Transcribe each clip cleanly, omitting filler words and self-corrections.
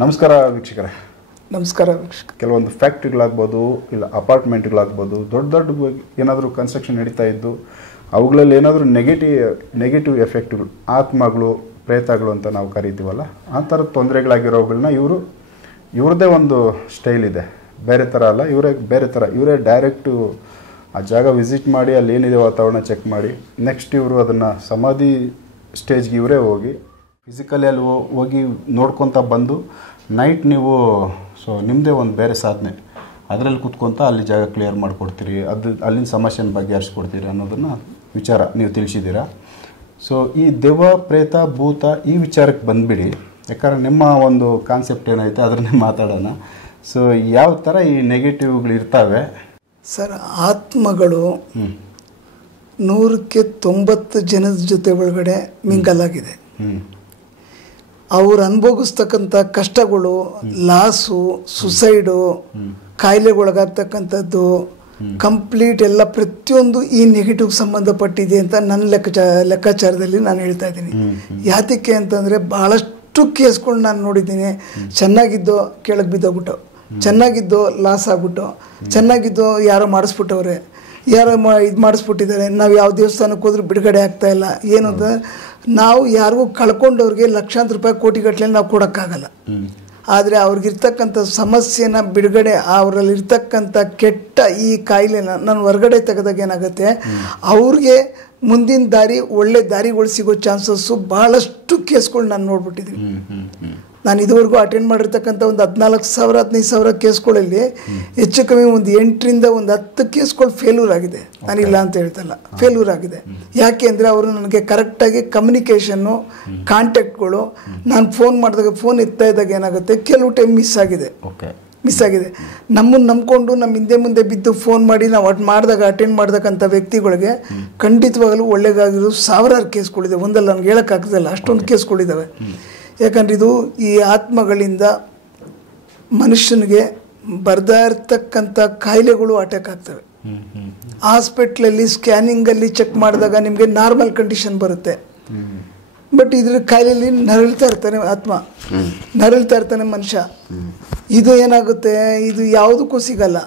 ನಮಸ್ಕಾರ ವೀಕ್ಷಕರೇ. ನಮಸ್ಕಾರ ವೀಕ್ಷಕ. ಕೆಲವೊಂದು ಫ್ಯಾಕ್ಟ್ರಿಗಳಾಗ್ಬೋದು, ಇಲ್ಲ ಅಪಾರ್ಟ್ಮೆಂಟ್ಗಳಾಗ್ಬೋದು, ದೊಡ್ಡ ದೊಡ್ಡ ಏನಾದರೂ ಕನ್ಸ್ಟ್ರಕ್ಷನ್ ನಡೀತಾ ಇದ್ದು ಅವುಗಳಲ್ಲಿ ಏನಾದರೂ ನೆಗೆಟಿವ್ ಎಫೆಕ್ಟ್ಗಳು, ಆತ್ಮಗಳು, ಪ್ರೇತಗಳು ಅಂತ ನಾವು ಕರಿತೀವಲ್ಲ, ಆ ಥರದ ತೊಂದರೆಗಳಾಗಿರೋಗಳನ್ನ ಇವ್ರದ್ದೇ ಒಂದು ಸ್ಟೈಲ್ ಇದೆ. ಬೇರೆ ಥರ ಅಲ್ಲ, ಇವರೇ ಡೈರೆಕ್ಟು ಆ ಜಾಗ ವಿಸಿಟ್ ಮಾಡಿ ಅಲ್ಲಿ ಏನಿದೆ ವಾತಾವರಣ ಚೆಕ್ ಮಾಡಿ ನೆಕ್ಸ್ಟ್ ಇವರು ಅದನ್ನು ಸಮಾಧಿ ಸ್ಟೇಜ್ಗೆ ಇವರೇ ಹೋಗಿ ಫಿಸಿಕಲಿ ಅಲ್ಲಿ ಹೋಗಿ ನೋಡ್ಕೊತ ಬಂದು ನೈಟ್ ನೀವು ನಿಮ್ಮದೇ ಒಂದು ಬೇರೆ ಸಾಧನೆ ಅದರಲ್ಲಿ ಕೂತ್ಕೊತ ಅಲ್ಲಿ ಜಾಗ ಕ್ಲಿಯರ್ ಮಾಡಿಕೊಡ್ತೀರಿ, ಅಲ್ಲಿನ ಸಮಸ್ಯೆನ ಬಗೆಹರಿಸ್ಕೊಡ್ತೀರಿ ಅನ್ನೋದನ್ನು ವಿಚಾರ ನೀವು ತಿಳಿಸಿದ್ದೀರಾ. ಈ ದೆವ್ವ, ಪ್ರೇತ, ಭೂತ ಈ ವಿಚಾರಕ್ಕೆ ಬಂದುಬಿಡಿ. ಯಾಕಂದರೆ ನಿಮ್ಮ ಒಂದು ಕಾನ್ಸೆಪ್ಟ್ ಏನೈತೆ ಅದನ್ನೇ ಮಾತಾಡೋಣ. ಯಾವ ಥರ ಈ ನೆಗೆಟಿವ್ಗಳು ಇರ್ತವೆ ಸರ್? ಆತ್ಮಗಳು 100ಕ್ಕೆ 90 ಜನದ ಜೊತೆ ಒಳಗಡೆ ಮಿಂಗಲಾಗಿದೆ. ಅವ್ರು ಅನುಭವಿಸ್ತಕ್ಕಂಥ ಕಷ್ಟಗಳು, ಲಾಸು, ಸುಸೈಡು, ಕಾಯಿಲೆಗೊಳಗಾಗ್ತಕ್ಕಂಥದ್ದು ಕಂಪ್ಲೀಟ್ ಎಲ್ಲ ಪ್ರತಿಯೊಂದು ಈ ನೆಗೆಟಿವ್ ಸಂಬಂಧಪಟ್ಟಿದೆ ಅಂತ ನನ್ನ ಲೆಕ್ಕಾಚಾರದಲ್ಲಿ ನಾನು ಹೇಳ್ತಾ ಇದ್ದೀನಿ. ಯಾತಕ್ಕೆ ಅಂತಂದರೆ ಭಾಳಷ್ಟು ಕೇಸ್ಗಳು ನಾನು ನೋಡಿದ್ದೀನಿ. ಚೆನ್ನಾಗಿದ್ದೋ ಕೆಳಗೆ ಬಿದ್ದೋಗ್ಬಿಟ್ಟು, ಚೆನ್ನಾಗಿದ್ದೋ ಲಾಸ್ ಆಗ್ಬಿಟ್ಟು, ಚೆನ್ನಾಗಿದ್ದೋ ಯಾರೋ ಮಾಡಿಸ್ಬಿಟ್ಟವ್ರೆ, ಯಾರೋ ಇದು ಮಾಡಿಸ್ಬಿಟ್ಟಿದ್ದಾರೆ. ನಾವು ಯಾವ ದೇವಸ್ಥಾನಕ್ಕೆ ಹೋದ್ರೂ ಬಿಡುಗಡೆ ಆಗ್ತಾ ಇಲ್ಲ. ಏನು ಅಂತ ನಾವು ಯಾರಿಗೂ ಕಳ್ಕೊಂಡವ್ರಿಗೆ ಲಕ್ಷಾಂತರ ರೂಪಾಯಿ, ಕೋಟಿಗಟ್ಟಲೆ ನಾವು ಕೊಡೋಕ್ಕಾಗಲ್ಲ. ಆದರೆ ಅವ್ರಿಗಿರ್ತಕ್ಕಂಥ ಸಮಸ್ಯೆನ ಬಿಡುಗಡೆ, ಅವರಲ್ಲಿರ್ತಕ್ಕಂಥ ಕೆಟ್ಟ ಈ ಕಾಯಿಲೆನ ನಾನು ಹೊರಗಡೆ ತೆಗೆದಾಗ ಏನಾಗುತ್ತೆ, ಅವ್ರಿಗೆ ಮುಂದಿನ ದಾರಿ, ಒಳ್ಳೆ ದಾರಿಗಳು ಸಿಗೋ ಚಾನ್ಸಸ್ಸು ಭಾಳಷ್ಟು ಕೇಸ್ಗಳು ನಾನು ನೋಡ್ಬಿಟ್ಟಿದ್ದೀನಿ. ನಾನು ಇದುವರೆಗೂ ಅಟೆಂಡ್ ಮಾಡಿರ್ತಕ್ಕಂಥ ಒಂದು 14,000 15,000 ಕೇಸ್ಗಳಲ್ಲಿ ಹೆಚ್ಚು ಕಮ್ಮಿ ಒಂದು 8ರಿಂದ 10 ಕೇಸ್ಗಳು ಫೇಲ್ಯೂರ್ ಆಗಿದೆ. ನಾನಿಲ್ಲ ಅಂತ ಹೇಳ್ತಲ್ಲ, ಫೇಲ್ಯೂರ್ ಆಗಿದೆ. ಯಾಕೆ ಅಂದರೆ ಅವರು ನನಗೆ ಕರೆಕ್ಟಾಗಿ ಕಮ್ಯುನಿಕೇಷನ್ನು, ಕಾಂಟ್ಯಾಕ್ಟ್ಗಳು, ನಾನು ಫೋನ್ ಮಾಡಿದಾಗ ಫೋನ್ ಎತ್ತಾ ಇದ್ದಾಗ ಏನಾಗುತ್ತೆ, ಕೆಲವು ಟೈಮ್ ಮಿಸ್ ಆಗಿದೆ. ನಮ್ಮನ್ನು ನಂಬ್ಕೊಂಡು ನಮ್ಮ ಹಿಂದೆ ಮುಂದೆ ಬಿದ್ದು ಫೋನ್ ಮಾಡಿ ನಾವು ಅಟೆಂಡ್ ಮಾಡ್ತಕ್ಕಂಥ ವ್ಯಕ್ತಿಗಳಿಗೆ ಖಂಡಿತವಾಗಲೂ ಒಳ್ಳೆಗಾಗಿರೋ ಸಾವಿರಾರು ಕೇಸ್ಗಳಿದೆ. ಒಂದಲ್ಲ ನನಗೆ ಹೇಳೋಕ್ಕಾಗ್ತದಲ್ಲ, ಅಷ್ಟೊಂದು ಕೇಸ್ಗಳಿದ್ದಾವೆ. ಯಾಕಂದರೆ ಇದು ಈ ಆತ್ಮಗಳಿಂದ ಮನುಷ್ಯನಿಗೆ ಬರ್ತಾ ಇರ್ತಕ್ಕಂಥ ಕಾಯಿಲೆಗಳು ಅಟ್ಯಾಕ್ ಆಗ್ತವೆ. ಹಾಸ್ಪಿಟ್ಲಲ್ಲಿ ಸ್ಕ್ಯಾನಿಂಗಲ್ಲಿ ಚೆಕ್ ಮಾಡಿದಾಗ ನಿಮಗೆ ನಾರ್ಮಲ್ ಕಂಡೀಷನ್ ಬರುತ್ತೆ. ಬಟ್ ಇದ್ರ ಕಾಯಿಲೆಯಲ್ಲಿ ನರಳ್ತಾ ಇರ್ತಾನೆ ಆತ್ಮ, ನರಳ್ತಾ ಇರ್ತಾನೆ ಮನುಷ್ಯ. ಇದು ಏನಾಗುತ್ತೆ, ಇದು ಯಾವುದಕ್ಕೂ ಸಿಗಲ್ಲ.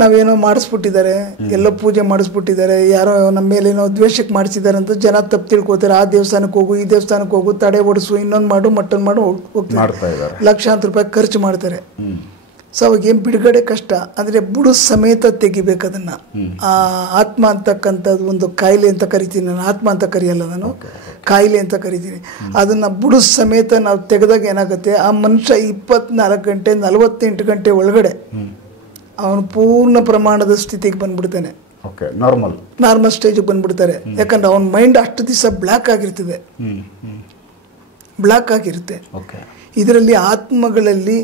ನಾವೇನೋ ಮಾಡಿಸ್ಬಿಟ್ಟಿದ್ದಾರೆ, ಎಲ್ಲೋ ಪೂಜೆ ಮಾಡಿಸ್ಬಿಟ್ಟಿದ್ದಾರೆ, ಯಾರೋ ನಮ್ಮ ಮೇಲೇನೋ ದ್ವೇಷಕ್ಕೆ ಮಾಡಿಸಿದ್ದಾರೆ ಅಂತ ಜನ ತಪ್ಪು ತಿಳ್ಕೊತಾರೆ. ಆ ದೇವಸ್ಥಾನಕ್ಕೆ ಹೋಗು, ಈ ದೇವಸ್ಥಾನಕ್ಕೆ ಹೋಗು, ತಡೆ ಓಡಿಸು, ಇನ್ನೊಂದು ಮಾಡು, ಮತ್ತೊಂದು ಮಾಡು ಹೋಗ್ತಾರೆ. ಲಕ್ಷಾಂತರ ರೂಪಾಯಿ ಖರ್ಚು ಮಾಡ್ತಾರೆ. ಅವಾಗ ಏನು ಬಿಡುಗಡೆ ಕಷ್ಟ. ಅಂದರೆ ಬುಡು ಸಮೇತ ತೆಗಿಬೇಕು ಅದನ್ನು. ಆ ಆತ್ಮ ಅಂತಕ್ಕಂಥದ್ದು ಒಂದು ಕಾಯಿಲೆ ಅಂತ ಕರಿತೀನಿ ನಾನು, ಆತ್ಮ ಅಂತ ಕರೆಯಲ್ಲ ನಾನು, ಕಾಯಿಲೆ ಅಂತ ಕರಿತೀನಿ. ಅದನ್ನು ಬುಡು ಸಮೇತ ನಾವು ತೆಗೆದಾಗ ಏನಾಗುತ್ತೆ, ಆ ಮನುಷ್ಯ 24 ಗಂಟೆ 48 ಗಂಟೆ ಒಳಗಡೆ ಅವನು ಪೂರ್ಣ ಪ್ರಮಾಣದ ಸ್ಥಿತಿಗೆ ಬಂದ್ಬಿಡ್ತಾನೆ. ನಾರ್ಮಲ್ ಸ್ಟೇಜಿಗೆ ಬಂದ್ಬಿಡ್ತಾರೆ. ಯಾಕಂದ್ರೆ ಅವನ ಮೈಂಡ್ ಅಷ್ಟು ದಿವಸ ಬ್ಲ್ಯಾಕ್ ಆಗಿರ್ತದೆ, ಬ್ಲ್ಯಾಕ್ ಆಗಿರುತ್ತೆ. ಇದರಲ್ಲಿ ಆತ್ಮಗಳಲ್ಲಿ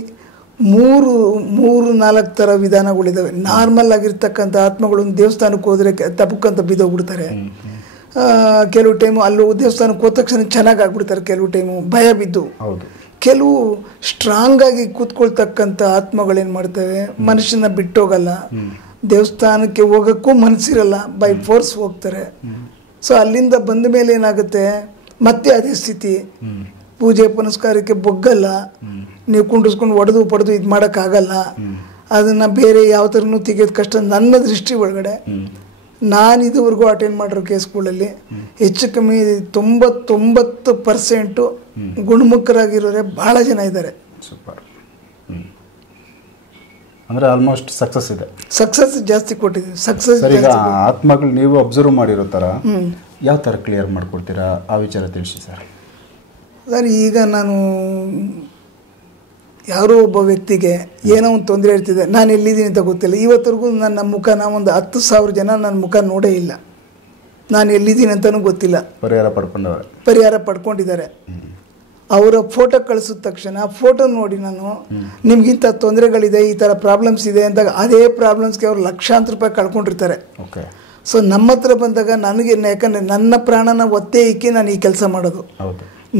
3-4 ಥರ ವಿಧಾನಗಳಿದ್ದಾವೆ. ನಾರ್ಮಲ್ ಆಗಿರ್ತಕ್ಕಂಥ ಆತ್ಮಗಳು ಒಂದು ದೇವಸ್ಥಾನಕ್ಕೆ ಹೋದರೆ ತಪ್ಪಕ್ಕಂತ ಬಿದ್ದೋಗ್ಬಿಡ್ತಾರೆ. ಕೆಲವು ಟೈಮು ಅಲ್ಲಿ ದೇವಸ್ಥಾನಕ್ಕೆ ಹೋದ ತಕ್ಷಣ ಚೆನ್ನಾಗಿ ಆಗ್ಬಿಡ್ತಾರೆ, ಕೆಲವು ಟೈಮು ಭಯ ಬಿದ್ದು. ಕೆಲವು ಸ್ಟ್ರಾಂಗ್ ಆಗಿ ಕೂತ್ಕೊಳ್ತಕ್ಕಂಥ ಆತ್ಮಗಳೇನು ಮಾಡ್ತವೆ, ಮನುಷ್ಯನ ಬಿಟ್ಟೋಗಲ್ಲ, ದೇವಸ್ಥಾನಕ್ಕೆ ಹೋಗೋಕ್ಕೂ ಮನಸ್ಸಿರಲ್ಲ, ಬೈ ಫೋರ್ಸ್ ಹೋಗ್ತಾರೆ. ಅಲ್ಲಿಂದ ಬಂದ ಮೇಲೆ ಏನಾಗುತ್ತೆ, ಮತ್ತೆ ಅದೇ ಸ್ಥಿತಿ, ಪೂಜೆ ಪುನಸ್ಕಾರಕ್ಕೆ ಬೊಗ್ಗಲ್ಲ, ನೀವು ಕುಂಡಿಸ್ಕೊಂಡು ಒಡೆದು ಪಡೆದು ಇದು ಮಾಡೋಕ್ಕಾಗಲ್ಲ. ಅದನ್ನು ಬೇರೆ ಯಾವ ಥರನೂ ತೆಗೆಯೋದು ಕಷ್ಟ. ನನ್ನ ದೃಷ್ಟಿ ಒಳಗಡೆ ನಾನು ಇದುವರೆಗೂ ಅಟೆಂಡ್ ಮಾಡಿರೋ ಕೇಸ್ಗಳಲ್ಲಿ ಹೆಚ್ಚು ಕಮ್ಮಿ 99% ಗುಣಮುಖರಾಗಿರೋರೆ ಭಾಳ ಜನ ಇದ್ದಾರೆ. ಸೂಪರ್. ಅಂದರೆ ಆಲ್ಮೋಸ್ಟ್ ಸಕ್ಸಸ್ ಇದೆ, ಸಕ್ಸಸ್ ಜಾಸ್ತಿ ಕೊಟ್ಟಿದ್ದೀವಿ. ಸಕ್ಸಸ್ ಆತ್ಮಗಳು ನೀವು ಅಬ್ಸರ್ವ್ ಮಾಡಿರೋ ಥರ ಯಾವ ಥರ ಕ್ಲಿಯರ್ ಮಾಡ್ಕೊಡ್ತೀರಾ, ಆ ವಿಚಾರ ತಿಳಿಸಿ ಸರ್. ಈಗ ನಾನು ಯಾರೋ ಒಬ್ಬ ವ್ಯಕ್ತಿಗೆ ಏನೋ ಒಂದು ತೊಂದರೆ ಇರ್ತಿದೆ, ನಾನು ಎಲ್ಲಿದ್ದೀನಿ ಅಂತ ಗೊತ್ತಿಲ್ಲ. ಇವತ್ತರೆಗೂ ನನ್ನ ಮುಖನ ಒಂದು 10,000 ಜನ ನನ್ನ ಮುಖ ನೋಡೇ ಇಲ್ಲ, ನಾನು ಎಲ್ಲಿದ್ದೀನಿ ಅಂತಲೂ ಗೊತ್ತಿಲ್ಲ. ಪರಿಹಾರ ಪಡ್ಕೊಂಡಿದ್ದಾರೆ. ಅವರ ಫೋಟೋ ಕಳಿಸಿದ ತಕ್ಷಣ ಆ ಫೋಟೋ ನೋಡಿ ನಾನು, ನಿಮ್ಗಿಂತ ತೊಂದರೆಗಳಿದೆ, ಈ ಥರ ಪ್ರಾಬ್ಲಮ್ಸ್ ಇದೆ ಅಂದಾಗ ಅದೇ ಪ್ರಾಬ್ಲಮ್ಸ್ಗೆ ಅವ್ರು ಲಕ್ಷಾಂತರ ರೂಪಾಯಿ ಕಳ್ಕೊಂಡಿರ್ತಾರೆ. ನಮ್ಮ ಹತ್ರ ಬಂದಾಗ ನನಗೆ, ಯಾಕಂದರೆ ನನ್ನ ಪ್ರಾಣನ ಒತ್ತೆ ಇಕ್ಕಿ ನಾನು ಈ ಕೆಲಸ ಮಾಡೋದು.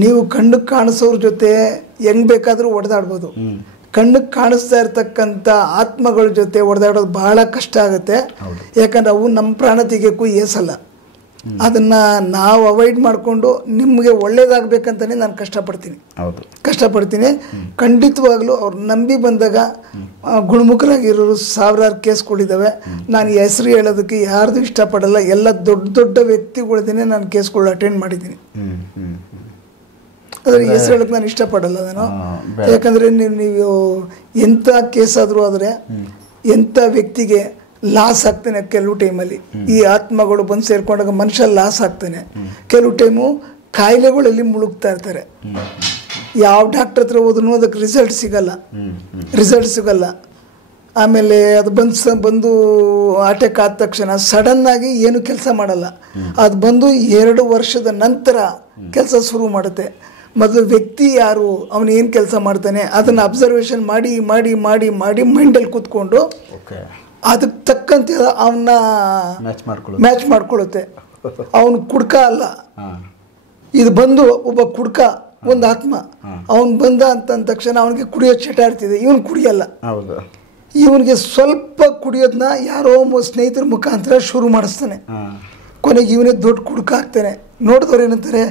ನೀವು ಕಣ್ಣು ಕಾಣಿಸೋರ ಜೊತೆ ಹೆಂಗ್ ಬೇಕಾದರೂ ಹೊಡೆದಾಡ್ಬೋದು, ಕಣ್ಣಿಗೆ ಕಾಣಿಸ್ತಾ ಇರ್ತಕ್ಕಂಥ ಆತ್ಮಗಳ ಜೊತೆ ಹೊಡೆದಾಡೋದು ಬಹಳ ಕಷ್ಟ ಆಗುತ್ತೆ. ಯಾಕಂದ್ರೆ ಅವು ನಮ್ಮ ಪ್ರಾಣ ತೆಗೆಯೋಕ್ಕೂ ಏಸಲ್ಲ. ಅದನ್ನು ನಾವು ಅವಾಯ್ಡ್ ಮಾಡಿಕೊಂಡು ನಿಮಗೆ ಒಳ್ಳೇದಾಗಬೇಕಂತಲೇ ನಾನು ಕಷ್ಟಪಡ್ತೀನಿ. ಖಂಡಿತವಾಗ್ಲೂ ಅವ್ರು ನಂಬಿ ಬಂದಾಗ ಗುಣಮುಖರಾಗಿರೋರು ಸಾವಿರಾರು ಕೇಸ್ಗಳಿದ್ದಾವೆ. ನಾನು ಹೆಸರು ಹೇಳೋದಕ್ಕೆ ಯಾರ್ದು ಇಷ್ಟಪಡಲ್ಲ. ಎಲ್ಲ ದೊಡ್ಡ ದೊಡ್ಡ ವ್ಯಕ್ತಿಗಳದೇ ನಾನು ಕೇಸ್ಗಳು ಅಟೆಂಡ್ ಮಾಡಿದ್ದೀನಿ. ಅದ್ರ ಹೆಸರು ಹೇಳೋಕ್ಕೆ ನಾನು ಇಷ್ಟಪಡಲ್ಲ ನಾನು. ಯಾಕಂದರೆ ನೀವು ಎಂಥ ಕೇಸ್ ಆದರೂ ಆದರೆ ಎಂಥ ವ್ಯಕ್ತಿಗೆ ಲಾಸ್ ಆಗ್ತಾನೆ. ಕೆಲವು ಟೈಮಲ್ಲಿ ಈ ಆತ್ಮಗಳು ಬಂದು ಸೇರ್ಕೊಂಡಾಗ ಮನುಷ್ಯ ಲಾಸ್ ಆಗ್ತಾನೆ. ಕೆಲವು ಟೈಮು ಕಾಯಿಲೆಗಳಲ್ಲಿ ಮುಳುಗ್ತಾ ಇರ್ತಾರೆ. ಯಾವ ಡಾಕ್ಟರ್ ಹತ್ರ ಹೋದ್ರೂ ಅದಕ್ಕೆ ರಿಸಲ್ಟ್ ಸಿಗಲ್ಲ. ಆಮೇಲೆ ಅದು ಬಂದು ಅಟ್ಯಾಕ್ ಆದ ತಕ್ಷಣ ಸಡನ್ನಾಗಿ ಏನು ಕೆಲಸ ಮಾಡಲ್ಲ. ಅದು ಬಂದು 2 ವರ್ಷದ ನಂತರ ಕೆಲಸ ಶುರು ಮಾಡುತ್ತೆ. ಮೊದಲು ವ್ಯಕ್ತಿ ಯಾರು, ಅವನು ಏನು ಕೆಲಸ ಮಾಡ್ತಾನೆ ಅದನ್ನು ಅಬ್ಸರ್ವೇಷನ್ ಮಾಡಿ ಮಾಡಿ ಮಾಡಿ ಮಾಡಿ ಮೈಂಡಲ್ಲಿ ಕೂತ್ಕೊಂಡು ಅದಕ್ಕೆ ತಕ್ಕಂತೆ ಅವನ್ನ ಮ್ಯಾಚ್ ಮಾಡ್ಕೊಳ್ಳುತ್ತೆ. ಅವನು ಕುಡ್ಕ ಅಲ್ಲ, ಇದು ಬಂದು ಒಬ್ಬ ಕುಡ್ಕ, ಒಂದು ಆತ್ಮ. ಅವನು ಬಂದ ಅಂತ ತಕ್ಷಣ ಅವನಿಗೆ ಕುಡಿಯೋ ಚಟ ಇರ್ತಿದೆ, ಇವನು ಕುಡಿಯಲ್ಲ. ಇವನಿಗೆ ಸ್ವಲ್ಪ ಕುಡಿಯೋದನ್ನ ಯಾರೋ ಸ್ನೇಹಿತರ ಮುಖಾಂತರ ಶುರು ಮಾಡಿಸ್ತಾನೆ. ಕೊನೆಗೆ ಇವನೇ ದೊಡ್ಡ ಕುಡ್ಕ ಆಗ್ತಾನೆ. ನೋಡಿದವ್ರು ಏನಂತಾರೆ,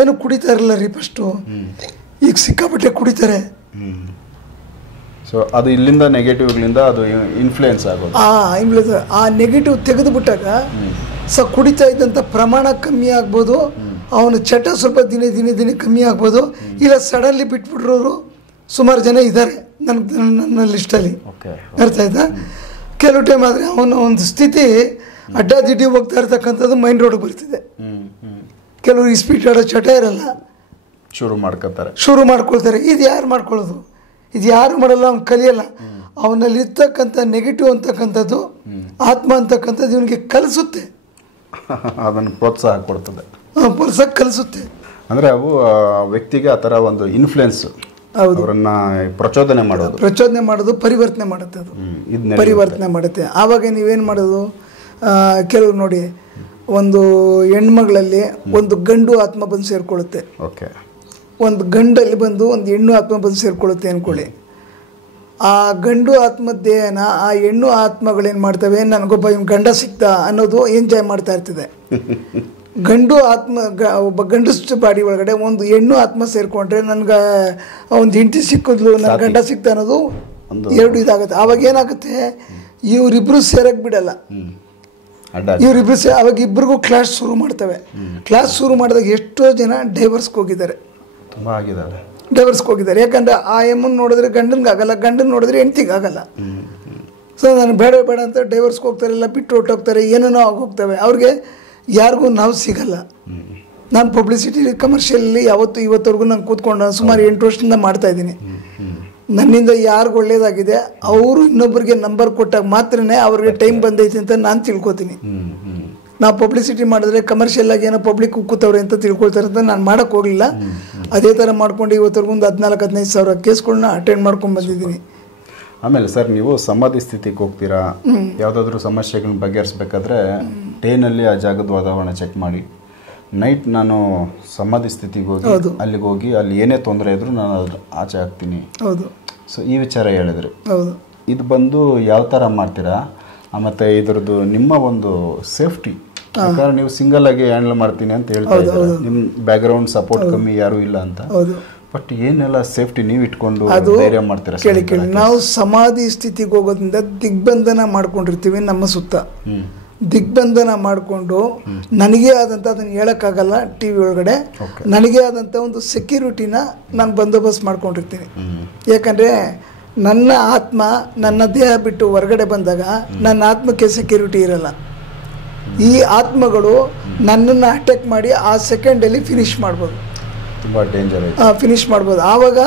ಏನು ಕುಡಿತಾ ಇರಲ್ಲ ರೀ ಫಸ್ಟು, ಈಗ ಸಿಕ್ಕಾಪಟ್ಟೆ ಕುಡಿತಾರೆ. ಸೊ ಅದು ಇಲ್ಲಿಂದ ನೆಗೆಟಿವ್ಗಳಿಂದ ಅದು ಇನ್ಫ್ಲುಯೆನ್ಸ್ ಆಗೋದು. ಆ ನೆಗೆಟಿವ್ ತೆಗೆದುಬಿಟ್ಟಾಗ ಕುಡಿತಾ ಇದ್ದಂಥ ಪ್ರಮಾಣ ಕಮ್ಮಿ ಆಗ್ಬೋದು. ಅವನ ಚಟ ಸ್ವಲ್ಪ ದಿನೇ ಕಮ್ಮಿ ಆಗ್ಬೋದು. ಇಲ್ಲ ಸಡನ್ಲಿ ಬಿಟ್ಬಿಟ್ರೋರು ಸುಮಾರು ಜನ ಇದ್ದಾರೆ ನನ್ನ ಲಿಸ್ಟಲ್ಲಿ. ಅರ್ಥ ಆಯ್ತಾ? ಕೆಲವು ಟೈಮ್ ಆದರೆ ಅವನ ಒಂದು ಸ್ಥಿತಿ ಅಡ್ಡಾದಿಡ್ಡಿ ಹೋಗ್ತಾ ಇರ್ತಕ್ಕಂಥದ್ದು ಮೈನ್ ರೋಡ್ಗೆ ಬರ್ತಿದೆ. ಕೆಲವರು ಈ ಸ್ಪೀಡ್ ಆಡೋ ಚಟ ಇರಲ್ಲ, ಶುರು ಮಾಡ್ಕೊಳ್ತಾರೆ. ಇದು ಯಾರು ಮಾಡ್ಕೊಳ್ಳೋದು? ಇದು ಯಾರು ಮಾಡಲ್ಲ, ಅವ್ನು ಕಲಿಯಲ್ಲ. ಅವನಲ್ಲಿ ಇರ್ತಕ್ಕಂಥ ನೆಗೆಟಿವ್ ಅಂತಕ್ಕಂಥದ್ದು ಆತ್ಮ ಅಂತಕ್ಕಂಥದ್ದು ಇವನಿಗೆ ಕಲಿಸುತ್ತೆ, ಅದನ್ನು ಪ್ರೋತ್ಸಾಹ ಕೊಡ್ತದೆ, ಕಲಿಸುತ್ತೆ. ಅಂದರೆ ಅವು ವ್ಯಕ್ತಿಗೆ ಆ ಥರ ಒಂದು ಇನ್ಫ್ಲುಯೆನ್ಸ್, ಅವರನ್ನ ಪ್ರಚೋದನೆ ಮಾಡೋದು, ಪರಿವರ್ತನೆ ಮಾಡುತ್ತೆ. ಅದು ಪರಿವರ್ತನೆ ಮಾಡುತ್ತೆ. ಆವಾಗ ನೀವೇನು ಮಾಡೋದು? ಕೆಲವರು ನೋಡಿ, ಒಂದು ಹೆಣ್ಮಗಳಲ್ಲಿ ಒಂದು ಗಂಡು ಆತ್ಮ ಬಂದು ಸೇರಿಕೊಳ್ಳುತ್ತೆ, ಒಂದು ಗಂಡಲ್ಲಿ ಬಂದು ಒಂದು ಹೆಣ್ಣು ಆತ್ಮ ಬಂದು ಸೇರಿಕೊಳ್ಳುತ್ತೆ ಅಂದ್ಕೊಳ್ಳಿ. ಆ ಗಂಡು ಆತ್ಮದ್ದೇನ ಆ ಹೆಣ್ಣು ಆತ್ಮಗಳೇನು ಮಾಡ್ತವೆ, ನನಗೊಬ್ಬ ಇವ್ನು ಗಂಡ ಸಿಕ್ತಾ ಅನ್ನೋದು ಎಂಜಾಯ್ ಮಾಡ್ತಾ ಇರ್ತದೆ. ಗಂಡು ಆತ್ಮ ಒಬ್ಬ ಗಂಡಸ್ಟ ಬಾಡಿ ಒಳಗಡೆ ಒಂದು ಹೆಣ್ಣು ಆತ್ಮ ಸೇರಿಕೊಂಡ್ರೆ ನನಗೆ ಒಂದು ಹೆಂಡತಿ ಸಿಕ್ಕಿದ್ಲು, ನನ್ನ ಗಂಡ ಸಿಕ್ತಾ ಅನ್ನೋದು ಎರಡು ಇದಾಗುತ್ತೆ. ಆವಾಗ ಏನಾಗುತ್ತೆ, ಇವರಿಬ್ಬರು ಸೇರಕ್ಕೆ ಬಿಡಲ್ಲ. ಇವರಿಬ್ಬರು ಅವಾಗ ಇಬ್ಬರಿಗೂ ಕ್ಲಾಸ್ ಶುರು ಮಾಡ್ತವೆ. ಕ್ಲಾಸ್ ಶುರು ಮಾಡಿದಾಗ ಎಷ್ಟೋ ಜನ ಡೈವರ್ಸ್ಗೆ ಹೋಗಿದ್ದಾರೆ. ಯಾಕಂದರೆ ಆ ಎಮ್ಮನ್ನು ನೋಡಿದ್ರೆ ಗಂಡನಿಗಾಗಲ್ಲ, ಗಂಡನ ನೋಡಿದ್ರೆ ಹೆಂಡ್ತಿಗಾಗಲ್ಲ. ಸೊ ನಾನು ಬೇಡ ಅಂತ ಡೈವರ್ಸ್ಗೆ ಹೋಗ್ತಾರೆ, ಎಲ್ಲ ಬಿಟ್ಟು ಹೊಟ್ಟೋಗ್ತಾರೆ, ಏನೇನೋ ಆಗೋಗ್ತವೆ. ಅವ್ರಿಗೆ ಯಾರಿಗೂ ನಾವು ಸಿಗಲ್ಲ. ನಾನು ಪಬ್ಲಿಸಿಟಿ ಕಮರ್ಷಿಯಲಿ ಇವತ್ತವರೆಗೂ ನಾನು ಕೂತ್ಕೊಂಡು ಸುಮಾರು 8 ವರ್ಷದಿಂದ ಮಾಡ್ತಾಯಿದ್ದೀನಿ. ನನ್ನಿಂದ ಯಾರಿಗೂ ಒಳ್ಳೇದಾಗಿದೆ ಅವರು ಇನ್ನೊಬ್ಬರಿಗೆ ನಂಬರ್ ಕೊಟ್ಟಾಗ ಮಾತ್ರನೇ ಅವ್ರಿಗೆ ಟೈಮ್ ಬಂದೈತೆ ಅಂತ ನಾನು ತಿಳ್ಕೊತೀನಿ. ನಾವು ಪಬ್ಲಿಸಿಟಿ ಮಾಡಿದ್ರೆ ಕಮರ್ಷಿಯಲ್ ಆಗಿ ಏನೋ ಪಬ್ಲಿಕ್ ಕೂತವ್ರೆ ಅಂತ ತಿಳ್ಕೊಳ್ತಾರೆ ಅಂತ ನಾನು ಮಾಡೋಕ್ಕೆ ಹೋಗಲಿಲ್ಲ. ಅದೇ ಥರ ಮಾಡ್ಕೊಂಡು ಇವತ್ತರೆಗೂ ಒಂದು 14-15 ಸಾವಿರ ಕೇಸ್ಗಳನ್ನ ಅಟೆಂಡ್ ಮಾಡ್ಕೊಂಡು ಬಂದಿದ್ದೀನಿ. ಆಮೇಲೆ ಸರ್, ನೀವು ಸಮಾಧಿ ಸ್ಥಿತಿಗೆ ಹೋಗ್ತೀರಾ, ಯಾವುದಾದ್ರೂ ಸಮಸ್ಯೆಗಳನ್ನ ಬಗೆಹರಿಸ್ಬೇಕಾದ್ರೆ ಡೇನಲ್ಲಿ ಆ ಜಾಗದ ವಾತಾವರಣ ಚೆಕ್ ಮಾಡಿ, ನೈಟ್ ನಾನು ಸಮಾಧಿ ಸ್ಥಿತಿಗೆ ಹೋಗಿ ಅಲ್ಲಿಗೆ ಹೋಗಿ ಅಲ್ಲಿ ಏನೇ ತೊಂದರೆ ಇದ್ರೂ ನಾನು ಅದ್ರ ಆಚೆ ಹಾಕ್ತೀನಿ. ಸೊ ಈ ವಿಚಾರ ಹೇಳಿದ್ರಿ. ಇದು ಬಂದು ಯಾವ ಥರ ಮಾಡ್ತೀರಾ? ಮತ್ತು ಇದ್ರದ್ದು ನಿಮ್ಮ ಒಂದು ಸೇಫ್ಟಿ, ಯಾಕಂದ್ರೆ ನೀವು ಸಿಂಗಲ್ ಆಗಿ ಹ್ಯಾಂಡಲ್ ಮಾಡ್ತೀನಿ ಅಂತ ಹೇಳ್ತಾ ಇದ್ದೀರಾ, ನಿಮ್ಮ ಬ್ಯಾಕ್ಗ್ರೌಂಡ್ ಸಪೋರ್ಟ್ ಕಮ್ಮಿ ಯಾರೂ ಇಲ್ಲ ಅಂತ. ಬಟ್ ಏನೆಲ್ಲ ಸೇಫ್ಟಿ ನೀವು ಇಟ್ಕೊಂಡು ಧೈರ್ಯ ಮಾಡ್ತೀರಾ? ಕೇಳಿ, ನಾವು ಸಮಾಧಿ ಸ್ಥಿತಿಗೆ ಹೋಗೋದ್ರಿಂದ ದಿಗ್ಬಂಧನ ಮಾಡ್ಕೊಂಡಿರ್ತೀವಿ. ನಮ್ಮ ಸುತ್ತ ದಿಗ್ಬಂಧನ ಮಾಡಿಕೊಂಡು ನನಗೇ ಆದಂಥ, ಅದನ್ನು ಹೇಳೋಕ್ಕಾಗಲ್ಲ ಟಿ ವಿ ಒಳಗಡೆ, ನನಗೇ ಆದಂಥ ಒಂದು ಸೆಕ್ಯೂರಿಟಿನ ನಾನು ಬಂದೋಬಸ್ತ್ ಮಾಡ್ಕೊಂಡಿರ್ತೀನಿ. ಯಾಕಂದರೆ ನನ್ನ ಆತ್ಮ ನನ್ನ ದೇಹ ಬಿಟ್ಟು ಹೊರಗಡೆ ಬಂದಾಗ ನನ್ನ ಆತ್ಮಕ್ಕೆ ಸೆಕ್ಯೂರಿಟಿ ಇರಲ್ಲ. ಈ ಆತ್ಮಗಳು ನನ್ನನ್ನು ಅಟ್ಯಾಕ್ ಮಾಡಿ ಆ ಸೆಕೆಂಡಲ್ಲಿ ಫಿನಿಷ್ ಮಾಡ್ಬೋದು, ತುಂಬ ಡೇಂಜರ್, ಫಿನಿಷ್ ಮಾಡ್ಬೋದು. ಆವಾಗ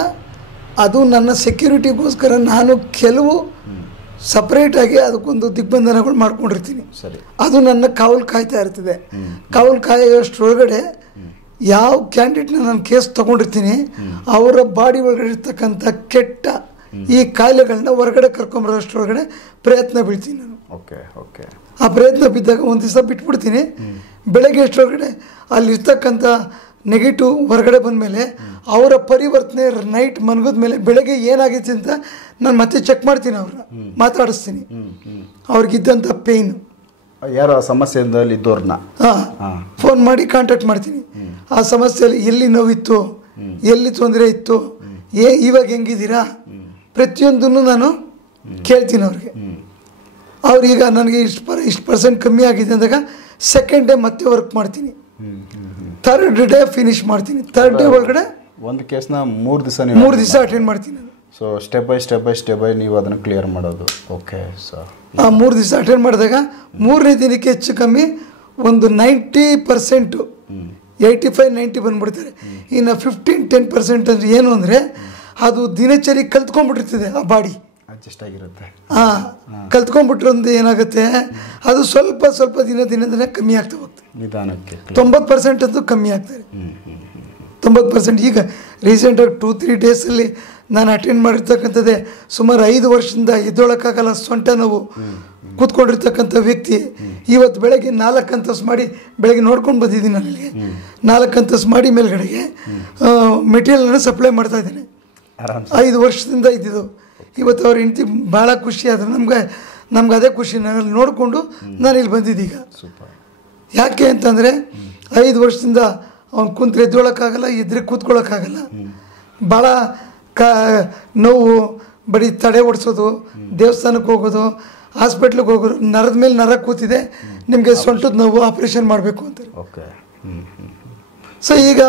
ಅದು ನನ್ನ ಸೆಕ್ಯೂರಿಟಿಗೋಸ್ಕರ ನಾನು ಕೆಲವು ಸಪ್ರೇಟಾಗಿ ಅದಕ್ಕೊಂದು ದಿಗ್ಬಂಧನಗಳು ಮಾಡ್ಕೊಂಡಿರ್ತೀನಿ. ಅದು ನನ್ನ ಕಾವಲು ಕಾಯ್ತಾ ಇರ್ತದೆ. ಕಾವಲು ಕಾಯೋಷ್ಟರೊಳಗಡೆ ಯಾವ ಕ್ಯಾಂಡಿಡೇಟ್ನ ನಾನು ಕೇಸ್ ತೊಗೊಂಡಿರ್ತೀನಿ ಅವರ ಬಾಡಿ ಒಳಗಡೆ ಇರ್ತಕ್ಕಂಥ ಕೆಟ್ಟ ಈ ಕಾಯಿಲೆಗಳನ್ನ ಹೊರಗಡೆ ಕರ್ಕೊಂಬರೋಷ್ಟರೊಳಗಡೆ ಪ್ರಯತ್ನ ಬೀಳ್ತೀನಿ ನಾನು. ಆ ಪ್ರಯತ್ನ ಬಿದ್ದಾಗ ಒಂದು ದಿವಸ ಬಿಟ್ಬಿಡ್ತೀನಿ. ಬೆಳಗ್ಗೆ ಎಷ್ಟರೊಳಗಡೆ ಅಲ್ಲಿರ್ತಕ್ಕಂಥ ನೆಗೆಟಿವ್ ಹೊರಗಡೆ ಬಂದಮೇಲೆ ಅವರ ಪರಿವರ್ತನೆ ನೈಟ್ ಮನ್ಗೋದ ಮೇಲೆ ಬೆಳಗ್ಗೆ ಏನಾಗೈತೆ ಅಂತ ನಾನು ಮತ್ತೆ ಚೆಕ್ ಮಾಡ್ತೀನಿ, ಅವ್ರನ್ನ ಮಾತಾಡಿಸ್ತೀನಿ. ಅವ್ರಿಗಿದ್ದಂಥ ಪೇಯ್ನು ಯಾರೋ ಆ ಸಮಸ್ಯೆಯಲ್ಲಿ ಇದ್ದವ್ರನ್ನ ಫೋನ್ ಮಾಡಿ ಕಾಂಟ್ಯಾಕ್ಟ್ ಮಾಡ್ತೀನಿ. ಆ ಸಮಸ್ಯೆಯಲ್ಲಿ ಎಲ್ಲಿ ನೋವಿತ್ತು, ಎಲ್ಲಿ ತೊಂದರೆ ಇತ್ತು, ಇವಾಗ ಹೆಂಗಿದ್ದೀರಾ, ಪ್ರತಿಯೊಂದನ್ನು ನಾನು ಕೇಳ್ತೀನಿ ಅವ್ರಿಗೆ. ಅವ್ರೀಗ ನನಗೆ ಇಷ್ಟು ಪರ್ಸೆಂಟ್ ಕಮ್ಮಿ ಆಗಿದೆ ಅಂದಾಗ ಸೆಕೆಂಡ್ ಡೇ ಮತ್ತೆ ವರ್ಕ್ ಮಾಡ್ತೀನಿ, ಥರ್ಡ್ ಡೇ ಫಿನಿಶ್ ಮಾಡ್ತೀನಿ. ಥರ್ಡ್ ಡೇ ಒಳಗಡೆ ಒಂದು ಕೇಸ್ನ 3 ದಿವಸ ಅಟೆಂಡ್ ಮಾಡ್ತೀನಿ ನಾನು. ಸೊ ಸ್ಟೆಪ್ ಬೈ ನೀವು ಅದನ್ನು ಕ್ಲಿಯರ್ ಮಾಡೋದು. Okay sir. ಆ 3 ದಿವಸ ಅಟೆಂಡ್ ಮಾಡಿದಾಗ 3ನೇ ದಿನಕ್ಕೆ ಹೆಚ್ಚು ಕಮ್ಮಿ ಒಂದು 90%, 85-90 ಬಂದ್ಬಿಡ್ತಾರೆ. ಇನ್ನು 15-10% ಅಂದರೆ ಏನು ಅಂದರೆ ಅದು ದಿನಚರಿ ಕಲ್ತ್ಕೊಂಡ್ಬಿಟ್ಟಿರ್ತದೆ, ಆ ಬಾಡಿ ಅಡ್ಜಸ್ಟ್ ಆಗಿರುತ್ತೆ. ಕಲ್ತ್ಕೊಂಡ್ಬಿಟ್ರಂದು ಏನಾಗುತ್ತೆ, ಅದು ಸ್ವಲ್ಪ ದಿನ ಕಮ್ಮಿ ಆಗ್ತಾ ಹೋಗ್ತದೆ. ನಿಧಾನಕ್ಕೆ 90% ಅಂತೂ ಕಮ್ಮಿ ಆಗ್ತದೆ. 90%. ಈಗ ರೀಸೆಂಟಾಗಿ 2-3 ಡೇಸಲ್ಲಿ ನಾನು ಅಟೆಂಡ್ ಮಾಡಿರ್ತಕ್ಕಂಥದ್ದೇ ಸುಮಾರು 5 ವರ್ಷದಿಂದ ಎದ್ದೊಳಕ್ಕಾಗಲ್ಲ, ಸೊಂಟ ನೋವು, ಕೂತ್ಕೊಂಡಿರ್ತಕ್ಕಂಥ ವ್ಯಕ್ತಿ ಇವತ್ತು ಬೆಳಗ್ಗೆ 4 ಅಂತಸ್ತು ಮಾಡಿ ಬೆಳಗ್ಗೆ ನೋಡ್ಕೊಂಡು ಬಂದಿದ್ದೀನಿ. ನನಗೆ 4 ಅಂತಸ್ತು ಮಾಡಿ ಮೇಲ್ಗಡೆಗೆ ಮೆಟೀರಿಯಲ್ನ ಸಪ್ಲೈ ಮಾಡ್ತಾ ಇದ್ದೀನಿ. 5 ವರ್ಷದಿಂದ ಇದ್ದಿದ್ದು. ಇವತ್ತು ಅವ್ರ ಹೆಂಡತಿ ಭಾಳ ಖುಷಿ ಆದರು. ನಮ್ಗೆ ಅದೇ ಖುಷಿ. ನಾನು ನೋಡಿಕೊಂಡು ನಾನು ಇಲ್ಲಿ ಬಂದಿದ್ದೀಗ. ಯಾಕೆ ಅಂತಂದರೆ 5 ವರ್ಷದಿಂದ ಅವ್ನು ಕುಂತ್ರೆ ಎದ್ದೊಳಕ್ಕಾಗಲ್ಲ, ಇದ್ರೆ ಕೂತ್ಕೊಳ್ಳೋಕ್ಕಾಗಲ್ಲ. ಭಾಳ ನೋವು, ಬರೀ ತಡೆ ಓಡಿಸೋದು, ದೇವಸ್ಥಾನಕ್ಕೆ ಹೋಗೋದು, ಹಾಸ್ಪಿಟ್ಲಿಗೆ ಹೋಗೋದು, ನರದ ಮೇಲೆ ನರ ಕೂತಿದೆ, ನಿಮಗೆ ಸೊಂಟದ ನೋವು, ಆಪ್ರೇಷನ್ ಮಾಡಬೇಕು ಅಂತಾರೆ. ಸೊ ಈಗ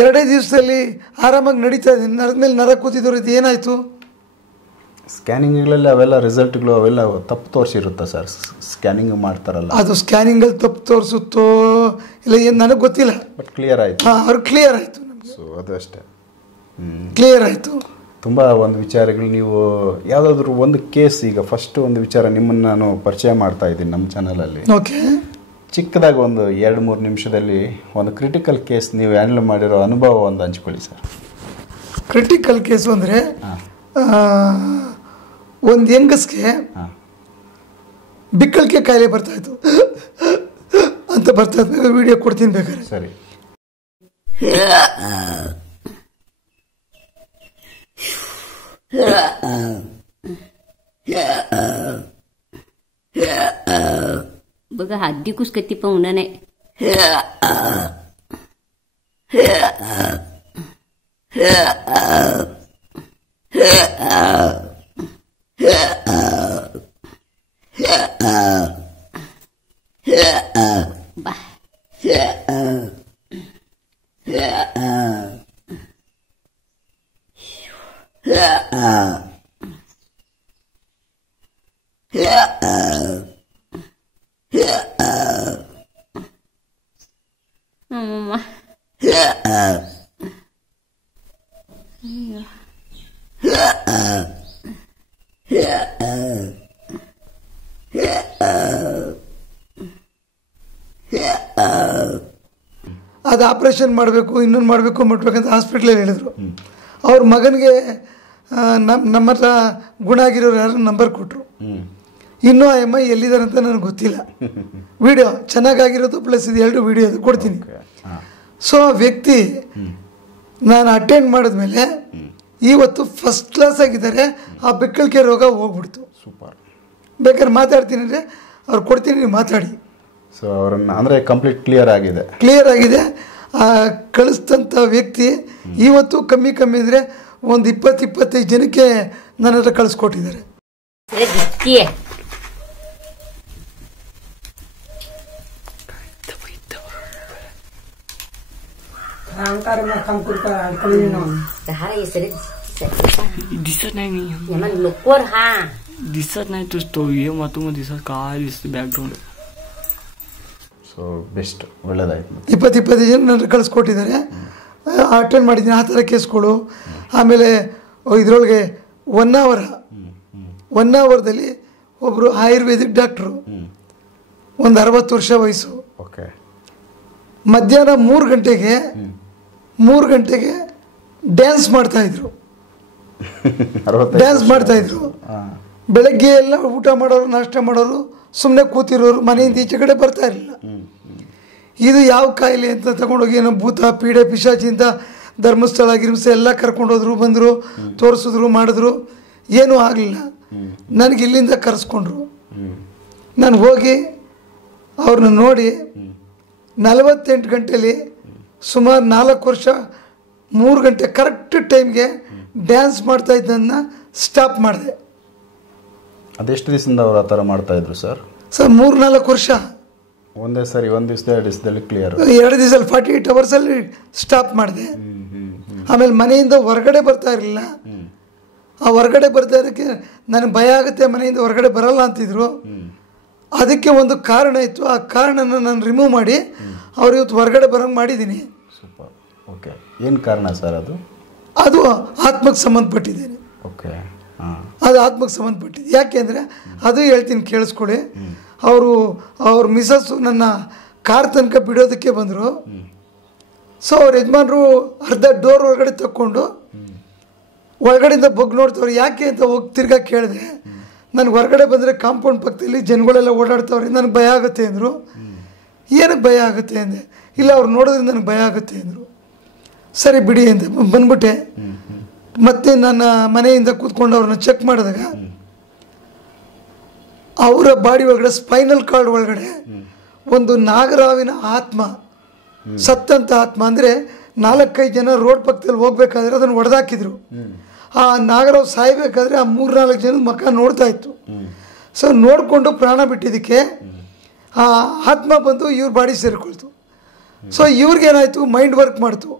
2 ದಿವಸದಲ್ಲಿ ಆರಾಮಾಗಿ ನಡೀತಾ ಇದೆ. ನರದ ಮೇಲೆ ನರ ಕೂತಿದ್ರು. ಇದು ಏನಾಯಿತು? ಸ್ಕ್ಯಾನಿಂಗ್ಗಳಲ್ಲಿ ಅವೆಲ್ಲ ರಿಸಲ್ಟ್ಗಳು ಅವೆಲ್ಲ ತಪ್ಪು ತೋರಿಸಿರುತ್ತಾ ಸರ್? ಸ್ಕ್ಯಾನಿಂಗ್ ಮಾಡ್ತಾರಲ್ಲ, ಅದು ಸ್ಕ್ಯಾನಿಂಗಲ್ಲಿ ತಪ್ಪು ತೋರಿಸುತ್ತೋ ಇಲ್ಲ ಏನು ನನಗೆ ಗೊತ್ತಿಲ್ಲ. ಬಟ್ ಕ್ಲಿಯರ್ ಆಯಿತು. ಅವ್ರು ಕ್ಲಿಯರ್ ಆಯಿತು. ಸೊ ಅದು ಅಷ್ಟೇ, ಕ್ಲಿಯರ್ ಆಯಿತು. ತುಂಬ ಒಂದು ವಿಚಾರಗಳು. ನೀವು ಯಾವುದಾದ್ರೂ ಒಂದು ಕೇಸ್, ಈಗ ಫಸ್ಟ್ ಒಂದು ವಿಚಾರ ನಿಮ್ಮನ್ನು ನಾನು ಪರಿಚಯ ಮಾಡ್ತಾ ಇದ್ದೀನಿ ನಮ್ಮ ಚಾನಲಲ್ಲಿ. ಓಕೆ. ಚಿಕ್ಕದಾಗಿ ಒಂದು 2-3 ನಿಮಿಷದಲ್ಲಿ ಒಂದು ಕ್ರಿಟಿಕಲ್ ಕೇಸ್ ನೀವು ಹ್ಯಾಂಡಲ್ ಮಾಡಿರೋ ಅನುಭವ ಒಂದು ಹಂಚ್ಕೊಳ್ಳಿ ಸರ್. ಕ್ರಿಟಿಕಲ್ ಕೇಸು ಅಂದರೆ ಒಂದು ಹೆಂಗಸ್ಗೆ ಬಿಕ್ಕಳಿಕೆ ಕಾಯಿಲೆ ಬರ್ತಾಯಿತ್ತು ಅಂತ ಬರ್ತಾಯಿತ್ತು. ವಿಡಿಯೋ ಕೊಡ್ತೀನಿ ಬೇಕಾದ್ರೆ. ಸರಿ. बघा हद्दी कुसकती पाहुणा नाही. ಅದು ಆಪ್ರೇಷನ್ ಮಾಡಬೇಕು, ಇನ್ನೊಂದು ಮಾಡಬೇಕು ಮುಟ್ಬೇಕಂತ ಹಾಸ್ಪಿಟ್ಲಲ್ಲಿ ಹೇಳಿದ್ರು. ಅವ್ರ ಮಗನಿಗೆ ನಮ್ಮ ಹತ್ರ ಗುಣ ಆಗಿರೋರು ಯಾರು ನಂಬರ್ ಕೊಟ್ಟರು. ಇನ್ನೂ ಆ ಎಮ್ ಐ ಎಲ್ಲಿದ್ದಾರೆ ಅಂತ ನನಗೆ ಗೊತ್ತಿಲ್ಲ. ವಿಡಿಯೋ ಚೆನ್ನಾಗಿರೋದು ಪ್ಲಸ್ ಇದು 2 ವಿಡಿಯೋ ಅದು ಕೊಡ್ತೀನಿ. ಸೊ ಆ ವ್ಯಕ್ತಿ ನಾನು ಅಟೆಂಡ್ ಮಾಡಿದ್ಮೇಲೆ ಇವತ್ತು ಫಸ್ಟ್ ಕ್ಲಾಸ್ ಆಗಿದ್ದಾರೆ. ಆ ಬೆಕ್ಕಳಿಕೆ ರೋಗ ಹೋಗ್ಬಿಡ್ತು. ಸೂಪರ್. ಬೇಕಾದ್ರೆ ಮಾತಾಡ್ತೀನಿ ಅಂದರೆ ಅವ್ರು ಕೊಡ್ತೀನಿ, ನೀವು ಮಾತಾಡಿ. ಸೊ ಅವರನ್ನು ಅಂದರೆ ಕಂಪ್ಲೀಟ್ ಕ್ಲಿಯರ್ ಆಗಿದೆ. ಕಳಿಸ್ತಂಥ ವ್ಯಕ್ತಿ ಇವತ್ತು ಕಮ್ಮಿ ಅಂದರೆ ಒಂದು 20-25 ಜನಕ್ಕೆ ನನ್ನ ಹತ್ರ ಕಳಿಸ್ಕೊಟ್ಟಿದ್ದಾರೆ. दिसत नाही तू तो ये मातू दिसत काय दिसते बॅकग्राऊंड. So best, ಒಳ್ಳೆಯದಾಯ್ತು. 20-25 ಜನ ನನ್ನ ಕಳಿಸ್ಕೊಟ್ಟಿದ್ದಾರೆ. ಅಟೆಂಡ್ ಮಾಡಿದ್ದೀನಿ ಆ ಥರ ಕೇಸ್ಗಳು. ಆಮೇಲೆ ಇದರೊಳಗೆ 1 ಅವರ್ದಲ್ಲಿ ಒಬ್ಬರು ಆಯುರ್ವೇದಿಕ್ ಡಾಕ್ಟ್ರು, ಒಂದು 60 ವರ್ಷ ವಯಸ್ಸು. ಓಕೆ. ಮಧ್ಯಾಹ್ನ 3 ಗಂಟೆಗೆ ಡ್ಯಾನ್ಸ್ ಮಾಡ್ತಾಯಿದ್ರು. ಬೆಳಗ್ಗೆ ಎಲ್ಲ ಊಟ ಮಾಡೋರು, ನಾಷ್ಟ ಮಾಡೋರು, ಸುಮ್ಮನೆ ಕೂತಿರೋರು, ಮನೆಯಿಂದ ಈಚೆ ಕಡೆ ಬರ್ತಾ ಇರಲಿಲ್ಲ. ಇದು ಯಾವ ಕಾಯಿಲೆ ಅಂತ ತಗೊಂಡೋಗಿ ಏನೋ ಭೂತ ಪೀಡೆ ಪಿಶಾಚಿ ಅಂತ ಧರ್ಮಸ್ಥಳ ಎಲ್ಲ ಕರ್ಕೊಂಡೋದ್ರು, ಬಂದರು, ತೋರಿಸಿದ್ರು, ಮಾಡಿದ್ರು, ಏನೂ ಆಗಲಿಲ್ಲ. ನನಗೆ ಇಲ್ಲಿಂದ ಕರೆಸ್ಕೊಂಡ್ರು. ನಾನು ಹೋಗಿ ಅವ್ರನ್ನ ನೋಡಿ 48 ಗಂಟೆಯಲ್ಲಿ ಸುಮಾರು 4 ವರ್ಷ 3 ಗಂಟೆ ಕರೆಕ್ಟ್ ಟೈಮ್ಗೆ ಡ್ಯಾನ್ಸ್ ಮಾಡ್ತಾ ಇದ್ದನ್ನ ಸ್ಟಾಪ್ ಮಾಡಿದೆ. ಅದೆಷ್ಟು ದಿವಸದಿಂದ ಅವ್ರು ಆ ಥರ ಮಾಡ್ತಾ ಇದ್ರು ಸರ್? 3-4 ವರ್ಷ. ಒಂದೇ ಸರಿ, ಒಂದು ದಿವಸ 2 ದಿವಸದಲ್ಲಿ ಕ್ಲಿಯರ್? 2 ದಿವಸದಲ್ಲಿ 48 ಅವರ್ಸಲ್ಲಿ ಸ್ಟಾಪ್ ಮಾಡಿದೆ. ಆಮೇಲೆ ಮನೆಯಿಂದ ಹೊರಗಡೆ ಬರ್ತಾ ಇರಲಿಲ್ಲ. ಆ ಹೊರಗಡೆ ಬರ್ತಾ ಇರೋಕ್ಕೆ ನನಗೆ ಭಯ ಆಗುತ್ತೆ, ಮನೆಯಿಂದ ಹೊರಗಡೆ ಬರಲ್ಲ ಅಂತಿದ್ರು. ಅದಕ್ಕೆ ಒಂದು ಕಾರಣ ಇತ್ತು. ಆ ಕಾರಣನ ನಾನು ರಿಮೂವ್ ಮಾಡಿ ಅವ್ರು ಇವತ್ತು ಹೊರಗಡೆ ಬರೋಂಗೆ ಮಾಡಿದ್ದೀನಿ. ಸೂಪರ್. ಓಕೆ, ಏನು ಕಾರಣ ಸರ್ ಅದು? ಅದು ಆತ್ಮಕ್ಕೆ ಸಂಬಂಧಪಟ್ಟಿದ್ದೇನೆ. ಓಕೆ, ಅದು ಆತ್ಮಕ್ಕೆ ಸಂಬಂಧಪಟ್ಟಿದೆ. ಯಾಕೆಂದರೆ ಅದು ಹೇಳ್ತೀನಿ, ಕೇಳಿಸ್ಕೊಳ್ಳಿ. ಅವ್ರ ಮಿಸಸ್ಸು ನನ್ನ ಕಾರ್ ತನಕ ಬಿಡೋದಕ್ಕೆ ಬಂದರು. ಸೊ ಅವ್ರ ಯಜಮಾನರು ಅರ್ಧ ಡೋರ್ ಒಳಗಡೆ ತಕ್ಕೊಂಡು ಒಳಗಡೆಯಿಂದ ಬಗ್ಗಿ ನೋಡ್ತವ್ರು. ಯಾಕೆ ಅಂತ ಹೋಗಿ ತಿರ್ಗಾ ಕೇಳಿದೆ. ನನಗೆ ಹೊರಗಡೆ ಬಂದರೆ ಕಾಂಪೌಂಡ್ ಪಕ್ಕದಲ್ಲಿ ಜನಗಳೆಲ್ಲ ಓಡಾಡ್ತವ್ರೆ, ನನಗೆ ಭಯ ಆಗುತ್ತೆ ಅಂದರು. ಏನಕ್ಕೆ ಭಯ ಆಗುತ್ತೆ ಅಂದೆ. ಇಲ್ಲ, ಅವ್ರು ನೋಡೋದ್ರಿಂದ ನನಗೆ ಭಯ ಆಗುತ್ತೆ ಅಂದರು. ಸರಿ ಬಿಡಿ ಅಂದೆ, ಬಂದ್ಬಿಟ್ಟೆ. ಮತ್ತೆ ನನ್ನ ಮನೆಯಿಂದ ಕೂತ್ಕೊಂಡು ಅವ್ರನ್ನ ಚೆಕ್ ಮಾಡಿದಾಗ ಅವರ ಬಾಡಿ ಒಳಗಡೆ ಸ್ಪೈನಲ್ ಕಾರ್ಡ್ ಒಳಗಡೆ ಒಂದು ನಾಗರಾವಿನ ಆತ್ಮ, ಸತ್ತಂತ ಆತ್ಮ. ಅಂದರೆ 4-5 ಜನ ರೋಡ್ ಪಕ್ಕದಲ್ಲಿ ಹೋಗ್ಬೇಕಾದ್ರೆ ಅದನ್ನು ಹೊಡೆದಾಕಿದ್ರು. ಆ ನಾಗರಾವ್ ಸಾಯ್ಬೇಕಾದ್ರೆ ಆ 3-4 ಜನದ ಮುಖ ನೋಡ್ತಾ ಇತ್ತು. ಸೊ ನೋಡಿಕೊಂಡು ಪ್ರಾಣ ಬಿಟ್ಟಿದ್ದಕ್ಕೆ ಆ ಆತ್ಮ ಬಂದು ಇವ್ರ ಬಾಡಿ ಸೇರಿಕೊಳ್ತು. ಸೊ ಇವ್ರಿಗೇನಾಯಿತು, ಮೈಂಡ್ ವರ್ಕ್ ಮಾಡ್ತು,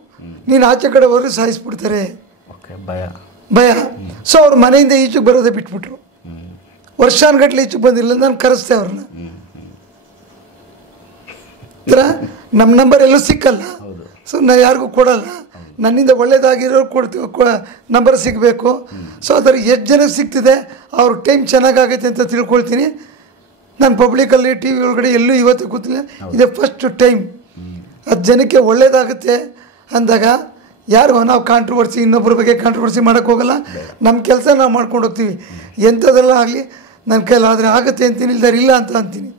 ನೀನು ಆಚೆ ಕಡೆ ಹೋದ್ರೆ ಸಾಯಿಸ್ಬಿಡ್ತಾರೆ, ಭಯ. ಸೊ ಅವ್ರ ಮನೆಯಿಂದ ಈಚೆಗೆ ಬರೋದೇ ಬಿಟ್ಬಿಟ್ರು. ವರ್ಷಾನುಗಟ್ಲೆ ಈಚೆಗೆ ಬಂದಿಲ್ಲ. ನಾನು ಕರೆಸ್ತೆ ಅವ್ರನ್ನ. ನಮ್ಮ ನಂಬರ್ ಎಲ್ಲೂ ಸಿಕ್ಕಲ್ಲ. ಸೊ ನಾನು ಯಾರಿಗೂ ಕೊಡಲ್ಲ. ನನ್ನಿಂದ ಒಳ್ಳೇದಾಗಿರೋರು ಕೊಡ್ತೀವಿ, ನಂಬರ್ ಸಿಗಬೇಕು. ಸೊ ಅದರ ಎಷ್ಟು ಜನಕ್ಕೆ ಸಿಗ್ತಿದೆ, ಅವ್ರ ಟೈಮ್ ಚೆನ್ನಾಗಾಗೈತೆ ಅಂತ ತಿಳ್ಕೊಳ್ತೀನಿ. ನಾನು ಪಬ್ಲಿಕಲ್ಲಿ ಟಿ ವಿ ಒಳಗಡೆ ಎಲ್ಲೂ ಇವತ್ತು ಕೂತಿಲ್ಲ. ಇದೇ ಫಸ್ಟ್ ಟೈಮ್ 10 ಜನಕ್ಕೆ ಒಳ್ಳೇದಾಗುತ್ತೆ ಅಂದಾಗ ಯಾರು ನಾವು ಕಾಂಟ್ರವರ್ಸಿ, ಇನ್ನೊಬ್ಬರ ಬಗ್ಗೆ ಕಾಂಟ್ರವರ್ಸಿ ಮಾಡೋಕ್ಕೆ ಹೋಗಲ್ಲ. ನಮ್ಮ ಕೆಲಸ ನಾವು ಮಾಡ್ಕೊಂಡು ಹೋಗ್ತೀವಿ. ಎಂಥದ್ದೆಲ್ಲ ಆಗಲಿ ನನ್ನ ಕೈಲಾದರೆ ಆಗುತ್ತೆ ಅಂತೀನಿ, ಇಲ್ದಾರೆ ಇಲ್ಲ ಅಂತ ಅಂತೀನಿ.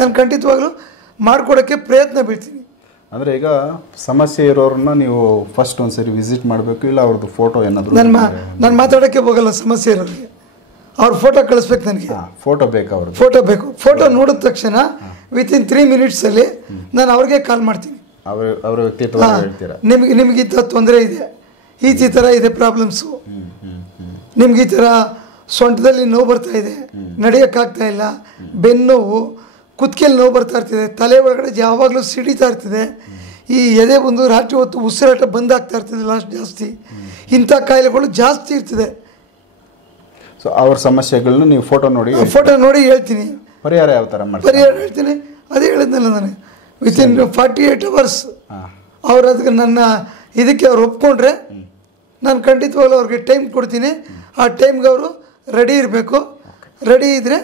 ನಾನು ಖಂಡಿತವಾಗ್ಲೂ ಮಾಡಿಕೊಡೋಕ್ಕೆ ಪ್ರಯತ್ನ ಬೀಳ್ತೀನಿ. ಅಂದರೆ ಈಗ ಸಮಸ್ಯೆ ಇರೋರನ್ನ ನೀವು ಫಸ್ಟ್ ಒಂದ್ಸರಿ ವಿಸಿಟ್ ಮಾಡಬೇಕು, ಇಲ್ಲ ಅವ್ರದ್ದು ಫೋಟೋ ಏನಾದರೂ? ನಾನು ಮಾತಾಡೋಕ್ಕೆ ಹೋಗಲ್ಲ ಸಮಸ್ಯೆ ಇರೋರಿಗೆ. ಅವ್ರ ಫೋಟೋ ಕಳಿಸ್ಬೇಕು ನನಗೆ. ಫೋಟೋ ಬೇಕು, ಅವ್ರಿಗೆ ಫೋಟೋ ಬೇಕು. ಫೋಟೋ ನೋಡಿದ ತಕ್ಷಣ ವಿತಿನ್ 3 ಮಿನಿಟ್ಸಲ್ಲಿ ನಾನು ಅವ್ರಿಗೆ ಕಾಲ್ ಮಾಡ್ತೀನಿ. ಅವ್ರ ವ್ಯಕ್ತಿತ್ವ ಹೇಳ್ತೀರಾ? ನಿಮ್ಗೆ ಈ ಥರ ತೊಂದರೆ ಇದೆ, ಈ ಥರ ಇದೆ ಪ್ರಾಬ್ಲಮ್ಸು, ನಿಮ್ಗೆ ಈ ಥರ ಸೊಂಟದಲ್ಲಿ ನೋವು ಬರ್ತಾ ಇದೆ, ನಡೆಯೋಕ್ಕಾಗ್ತಾ ಇಲ್ಲ, ಬೆನ್ನೋವು, ಕುತ್ತಿಗೆಯಲ್ಲಿ ನೋವು ಬರ್ತಾ ಇರ್ತಿದೆ, ತಲೆ ಒಳಗಡೆ ಯಾವಾಗಲೂ ಸಿಡಿತಾ ಇರ್ತಿದೆ, ಈ ಎದೆ ಬಂದು ರಾತ್ರಿ ಹೊತ್ತು ಉಸಿರಾಟ ಬಂದಾಗ್ತಾ ಇರ್ತದೆ ಲಾಸ್ಟ್ ಜಾಸ್ತಿ, ಇಂಥ ಕಾಯಿಲೆಗಳು ಜಾಸ್ತಿ ಇರ್ತದೆ. ಸೊ ಅವ್ರ ಸಮಸ್ಯೆಗಳನ್ನ ನೀವು ಫೋಟೋ ನೋಡಿ ಹೇಳ್ತೀನಿ. ಪರಿಹಾರ ಯಾವ ಥರ ಮಾಡ್ತೀವಿ? ಪರಿಹಾರ ಹೇಳ್ತೀನಿ. ಅದೇ ಹೇಳಿದ್ನಲ್ಲ ನಾನು, ವಿತಿನ್ 48 ಅವರ್ಸ್ ಅವ್ರು ಅದಕ್ಕೆ ನನ್ನ ಇದಕ್ಕೆ ಅವ್ರು ಒಪ್ಕೊಂಡ್ರೆ ನಾನು ಖಂಡಿತವಾಗ್ಲೂ ಅವ್ರಿಗೆ ಟೈಮ್ ಕೊಡ್ತೀನಿ. ಆ ಟೈಮ್ಗೆ ಅವರು ರೆಡಿ ಇರಬೇಕು. ರೆಡಿ ಇದ್ದರೆ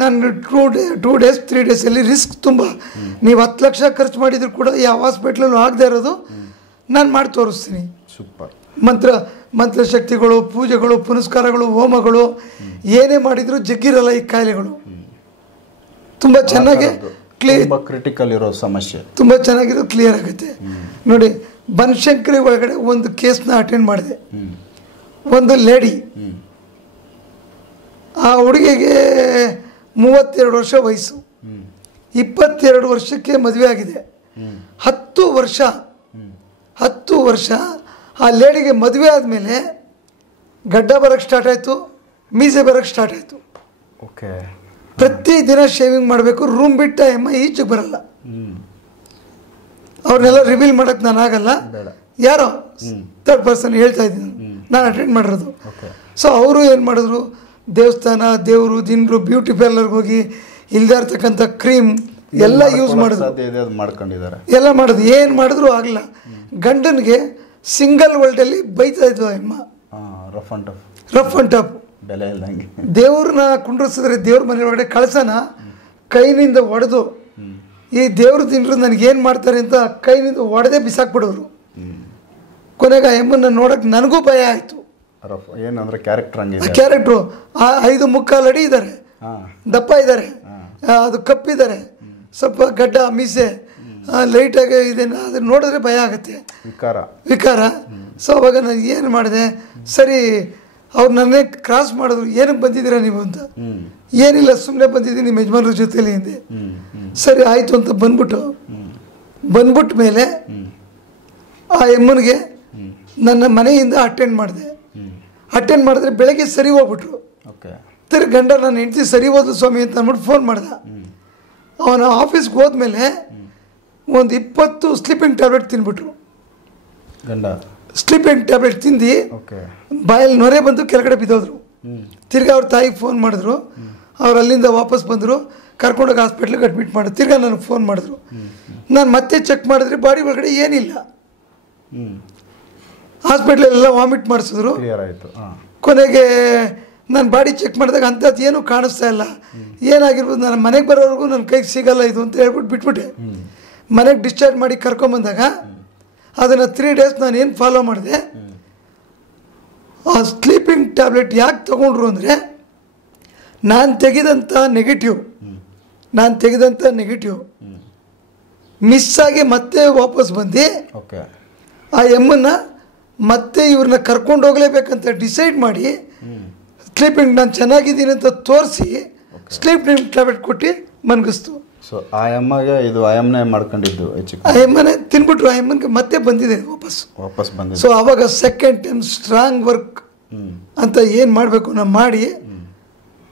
ನಾನು 2 ಡೇಸ್ 3 ಡೇಸಲ್ಲಿ ರಿಸ್ಕ್ ತುಂಬ. ನೀವು 10 ಲಕ್ಷ ಖರ್ಚು ಮಾಡಿದ್ರು ಕೂಡ ಯಾವ ಹಾಸ್ಪಿಟ್ಲಲ್ಲೂ ಆಗದೆ ಇರೋದು ನಾನು ಮಾಡಿ ತೋರಿಸ್ತೀನಿ. ಸೂಪರ್. ಮಂತ್ರಶಕ್ತಿಗಳು, ಪೂಜೆಗಳು, ಪುನಸ್ಕಾರಗಳು, ಹೋಮಗಳು ಏನೇ ಮಾಡಿದ್ರು ಜಗ್ಗಿರಲ್ಲ. ಈ ಕಾಯಿಲೆಗಳು ತುಂಬ ಚೆನ್ನಾಗಿ ಕ್ರಿಟಿಕಲ್ ಇರೋ ಸಮಸ್ಯೆ ತುಂಬ ಚೆನ್ನಾಗಿರೋ ಕ್ಲಿಯರ್ ಆಗುತ್ತೆ. ನೋಡಿ, ಬನಶಂಕರಿ ಒಳಗಡೆ ಒಂದು ಕೇಸ್ನ ಅಟೆಂಡ್ ಮಾಡಿದೆ. ಒಂದು ಲೇಡಿ, ಆ ಹುಡುಗಿಗೆ 32 ವರ್ಷ ವಯಸ್ಸು, 22 ವರ್ಷಕ್ಕೆ ಮದುವೆ ಆಗಿದೆ. 10 ವರ್ಷ ಆ ಲೇಡಿಗೆ ಮದುವೆ ಆದಮೇಲೆ ಗಡ್ಡ ಬರೋಕ್ಕೆ ಸ್ಟಾರ್ಟ್ ಆಯಿತು, ಮೀಸೆ ಬರೋಕ್ಕೆ ಸ್ಟಾರ್ಟ್ ಆಯಿತು. ಓಕೆ. ಪ್ರತಿದಿನ ಶೇವಿಂಗ್ ಮಾಡಬೇಕು. ರೂಮ್ ಬಿಟ್ಟ ಎಮ್ಮ ಈಚೆಗೆ ಬರಲ್ಲ. ಅವ್ರನ್ನೆಲ್ಲ ರಿವೀಲ್ ಮಾಡೋಕ್ಕೆ ನಾನು ಆಗಲ್ಲ. ಯಾರೋ 3rd ಪರ್ಸನ್ ಹೇಳ್ತಾ ಇದ್ದೀನಿ, ನಾನು ಅಟೆಂಡ್ ಮಾಡಿರೋದು. ಸೊ ಅವರು ಏನು ಮಾಡಿದ್ರು, ದೇವಸ್ಥಾನ, ದೇವರು, ದಿನರು, ಬ್ಯೂಟಿ ಪಾರ್ಲರ್ಗೆ ಹೋಗಿ ಇಲ್ದೇ ಇರ್ತಕ್ಕಂಥ ಕ್ರೀಮ್ ಎಲ್ಲ ಯೂಸ್ ಮಾಡಿದ್ರು, ಎಲ್ಲ ಮಾಡೋದು. ಏನು ಮಾಡಿದ್ರು ಆಗಲ್ಲ. ಗಂಡನಿಗೆ ಸಿಂಗಲ್ ವರ್ಲ್ಡಲ್ಲಿ ಬೈತಾ ಇದ್ವು ಅಮ್ಮ, ರಫ್ ಅಂಡ್ ಟಫ್. ದೇವ್ರನ್ನ ಕುಂಡ್ರಿಸಿದ್ರೆ ದೇವ್ರ ಮನೆ ಒಳಗಡೆ ಕಳಸನ ಕೈನಿಂದ ಒಡೆದು, ಈ ದೇವ್ರ ತಿಂದ್ರು ನನಗೇನು ಮಾಡ್ತಾರೆ ಅಂತ ಕೈನಿಂದ ಒಡೆದೇ ಬಿಸಾಕ್ಬಿಡೋರು. ಕೊನೆಗೆ ಆ ಎಮ್ಮನ್ನ ನೋಡೋಕೆ ನನಗೂ ಭಯ ಆಯಿತು. ಏನಂದ್ರೆ ಕ್ಯಾರೆಕ್ಟ್ರು 5 ಮುಕ್ಕಾಲು ಅಡಿ ಇದ್ದಾರೆ, ದಪ್ಪ ಇದ್ದಾರೆ, ಅದು ಕಪ್ಪಿದ್ದಾರೆ, ಸ್ವಲ್ಪ ಗಡ್ಡ ಮೀಸೆ ಲೈಟಾಗಿ ಇದೆ. ಅದನ್ನು ನೋಡಿದ್ರೆ ಭಯ ಆಗುತ್ತೆ, ವಿಕಾರ. ಸೊ ಅವಾಗ ನಾನು ಏನು ಮಾಡಿದೆ, ಸರಿ ಅವ್ರು ನನ್ನೇ ಕ್ರಾಸ್ ಮಾಡಿದ್ರು, ಏನಕ್ಕೆ ಬಂದಿದ್ದೀರಾ ನೀವು ಅಂತ. ಏನಿಲ್ಲ, ಸುಮ್ಮನೆ ಬಂದಿದ್ದೀನಿ ನಿಮ್ಮ ಯಜಮಾನ್ರ ಜೊತೆಲಿ ಹಿಂದೆ. ಸರಿ ಆಯಿತು ಅಂತ ಬಂದ್ಬಿಟ್ಟ ಮೇಲೆ ಆ ಎಮ್ಮನಿಗೆ ನನ್ನ ಮನೆಯಿಂದ ಅಟೆಂಡ್ ಮಾಡಿದ್ರೆ ಬೆಳಗ್ಗೆ ಸರಿ ಹೋಗ್ಬಿಟ್ರು. ಗಂಡ ನನ್ನ ಹೆಂಡತಿ ಸರಿ ಹೋದ್ರು ಸ್ವಾಮಿ ಅಂತ ಅಂದ್ಬಿಟ್ಟು ಫೋನ್ ಮಾಡ್ದ. ಅವನ ಆಫೀಸ್ಗೆ ಹೋದ್ಮೇಲೆ ಒಂದು 20 ಸ್ಲೀಪಿಂಗ್ ಟ್ಯಾಬ್ಲೆಟ್ ತಿಂದ್ಬಿಟ್ರು. ಸ್ಲೀಪಿಂಗ್ ಟ್ಯಾಬ್ಲೆಟ್ ತಿಂದು ಬಾಯಲ್ಲಿ ನೊರೆ ಬಂದು ಕೆಳಗಡೆ ಬಿದ್ದೋದ್ರು. ತಿರ್ಗಾ ಅವ್ರ ತಾಯಿಗೆ ಫೋನ್ ಮಾಡಿದ್ರು, ಅವ್ರು ಅಲ್ಲಿಂದ ವಾಪಸ್ ಬಂದರು, ಕರ್ಕೊಂಡೋಗಿ ಹಾಸ್ಪಿಟ್ಲಿಗೆ ಅಡ್ಮಿಟ್ ಮಾಡಿದ್ರು. ತಿರ್ಗಾ ನನಗೆ ಫೋನ್ ಮಾಡಿದ್ರು. ನಾನು ಮತ್ತೆ ಚೆಕ್ ಮಾಡಿದ್ರೆ ಬಾಡಿ ಒಳಗಡೆ ಏನಿಲ್ಲ. ಹಾಸ್ಪಿಟ್ಲೆಲ್ಲ ವಾಮಿಟ್ ಮಾಡಿಸಿದ್ರು. ಕೊನೆಗೆ ನಾನು ಬಾಡಿ ಚೆಕ್ ಮಾಡಿದಾಗ ಅಂಥದ್ದು ಏನೂ ಕಾಣಿಸ್ತಾ ಇಲ್ಲ. ಏನಾಗಿರ್ಬೋದು, ನಾನು ಮನೆಗೆ ಬರೋವರೆಗೂ ನನ್ನ ಕೈಗೆ ಸಿಗಲ್ಲ ಇದು ಅಂತ ಹೇಳ್ಬಿಟ್ಟು ಬಿಟ್ಬಿಟ್ಟೆ. ಮನೆಗೆ ಡಿಸ್ಚಾರ್ಜ್ ಮಾಡಿ ಕರ್ಕೊಂಬಂದಾಗ ಅದನ್ನು 3 ಡೇಸ್ ನಾನು ಏನು ಫಾಲೋ ಮಾಡಿದೆ, ಆ ಸ್ಲೀಪಿಂಗ್ ಟ್ಯಾಬ್ಲೆಟ್ ಯಾಕೆ ತೊಗೊಂಡ್ರು ಅಂದರೆ ನಾನು ತೆಗೆದಂಥ ನೆಗೆಟಿವ್ ಮಿಸ್ ಆಗಿ ಮತ್ತೆ ವಾಪಸ್ ಬಂದು ಆ ಎಮ್ಮನ್ನು ಮತ್ತೆ ಇವ್ರನ್ನ ಕರ್ಕೊಂಡು ಹೋಗಲೇಬೇಕಂತ ಡಿಸೈಡ್ ಮಾಡಿ ಸ್ಲೀಪಿಂಗ್ ನಾನು ಚೆನ್ನಾಗಿದ್ದೀನಿ ಅಂತ ತೋರಿಸಿ ಸ್ಲೀಪಿಂಗ್ ಟ್ಯಾಬ್ಲೆಟ್ ಕೊಟ್ಟು ಮನ್ಗಿಸ್ತು. ಸೊ ಆ ಎಮ್ಮಗೆ ಇದು ಆ ಎಮ್ನೇ ಮಾಡ್ಕೊಂಡಿದ್ದು, ಆ ಎಮ್ಮನೆ ತಿನ್ಬಿಟ್ರು. ಆ ಎಮ್ಮನ್ಗೆ ಮತ್ತೆ ಬಂದಿದೆ ವಾಪಸ್ ಬಂದಿದೆ. ಸೊ ಆವಾಗ ಸೆಕೆಂಡ್ ಟೈಮ್ ಸ್ಟ್ರಾಂಗ್ ವರ್ಕ್ ಅಂತ ಏನು ಮಾಡಬೇಕು ನಾವು ಮಾಡಿ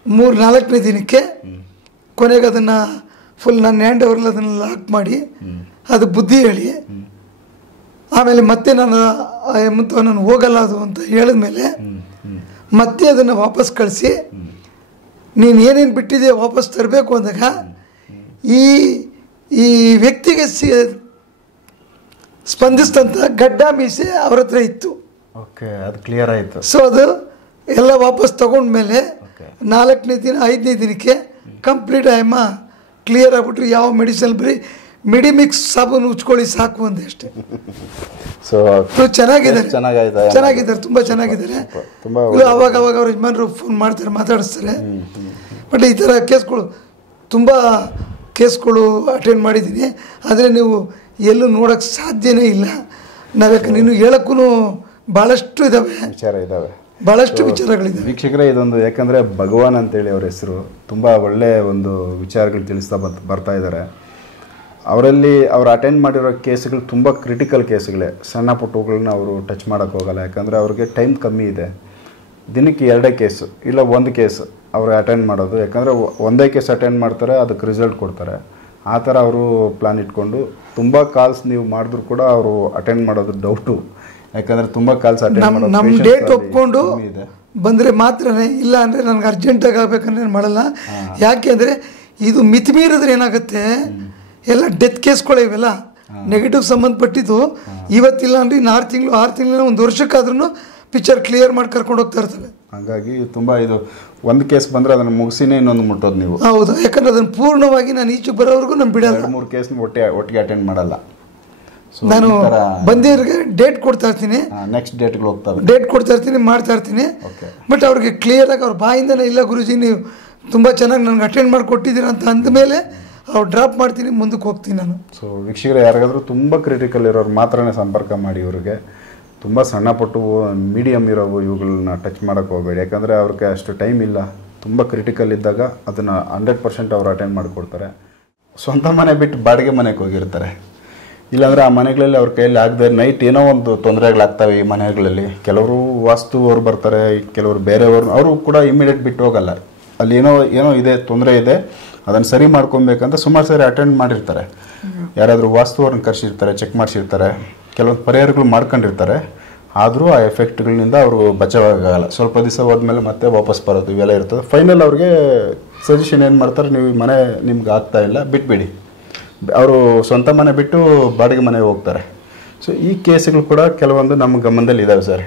3-4ನೇ ದಿನಕ್ಕೆ ಕೊನೆಗೆ ಅದನ್ನು ಫುಲ್ ನನ್ನ ಹ್ಯಾಂಡ್ ಓವರ್ಲ್ಲಿ ಅದನ್ನು ಲಾಕ್ ಮಾಡಿ ಅದು ಬುದ್ಧಿ ಹೇಳಿ ಆಮೇಲೆ ಮತ್ತೆ ನಾನು ಆ ಎಮ್ಮಂತ ನಾನು ಹೋಗಲ್ಲ ಅದು ಅಂತ ಹೇಳಿದ್ಮೇಲೆ ಮತ್ತೆ ಅದನ್ನು ವಾಪಸ್ ಕಳಿಸಿ ನೀನು ಏನೇನು ಬಿಟ್ಟಿದೆಯಾ ವಾಪಸ್ ತರಬೇಕು ಅಂದಾಗ ಈ ವ್ಯಕ್ತಿಗೆ ಸ್ಪಂದಿಸಿದಂಥ ಗಡ್ಡ ಮೀಸೆ ಅವ್ರ ಹತ್ರ ಇತ್ತು. ಅದು ಕ್ಲಿಯರ್ ಆಯಿತು. ಸೊ ಅದು ಎಲ್ಲ ವಾಪಸ್ ತಗೊಂಡ್ಮೇಲೆ 4ನೇ ದಿನ 5ನೇ ದಿನಕ್ಕೆ ಕಂಪ್ಲೀಟ್ ಆಯಮ್ಮ ಕ್ಲಿಯರ್ ಆಗಿಬಿಟ್ರು. ಯಾವ ಮೆಡಿಸಿನ್ ಬರೀ ಮೆಡಿಮಿಕ್ಸ್ ಸಾಬೂನು ಉಚ್ಕೊಳ್ಳಿ ಸಾಕು ಅಂದೆ ಅಷ್ಟೇ. ಸೊ ಚೆನ್ನಾಗಿದ್ದಾರೆ, ತುಂಬ ಚೆನ್ನಾಗಿದ್ದಾರೆ. ಅವಾಗ ಅವ್ರ ಯಜಮಾನರು ಫೋನ್ ಮಾಡ್ತಾರೆ, ಮಾತಾಡಿಸ್ತಾರೆ. ಬಟ್ ಈ ಥರ ತುಂಬ ಕೇಸ್ಗಳು ಅಟೆಂಡ್ ಮಾಡಿದ್ದೀನಿ. ಆದರೆ ನೀವು ಎಲ್ಲೂ ನೋಡೋಕ್ಕೆ ಸಾಧ್ಯನೇ ಇಲ್ಲ. ನಾವ್ಯಾಕೆ ನೀನು ಹೇಳೋಕ್ಕೂ ಭಾಳಷ್ಟು ಇದ್ದಾವೆ, ಭಾಳಷ್ಟು ವಿಚಾರಗಳಿದ್ದಾವೆ. ವೀಕ್ಷಕರೇ, ಇದೊಂದು ಯಾಕಂದರೆ ಭಗವಾನ್ ಅಂತೇಳಿ ಅವ್ರ ಹೆಸರು, ತುಂಬ ಒಳ್ಳೆಯ ಒಂದು ವಿಚಾರಗಳು ತಿಳಿಸ್ತಾ ಬರ್ತಾ ಇದ್ದಾರೆ. ಅವರಲ್ಲಿ ಅವ್ರು ಅಟೆಂಡ್ ಮಾಡಿರೋ ಕೇಸ್ಗಳು ತುಂಬ ಕ್ರಿಟಿಕಲ್ ಕೇಸ್ಗಳೇ. ಸಣ್ಣ ಪುಟ್ಟಗಳನ್ನ ಅವರು ಟಚ್ ಮಾಡೋಕ್ಕೆ ಹೋಗಲ್ಲ, ಯಾಕಂದರೆ ಅವ್ರಿಗೆ ಟೈಮ್ ಕಮ್ಮಿ ಇದೆ. ದಿನಕ್ಕೆ 2 ಕೇಸು ಇಲ್ಲ 1 ಕೇಸ್ ಅವರು ಅಟೆಂಡ್ ಮಾಡೋದು. ಯಾಕಂದರೆ ಒಂದೇ ಕೇಸ್ ಅಟೆಂಡ್ ಮಾಡ್ತಾರೆ, ಅದಕ್ಕೆ ರಿಸಲ್ಟ್ ಕೊಡ್ತಾರೆ. ಆ ಥರ ಅವರು ಪ್ಲಾನ್ ಇಟ್ಕೊಂಡು ತುಂಬ ಕಾಲ್ಸ್ ನೀವು ಮಾಡಿದ್ರು ಕೂಡ ಅವರು ಅಟೆಂಡ್ ಮಾಡೋದು ಡೌಟು. ಯಾಕಂದರೆ ತುಂಬ ಕಾಲ್ಸ್ ಅಟೆಂಡ್ ಮಾಡೋದು ನಮ್ಮ ಡೇಟ್ ಒಪ್ಕೊಂಡು ಬಂದರೆ ಮಾತ್ರನೇ, ಇಲ್ಲ ಅಂದರೆ ನನಗೆ ಅರ್ಜೆಂಟಾಗಿ ಆಗಬೇಕಂದ್ರೆ ಮಾಡಲ್ಲ. ಯಾಕೆ ಅಂದರೆ ಇದು ಮಿತಿಮೀರಿದ್ರೆ ಏನಾಗುತ್ತೆ, ಎಲ್ಲ ಡೆತ್ ಕೇಸ್ಗಳು ಇವೆಲ್ಲ ನೆಗೆಟಿವ್ ಸಂಬಂಧಪಟ್ಟಿದ್ದು. ಇವತ್ತಿಲ್ಲ ಅಂದರೆ 6 ತಿಂಗಳು 1 ವರ್ಷಕ್ಕಾದ್ರೂ ಪಿಕ್ಚರ್ ಕ್ಲಿಯರ್ ಮಾಡಿ ಕರ್ಕೊಂಡು ಹೋಗ್ತಾ ಇರ್ತವೆ. ಹಾಗಾಗಿ ತುಂಬ ಇದು ಒಂದು ಕೇಸ್ ಬಂದರೆ ಅದನ್ನು ಮುಗಿಸಿನೇ ಇನ್ನೊಂದು ಮುಟ್ಟೋದು ನೀವು. ಹೌದು, ಯಾಕಂದ್ರೆ ಅದನ್ನು ಪೂರ್ಣವಾಗಿ ನಾನು ಈಚೆ ಬರೋವರೆಗೂ ನಾನು ಬಿಡಲ್ಲ. 2-3 ಕೇಸ್ ಒಟ್ಟಿಗೆ ಅಟೆಂಡ್ ಮಾಡಲ್ಲ. ನಾನು ಬಂದಿರೋರಿಗೆ ಡೇಟ್ ಕೊಡ್ತಾ ಇರ್ತೀನಿ, ನೆಕ್ಸ್ಟ್ ಡೇಟ್ಗಳು ಹೋಗ್ತವೆ, ಡೇಟ್ ಕೊಡ್ತಾ ಇರ್ತೀನಿ, ಮಾಡ್ತಾ ಇರ್ತೀನಿ. ಬಟ್ ಅವ್ರಿಗೆ ಕ್ಲಿಯರಾಗಿ ಅವ್ರ ಬಾಯಿಂದನೇ ಇಲ್ಲ ಗುರುಜಿ ನೀವು ತುಂಬ ಚೆನ್ನಾಗಿ ನನಗೆ ಅಟೆಂಡ್ ಮಾಡಿ ಕೊಟ್ಟಿದ್ದೀರ ಅಂತ ಅಂದಮೇಲೆ ಅವ್ರು ಡ್ರಾಪ್ ಮಾಡ್ತೀನಿ, ಮುಂದಕ್ಕೆ ಹೋಗ್ತೀನಿ ನಾನು. ಸೊ ವೀಕ್ಷಕರೇ, ಯಾರಿಗಾದ್ರೂ ತುಂಬ ಕ್ರಿಟಿಕಲ್ ಇರೋರು ಮಾತ್ರನೇ ಸಂಪರ್ಕ ಮಾಡಿ. ಇವ್ರಿಗೆ ತುಂಬ ಸಣ್ಣ ಪಟ್ಟು ಮೀಡಿಯಮ್ ಇರೋವು ಇವುಗಳನ್ನ ಟಚ್ ಮಾಡೋಕ್ಕೆ ಹೋಗಬೇಡಿ. ಯಾಕಂದರೆ ಅವ್ರಿಗೆ ಅಷ್ಟು ಟೈಮ್ ಇಲ್ಲ. ತುಂಬ ಕ್ರಿಟಿಕಲ್ ಇದ್ದಾಗ ಅದನ್ನು 100% ಅವ್ರು ಅಟೆಂಡ್ ಮಾಡಿಕೊಡ್ತಾರೆ. ಸ್ವಂತ ಮನೆ ಬಿಟ್ಟು ಬಾಡಿಗೆ ಮನೆಗೆ ಹೋಗಿರ್ತಾರೆ, ಇಲ್ಲಾಂದರೆ ಆ ಮನೆಗಳಲ್ಲಿ ಅವ್ರ ಕೈಯಲ್ಲಿ ಆಗದೆ ನೈಟ್ ಏನೋ ಒಂದು ತೊಂದರೆಗಳಾಗ್ತವೆ ಈ ಮನೆಗಳಲ್ಲಿ. ಕೆಲವರು ವಾಸ್ತು ಅವ್ರು ಬರ್ತಾರೆ, ಕೆಲವರು ಬೇರೆಯವರು, ಅವರು ಕೂಡ ಇಮಿಡಿಯೇಟ್ ಬಿಟ್ಟು ಹೋಗಲ್ಲ. ಅಲ್ಲಿ ಏನೋ ಇದೆ, ತೊಂದರೆ ಇದೆ, ಅದನ್ನು ಸರಿ ಮಾಡ್ಕೊಬೇಕಂತ ಸುಮಾರು ಸಾರಿ ಅಟೆಂಡ್ ಮಾಡಿರ್ತಾರೆ. ಯಾರಾದರೂ ವಾಸ್ತುವ್ರನ್ನ ಕರೆಸಿರ್ತಾರೆ, ಚೆಕ್ ಮಾಡಿಸಿರ್ತಾರೆ, ಕೆಲವೊಂದು ಪರಿಹಾರಗಳು ಮಾಡ್ಕೊಂಡಿರ್ತಾರೆ. ಆದರೂ ಆ ಎಫೆಕ್ಟ್ಗಳಿಂದ ಅವರು ಬಚಾವಾಗಲ್ಲ. ಸ್ವಲ್ಪ ದಿವಸ ಹೋದ್ಮೇಲೆ ಮತ್ತೆ ವಾಪಸ್ ಬರೋದು ಇವೆಲ್ಲ ಇರ್ತದೆ. ಫೈನಲ್ ಅವ್ರಿಗೆ ಸಜೆಷನ್ ಏನು ಮಾಡ್ತಾರೆ, ನೀವು ಮನೆ ನಿಮ್ಗೆ ಆಗ್ತಾ ಇಲ್ಲ ಬಿಟ್ಬಿಡಿ. ಅವರು ಸ್ವಂತ ಮನೆ ಬಿಟ್ಟು ಬಾಡಿಗೆ ಮನೆಗೆ ಹೋಗ್ತಾರೆ. ಸೊ ಈ ಕೇಸ್ಗಳು ಕೂಡ ಕೆಲವೊಂದು ನಮ್ಮ ಗಮನದಲ್ಲಿ ಇದ್ದಾವೆ ಸರ್.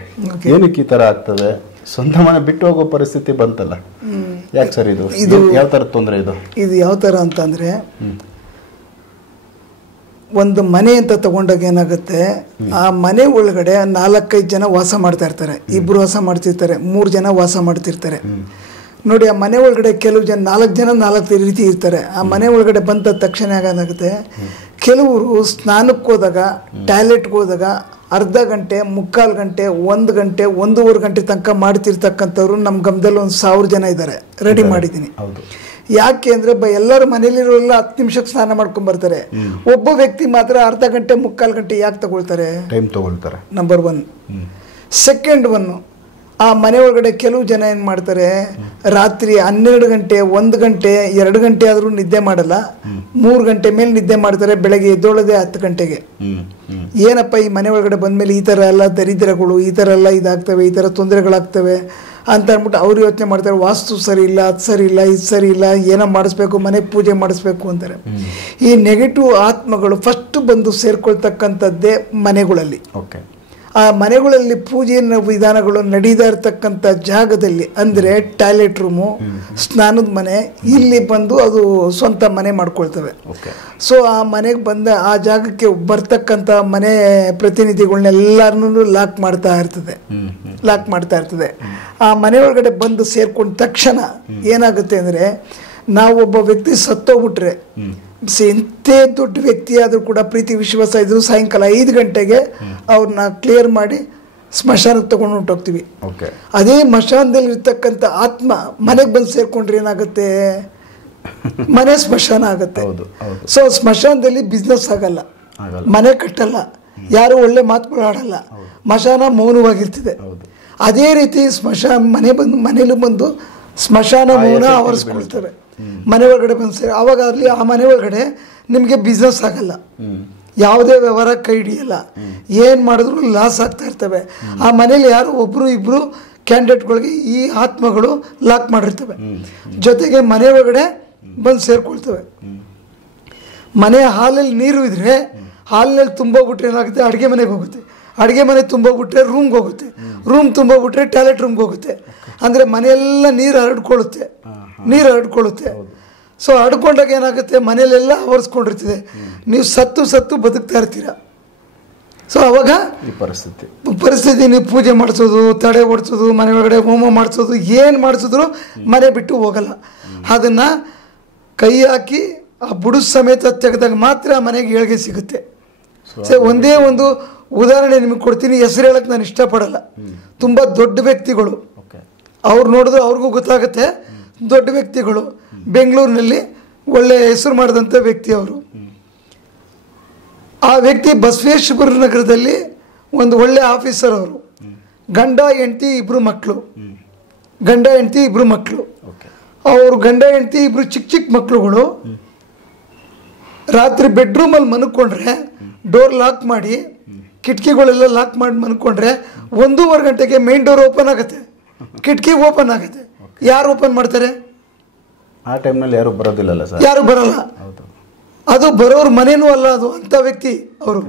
ಏನಕ್ಕೆ ಈ ಥರ ಆಗ್ತದೆ? ಸ್ವಂತ ಮನೆ ಬಿಟ್ಟು ಹೋಗೋ ಪರಿಸ್ಥಿತಿ ಬಂತಲ್ಲ, ಯಾಕೆ ಸರ್? ಇದು ಯಾವ ಥರದ ತೊಂದರೆ? ಇದು ಯಾವ ಥರ ಅಂತಂದರೆ, ಒಂದು ಮನೆ ಅಂತ ತಗೊಂಡಾಗ ಏನಾಗುತ್ತೆ, ಆ ಮನೆ ಒಳಗಡೆ 4-5 ಜನ ವಾಸ ಮಾಡ್ತಾ ಇರ್ತಾರೆ, 2 ವಾಸ ಮಾಡ್ತಿರ್ತಾರೆ, 3 ಜನ ವಾಸ ಮಾಡ್ತಿರ್ತಾರೆ. ನೋಡಿ, ಆ ಮನೆ ಒಳಗಡೆ ಕೆಲವು ಜನ 4 ಜನ 4 ರೀತಿ ಇರ್ತಾರೆ. ಆ ಮನೆ ಒಳಗಡೆ ಬಂದ ತಕ್ಷಣ ಏನಾಗುತ್ತೆ, ಕೆಲವರು ಸ್ನಾನಕ್ಕೆ ಹೋದಾಗ, ಟಾಯ್ಲೆಟ್ಗೆ ಹೋದಾಗ ಅರ್ಧ ಗಂಟೆ, ಮುಕ್ಕಾಲು ಗಂಟೆ, 1 ಗಂಟೆ, 1.5 ಗಂಟೆ ತನಕ ಮಾಡ್ತಿರ್ತಕ್ಕಂಥವ್ರು ನಮ್ಮ ಗಮದಲ್ಲಿ 1,000 ಜನ ಇದ್ದಾರೆ. ರೆಡಿ ಮಾಡಿದ್ದೀನಿ. ಯಾಕೆ ಅಂದರೆ ಎಲ್ಲರೂ ಮನೇಲಿರೋಲ್ಲ 10 ನಿಮಿಷಕ್ಕೆ ಸ್ನಾನ ಮಾಡ್ಕೊಂಡು ಬರ್ತಾರೆ. ಒಬ್ಬ ವ್ಯಕ್ತಿ ಮಾತ್ರ ಅರ್ಧ ಗಂಟೆ, ಮುಕ್ಕಾಲು ಗಂಟೆ ಯಾಕೆ ತಗೊಳ್ತಾರೆ? ಟೈಮ್ ತಗೊಳ್ತಾರೆ. ನಂಬರ್ 1. ಸೆಕೆಂಡ್ 1, ಆ ಮನೆ ಒಳಗಡೆ ಕೆಲವು ಜನ ಏನು ಮಾಡ್ತಾರೆ, ರಾತ್ರಿ 12 ಗಂಟೆ, 1 ಗಂಟೆ, 2 ಗಂಟೆ ಆದರೂ ನಿದ್ದೆ ಮಾಡಲ್ಲ, 3 ಗಂಟೆ ಮೇಲೆ ನಿದ್ದೆ ಮಾಡ್ತಾರೆ, ಬೆಳಗ್ಗೆ ಎದ್ದೊಳದೆ 10 ಗಂಟೆಗೆ. ಏನಪ್ಪ ಈ ಮನೆ ಒಳಗಡೆ ಬಂದಮೇಲೆ ಈ ಥರ ಎಲ್ಲ ದರಿದ್ರಗಳು, ಈ ಥರ ಎಲ್ಲ ಇದಾಗ್ತವೆ, ಈ ಥರ ತೊಂದರೆಗಳಾಗ್ತವೆ ಅಂತ ಅಂದ್ಬಿಟ್ಟು ಅವ್ರು ಯೋಚನೆ ಮಾಡ್ತಾರೆ. ವಾಸ್ತು ಸರಿ ಇಲ್ಲ, ಅದು ಸರಿ ಇಲ್ಲ, ಇದು ಸರಿ ಇಲ್ಲ, ಏನೋ ಮಾಡಿಸ್ಬೇಕು, ಮನೆಗೆ ಪೂಜೆ ಮಾಡಿಸ್ಬೇಕು ಅಂತಾರೆ. ಈ ನೆಗೆಟಿವ್ ಆತ್ಮಗಳು ಫಸ್ಟ್ ಬಂದು ಸೇರ್ಕೊಳ್ತಕ್ಕಂಥದ್ದೇ ಮನೆಗಳಲ್ಲಿ. ಆ ಮನೆಗಳಲ್ಲಿ ಪೂಜೆಯ ವಿಧಾನಗಳು ನಡೀತಾ ಇರ್ತಕ್ಕಂಥ ಜಾಗದಲ್ಲಿ, ಅಂದರೆ ಟಾಯ್ಲೆಟ್ ರೂಮು, ಸ್ನಾನದ ಮನೆ, ಇಲ್ಲಿ ಬಂದು ಅದು ಸ್ವಂತ ಮನೆ ಮಾಡ್ಕೊಳ್ತವೆ. ಸೊ ಆ ಮನೆಗೆ ಬಂದ ಆ ಜಾಗಕ್ಕೆ ಬರ್ತಕ್ಕಂಥ ಮನೆ ಪ್ರತಿನಿಧಿಗಳನ್ನೆಲ್ಲರನ್ನೂ ಲಾಕ್ ಮಾಡ್ತಾ ಇರ್ತದೆ. ಆ ಮನೆ ಒಳಗಡೆ ಬಂದು ಸೇರ್ಕೊಂಡ ತಕ್ಷಣ ಏನಾಗುತ್ತೆ ಅಂದರೆ, ನಾವೊಬ್ಬ ವ್ಯಕ್ತಿ ಸತ್ತೋಗ್ಬಿಟ್ರೆ, ಎಂಥೇ ದೊಡ್ಡ ವ್ಯಕ್ತಿ ಆದರೂ ಕೂಡ ಪ್ರೀತಿ ವಿಶ್ವಾಸ ಇದ್ರು ಸಾಯಂಕಾಲ 5 ಗಂಟೆಗೆ ಅವ್ರನ್ನ ಕ್ಲಿಯರ್ ಮಾಡಿ ಸ್ಮಶಾನಕ್ಕೆ ತಗೊಂಡು ಹೊಂಟೋಗ್ತೀವಿ. ಅದೇ ಸ್ಮಶಾನದಲ್ಲಿ ಇರ್ತಕ್ಕಂಥ ಆತ್ಮ ಮನೆಗೆ ಬಂದು ಸೇರ್ಕೊಂಡ್ರೆ ಏನಾಗುತ್ತೆ? ಮನೆ ಸ್ಮಶಾನ ಆಗುತ್ತೆ. ಸೊ ಸ್ಮಶಾನದಲ್ಲಿ ಬಿಸ್ನೆಸ್ ಆಗಲ್ಲ, ಮನೆ ಕಟ್ಟಲ್ಲ, ಯಾರು ಒಳ್ಳೆ ಮಾತುಗಳು ಆಡಲ್ಲ, ಸ್ಮಶಾನ ಮೌನವಾಗಿರ್ತದೆ. ಅದೇ ರೀತಿ ಮನೇಲಿ ಬಂದು ಸ್ಮಶಾನ ಮೌನ ಆವರಿಸ್ಕೊಳ್ತವೆ. ಮನೆ ಒಳಗಡೆ ಬಂದು ಸೇರಿ ಆವಾಗ ಅಲ್ಲಿ ಆ ಮನೆ ಒಳಗಡೆ ನಿಮಗೆ ಬಿಸ್ನೆಸ್ ಆಗಲ್ಲ, ಯಾವುದೇ ವ್ಯವಹಾರ ಕೈ ಹಿಡಿಯಲ್ಲ, ಏನು ಮಾಡಿದ್ರು ಲಾಸ್ ಆಗ್ತಾ ಇರ್ತವೆ. ಆ ಮನೇಲಿ ಯಾರು ಒಬ್ಬರು ಇಬ್ಬರು ಕ್ಯಾಂಡಿಡೇಟ್ಗಳಿಗೆ ಈ ಆತ್ಮಗಳು ಲಾಕ್ ಮಾಡಿರ್ತವೆ. ಜೊತೆಗೆ ಮನೆ ಒಳಗಡೆ ಬಂದು ಸೇರ್ಕೊಳ್ತವೆ. ಮನೆ ಹಾಲಲ್ಲಿ ನೀರು ಇದ್ರೆ ಹಾಲಿನಲ್ಲಿ ತುಂಬೋಗ್ಬಿಟ್ರೆ ಏನಾಗುತ್ತೆ? ಅಡುಗೆ ಮನೆಗೆ ಹೋಗುತ್ತೆ. ಅಡುಗೆ ಮನೆ ತುಂಬೋಗ್ಬಿಟ್ರೆ ರೂಮ್ಗೆ ಹೋಗುತ್ತೆ. ರೂಮ್ ತುಂಬೋಗ್ಬಿಟ್ರೆ ಟಾಯ್ಲೆಟ್ ರೂಮ್ಗೆ ಹೋಗುತ್ತೆ. ಅಂದರೆ ಮನೆಯೆಲ್ಲ ನೀರು ಹರಡ್ಕೊಳ್ಳುತ್ತೆ. ಸೊ ಹಡ್ಕೊಂಡಾಗ ಏನಾಗುತ್ತೆ? ಮನೆಯಲ್ಲೆಲ್ಲ ಆವರಿಸ್ಕೊಂಡಿರ್ತದೆ. ನೀವು ಸತ್ತು ಬದುಕ್ತಾ ಇರ್ತೀರ. ಸೊ ಅವಾಗ ಪರಿಸ್ಥಿತಿ ನೀವು ಪೂಜೆ ಮಾಡಿಸೋದು, ತಡೆ ಓಡಿಸೋದು, ಮನೆ ಒಳಗಡೆ ಹೋಮ ಮಾಡಿಸೋದು, ಏನು ಮಾಡಿಸಿದ್ರು ಮನೆ ಬಿಟ್ಟು ಹೋಗಲ್ಲ. ಅದನ್ನು ಕೈ ಹಾಕಿ ಆ ಬುಡು ಸಮೇತ ತೆಗೆದಾಗ ಮಾತ್ರ ಮನೆಗೆ ಏಳ್ಗೆ ಸಿಗುತ್ತೆ. ಸೊ ಒಂದೇ ಒಂದು ಉದಾಹರಣೆ ನಿಮಗೆ ಕೊಡ್ತೀನಿ, ಹೆಸರು ಹೇಳಕ್ಕೆ ನಾನು ಇಷ್ಟಪಡಲ್ಲ. ತುಂಬ ದೊಡ್ಡ ವ್ಯಕ್ತಿಗಳು, ಅವ್ರು ನೋಡಿದ್ರೆ ಅವ್ರಿಗೂ ಗೊತ್ತಾಗುತ್ತೆ. ದೊಡ್ಡ ವ್ಯಕ್ತಿಗಳು, ಬೆಂಗಳೂರಿನಲ್ಲಿ ಒಳ್ಳೆ ಹೆಸರು ಮಾಡಿದಂಥ ವ್ಯಕ್ತಿ ಅವರು. ಆ ವ್ಯಕ್ತಿ ಬಸವೇಶ್ವರ ನಗರದಲ್ಲಿ ಒಂದು ಒಳ್ಳೆ ಆಫೀಸರ್. ಅವರು ಗಂಡ ಹೆಂಡತಿ ಇಬ್ಬರು ಮಕ್ಕಳು. ಅವರು ಗಂಡ ಹೆಂಡತಿ ಇಬ್ಬರು ಚಿಕ್ಕ ಮಕ್ಕಳುಗಳು. ರಾತ್ರಿ ಬೆಡ್ರೂಮಲ್ಲಿ ಮನ್ಕೊಂಡ್ರೆ ಡೋರ್ ಲಾಕ್ ಮಾಡಿ, ಕಿಟಕಿಗಳೆಲ್ಲ ಲಾಕ್ ಮಾಡಿ ಮನ್ಕೊಂಡ್ರೆ 1.5 ಗಂಟೆಗೆ ಮೇನ್ ಡೋರ್ ಓಪನ್ ಆಗುತ್ತೆ, ಕಿಟಕಿ ಓಪನ್ ಆಗುತ್ತೆ. ಯಾರು ಓಪನ್ ಮಾಡ್ತಾರೆ? ಆ ಟೈಮ್ನಲ್ಲಿ ಯಾರು ಬರೋದಿಲ್ಲ ಸರ್. ಯಾರು ಬರಲ್ಲ. ಅದು ಬರೋರು ಮನೇನೂ ಅಲ್ಲ, ಅದು ಅಂಥ ವ್ಯಕ್ತಿ ಅವರು.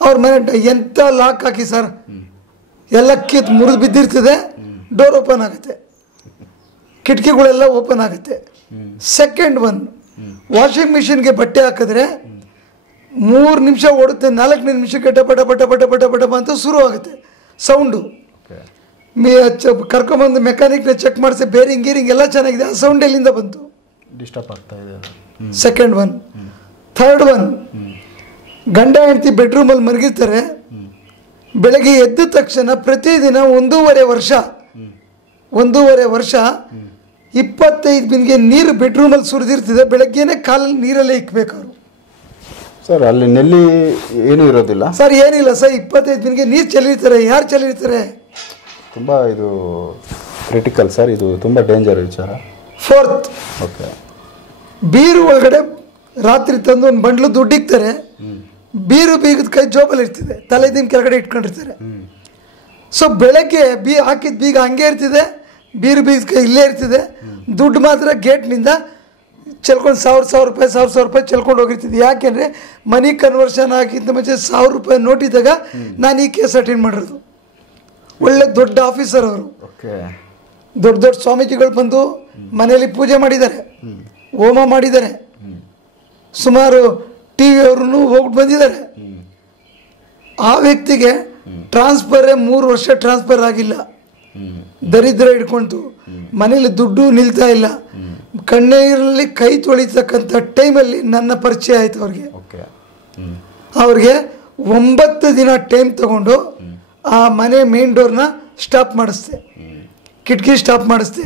ಅವ್ರ ಮನೆ ಎಂಥ ಲಾಕ್ ಹಾಕಿ ಸರ್, ಎಲ್ಲ ಮುರಿದು ಬಿದ್ದಿರ್ತದೆ, ಡೋರ್ ಓಪನ್ ಆಗುತ್ತೆ, ಕಿಟಕಿಗಳೆಲ್ಲ ಓಪನ್ ಆಗುತ್ತೆ. ಸೆಕೆಂಡ್ 1, ವಾಷಿಂಗ್ ಮಿಷಿನ್ಗೆ ಬಟ್ಟೆ ಹಾಕಿದ್ರೆ 3 ನಿಮಿಷ ಓಡುತ್ತೆ, 4ನೇ ನಿಮಿಷಕ್ಕೆ ಟಪ ಟಪ ಟಪ ಟಪ ಟಪ ಟಪ ಅಂತ ಶುರು ಆಗುತ್ತೆ ಸೌಂಡು. ಕರ್ಕೊಂಬಂದು ಮೆಕ್ಯಾನಿಕ್ನ ಚೆಕ್ ಮಾಡಿಸಿ ಬೇರಿಂಗ್ ಗೀರಿಂಗ್ ಎಲ್ಲ ಚೆನ್ನಾಗಿದೆ, ಆ ಸೌಂಡ್ ಎಲ್ಲಿಂದ ಬಂತು? ಡಿಸ್ಟರ್ಬ್ ಆಗ್ತಾ ಇದೆ. ಸೆಕೆಂಡ್ 1. ಥರ್ಡ್ 1, ಗಂಡ ಹೆಂಡತಿ ಬೆಡ್ರೂಮಲ್ಲಿ ಮಲಗಿರ್ತಾರೆ. ಬೆಳಗ್ಗೆ ಎದ್ದ ತಕ್ಷಣ ಪ್ರತಿದಿನ 1.5 ವರ್ಷ 25 ಬಿನ್ಗೆ ನೀರು ಬೆಡ್ರೂಮಲ್ಲಿ ಸುರಿದಿರ್ತದೆ. ಬೆಳಗ್ಗೆನೆ ಕಾಲಲ್ಲಿ ನೀರಲ್ಲೇ ಇಕ್ಬೇಕು ಅವರು. ಸರ್ ಅಲ್ಲಿ ನೆಲ್ಲಿ ಏನೂ ಇರೋದಿಲ್ಲ ಸರ್, ಏನಿಲ್ಲ ಸರ್. 25 ಬಿನ್ಗೆ ನೀರು ಚೆಲ್ಲಿರ್ತಾರೆ. ಯಾರು ಚೆಲ್ಲಿರ್ತಾರೆ? ತುಂಬ ಇದು ಕ್ರಿಟಿಕಲ್ ಸರ್, ಇದು ತುಂಬ ಡೇಂಜರ್ ವಿಚಾರ. 4th, ಬೀರು ಒಳಗಡೆ ರಾತ್ರಿ ತಂದು ಒಂದು ಬಂಡ್ಲು ದುಡ್ಡಿಕ್ತಾರೆ. ಬೀರು ಬೀಗದ ಕೈ ಜೋಬಲ್ಲಿ ಇರ್ತದೆ, ತಲೆ ದಿನ ಕೆಳಗಡೆ ಇಟ್ಕೊಂಡಿರ್ತಾರೆ. ಸೊ ಬೆಳಗ್ಗೆ ಹಾಕಿದ ಬೀಗ ಹಂಗೆ ಇರ್ತದೆ, ಬೀರು ಬೀಗದ ಕೈ ಇಲ್ಲೇ ಇರ್ತದೆ. ದುಡ್ಡು ಮಾತ್ರ ಗೇಟ್ನಿಂದ ಚೆಲ್ಕೊಂಡು 1,000 ರೂಪಾಯಿ ಚೆಲ್ಕೊಂಡು ಹೋಗಿರ್ತಿದ್ದೆ. ಯಾಕೆಂದರೆ ಮನಿ ಕನ್ವರ್ಷನ್ ಆಗಿಂತ ಮುಂಚೆ 1,000 ರೂಪಾಯಿ ನೋಟ್ ಇದ್ದಾಗ ನಾನು ಈ ಕೇಸ್ ಅಟೆಂಡ್ ಮಾಡಿರೋದು. ಒಳ್ಳೆ ದೊಡ್ಡ ಆಫೀಸರ್ ಅವರು. ದೊಡ್ಡ ಸ್ವಾಮೀಜಿಗಳು ಬಂದು ಮನೆಯಲ್ಲಿ ಪೂಜೆ ಮಾಡಿದ್ದಾರೆ, ಹೋಮ ಮಾಡಿದ್ದಾರೆ. ಸುಮಾರು TV ಅವ್ರೂ ಹೋಗ್ಬಿಟ್ಟು ಬಂದಿದ್ದಾರೆ. ಆ ವ್ಯಕ್ತಿಗೆ ಟ್ರಾನ್ಸ್ಫರೇ 3 ವರ್ಷ ಟ್ರಾನ್ಸ್ಫರ್ ಆಗಿಲ್ಲ. ದರಿದ್ರ ಹಿಡ್ಕೊಂತು, ಮನೇಲಿ ದುಡ್ಡು ನಿಲ್ತಾ ಇಲ್ಲ. ಕಣ್ಣೀರಲ್ಲಿ ಕೈ ತೊಳಿತಕ್ಕಂಥ ಟೈಮಲ್ಲಿ ನನ್ನ ಪರಿಚಯ ಆಯಿತು ಅವ್ರಿಗೆ. 9 ದಿನ ಟೈಮ್ ತಗೊಂಡು ಆ ಮನೆ ಮೇನ್ ಡೋರ್ನ ಸ್ಟಾಪ್ ಮಾಡಿಸ್ದೆ, ಕಿಟಕಿ ಸ್ಟಾಪ್ ಮಾಡಿಸ್ದೆ,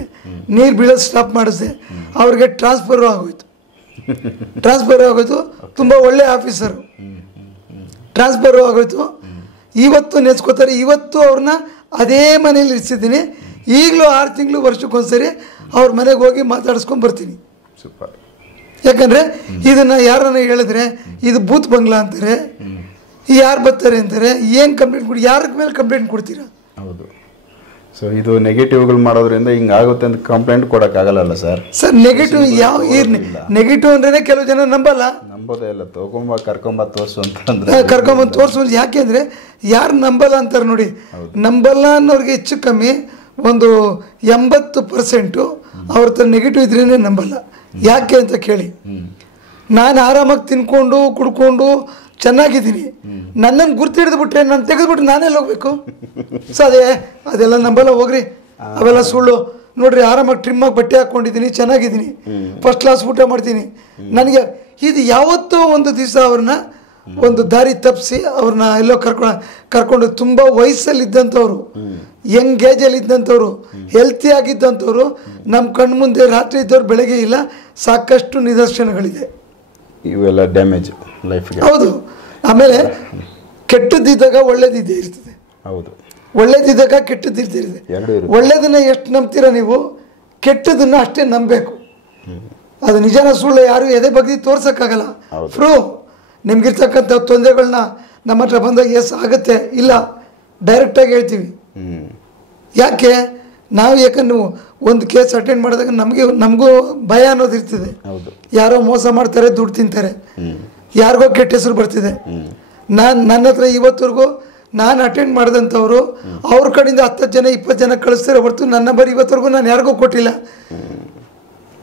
ನೀರು ಬೀಳೋದು ಸ್ಟಾಪ್ ಮಾಡಿಸ್ದೆ. ಅವ್ರಿಗೆ ಟ್ರಾನ್ಸ್ಫರು ಆಗೋಯ್ತು. ತುಂಬ ಒಳ್ಳೆ ಆಫೀಸರು, ಟ್ರಾನ್ಸ್ಫರು ಆಗೋಯ್ತು. ಇವತ್ತು ನೆನೆಸ್ಕೋತಾರೆ. ಇವತ್ತು ಅವ್ರನ್ನ ಅದೇ ಮನೇಲಿ ಇರಿಸಿದ್ದೀನಿ. ಈಗಲೂ 6 ತಿಂಗಳು ವರ್ಷಕ್ಕೊಂದ್ಸರಿ ಅವ್ರ ಮನೆಗೆ ಹೋಗಿ ಮಾತಾಡಿಸ್ಕೊಂಡು ಬರ್ತೀನಿ. ಸೂಪರ್. ಯಾಕಂದರೆ ಇದನ್ನು ಯಾರನ್ನ ಹೇಳಿದ್ರೆ ಇದು ಬೂತ್ ಬಂಗ್ಲಾ ಅಂತಾರೆ, ಯಾರು ಬರ್ತಾರೆ ಅಂತಾರೆ, ಏನು ಕಂಪ್ಲೇಂಟ್ ಕೊಡಿ, ಯಾರ ಮೇಲೆ ಕಂಪ್ಲೇಂಟ್ ಕೊಡ್ತೀರಾ? ಹೌದು. ಸೊ ಇದು ನೆಗೆಟಿವ್ಗಳು ಮಾಡೋದ್ರಿಂದ ಹಿಂಗಾಗುತ್ತೆ ಅಂತ ಕಂಪ್ಲೇಂಟ್ ಕೊಡೋಕ್ಕಾಗಲ್ಲ ಸರ್. ನೆಗೆಟಿವ್ ನೆಗೆಟಿವ್ ಅಂದ್ರೆ ಕೆಲವು ಜನ ನಂಬೋದೇ ಇಲ್ಲ. ಕರ್ಕೊಂಬ ತೋರಿಸು ಅಂತಂದ್ರೆ ಕರ್ಕೊಂಬಂದು ತೋರಿಸು. ಯಾಕೆ ಅಂದರೆ ಯಾರು ನಂಬಲ್ಲ ಅಂತಾರೆ ನೋಡಿ. ನಂಬಲ್ಲ ಅನ್ನೋರಿಗೆ ಹೆಚ್ಚು ಕಮ್ಮಿ ಒಂದು 80% ಅವ್ರ ಹತ್ರ ನೆಗೆಟಿವ್ ಇದ್ರೇ ನಂಬಲ್ಲ. ಯಾಕೆ ಅಂತ ಕೇಳಿ, ನಾನು ಆರಾಮಾಗಿ ತಿನ್ಕೊಂಡು ಕುಡ್ಕೊಂಡು ಚೆನ್ನಾಗಿದ್ದೀನಿ, ನನ್ನನ್ನು ಗುರ್ತು ಹಿಡಿದ್ಬಿಟ್ರೆ ನಾನು ತೆಗೆದ್ಬಿಟ್ರೆ ನಾನೆಲ್ಲ ಹೋಗ್ಬೇಕು? ಸೊ ಅದೆಲ್ಲ ನಂಬಲ್ಲ, ಹೋಗ್ರಿ, ಅವೆಲ್ಲ ಸುಳ್ಳು. ನೋಡ್ರಿ, ಆರಾಮಾಗಿ ಟ್ರಿಮ್ಮಾಗಿ ಬಟ್ಟೆ ಹಾಕ್ಕೊಂಡಿದ್ದೀನಿ, ಚೆನ್ನಾಗಿದ್ದೀನಿ, ಫಸ್ಟ್ ಕ್ಲಾಸ್ ಊಟ ಮಾಡ್ತೀನಿ. ನನಗೆ ಇದು ಯಾವತ್ತೋ ಒಂದು ದಿವಸ ಅವ್ರನ್ನ ಒಂದು ದಾರಿ ತಪ್ಪಿಸಿ ಅವ್ರನ್ನ ಎಲ್ಲೋ ಕರ್ಕೊಂಡು ತುಂಬ ವಯಸ್ಸಲ್ಲಿದ್ದಂಥವ್ರು, ಯಂಗ್ ಏಜಲ್ಲಿ ಇದ್ದಂಥವ್ರು, ಹೆಲ್ತಿ ಆಗಿದ್ದಂಥವ್ರು ನಮ್ಮ ಕಣ್ಣು ಮುಂದೆ ರಾತ್ರಿ ಇದ್ದವ್ರು ಬೆಳಗ್ಗೆ ಇಲ್ಲ, ಸಾಕಷ್ಟು ನಿದರ್ಶನಗಳಿದೆ. ಇವೆಲ್ಲ ಡ್ಯಾಮೇಜ್ ಲೈಫ್ಗೆ. ಹೌದು. ಆಮೇಲೆ ಕೆಟ್ಟದ್ದಿದ್ದಾಗ ಒಳ್ಳೇದಿದ್ದೇ ಇರ್ತದೆ. ಹೌದು. ಒಳ್ಳೇದಿದ್ದಾಗ ಕೆಟ್ಟದ್ದಿರ್ತದೆ. ಒಳ್ಳೇದನ್ನ ಎಷ್ಟು ನಂಬ್ತೀರ ನೀವು, ಕೆಟ್ಟದನ್ನ ಅಷ್ಟೇ ನಂಬಬೇಕು. ಅದು ನಿಜನ ಸುಳ್ಳು ಯಾರು ಎದೆ ಬಗ್ಗೆ ತೋರ್ಸೋಕ್ಕಾಗಲ್ಲ. ಪ್ರೂವ್ ನಿಮ್ಗಿರ್ತಕ್ಕಂಥ ತೊಂದರೆಗಳನ್ನ ನಮ್ಮ ಹತ್ರ ಬಂದಾಗ ಎಸ್ ಆಗುತ್ತೆ, ಇಲ್ಲ ಡೈರೆಕ್ಟಾಗಿ ಹೇಳ್ತೀವಿ. ಯಾಕೆ ಯಾಕಂದ್ರೆ ಒಂದು ಕೇಸ್ ಅಟೆಂಡ್ ಮಾಡಿದಾಗ ನಮಗೂ ಭಯ ಅನ್ನೋದು ಇರ್ತದೆ. ಯಾರೋ ಮೋಸ ಮಾಡ್ತಾರೆ, ದುಡ್ಡು ತಿಂತಾರೆ, ಯಾರಿಗೋ ಕೆಟ್ಟ ಹೆಸರು ಬರ್ತಿದೆ. ನನ್ನ ಹತ್ರ ಇವತ್ತವರೆಗೂ ನಾನು ಅಟೆಂಡ್ ಮಾಡಿದಂಥವ್ರು ಅವ್ರ ಕಡೆಯಿಂದ 10 ಜನ 20 ಜನ ಕಳಿಸ್ತಾರೆ ಹೊರತು ನನ್ನ ನಂಬರ್ ಇವತ್ತವರೆಗೂ ನಾನು ಯಾರಿಗೂ ಕೊಟ್ಟಿಲ್ಲ.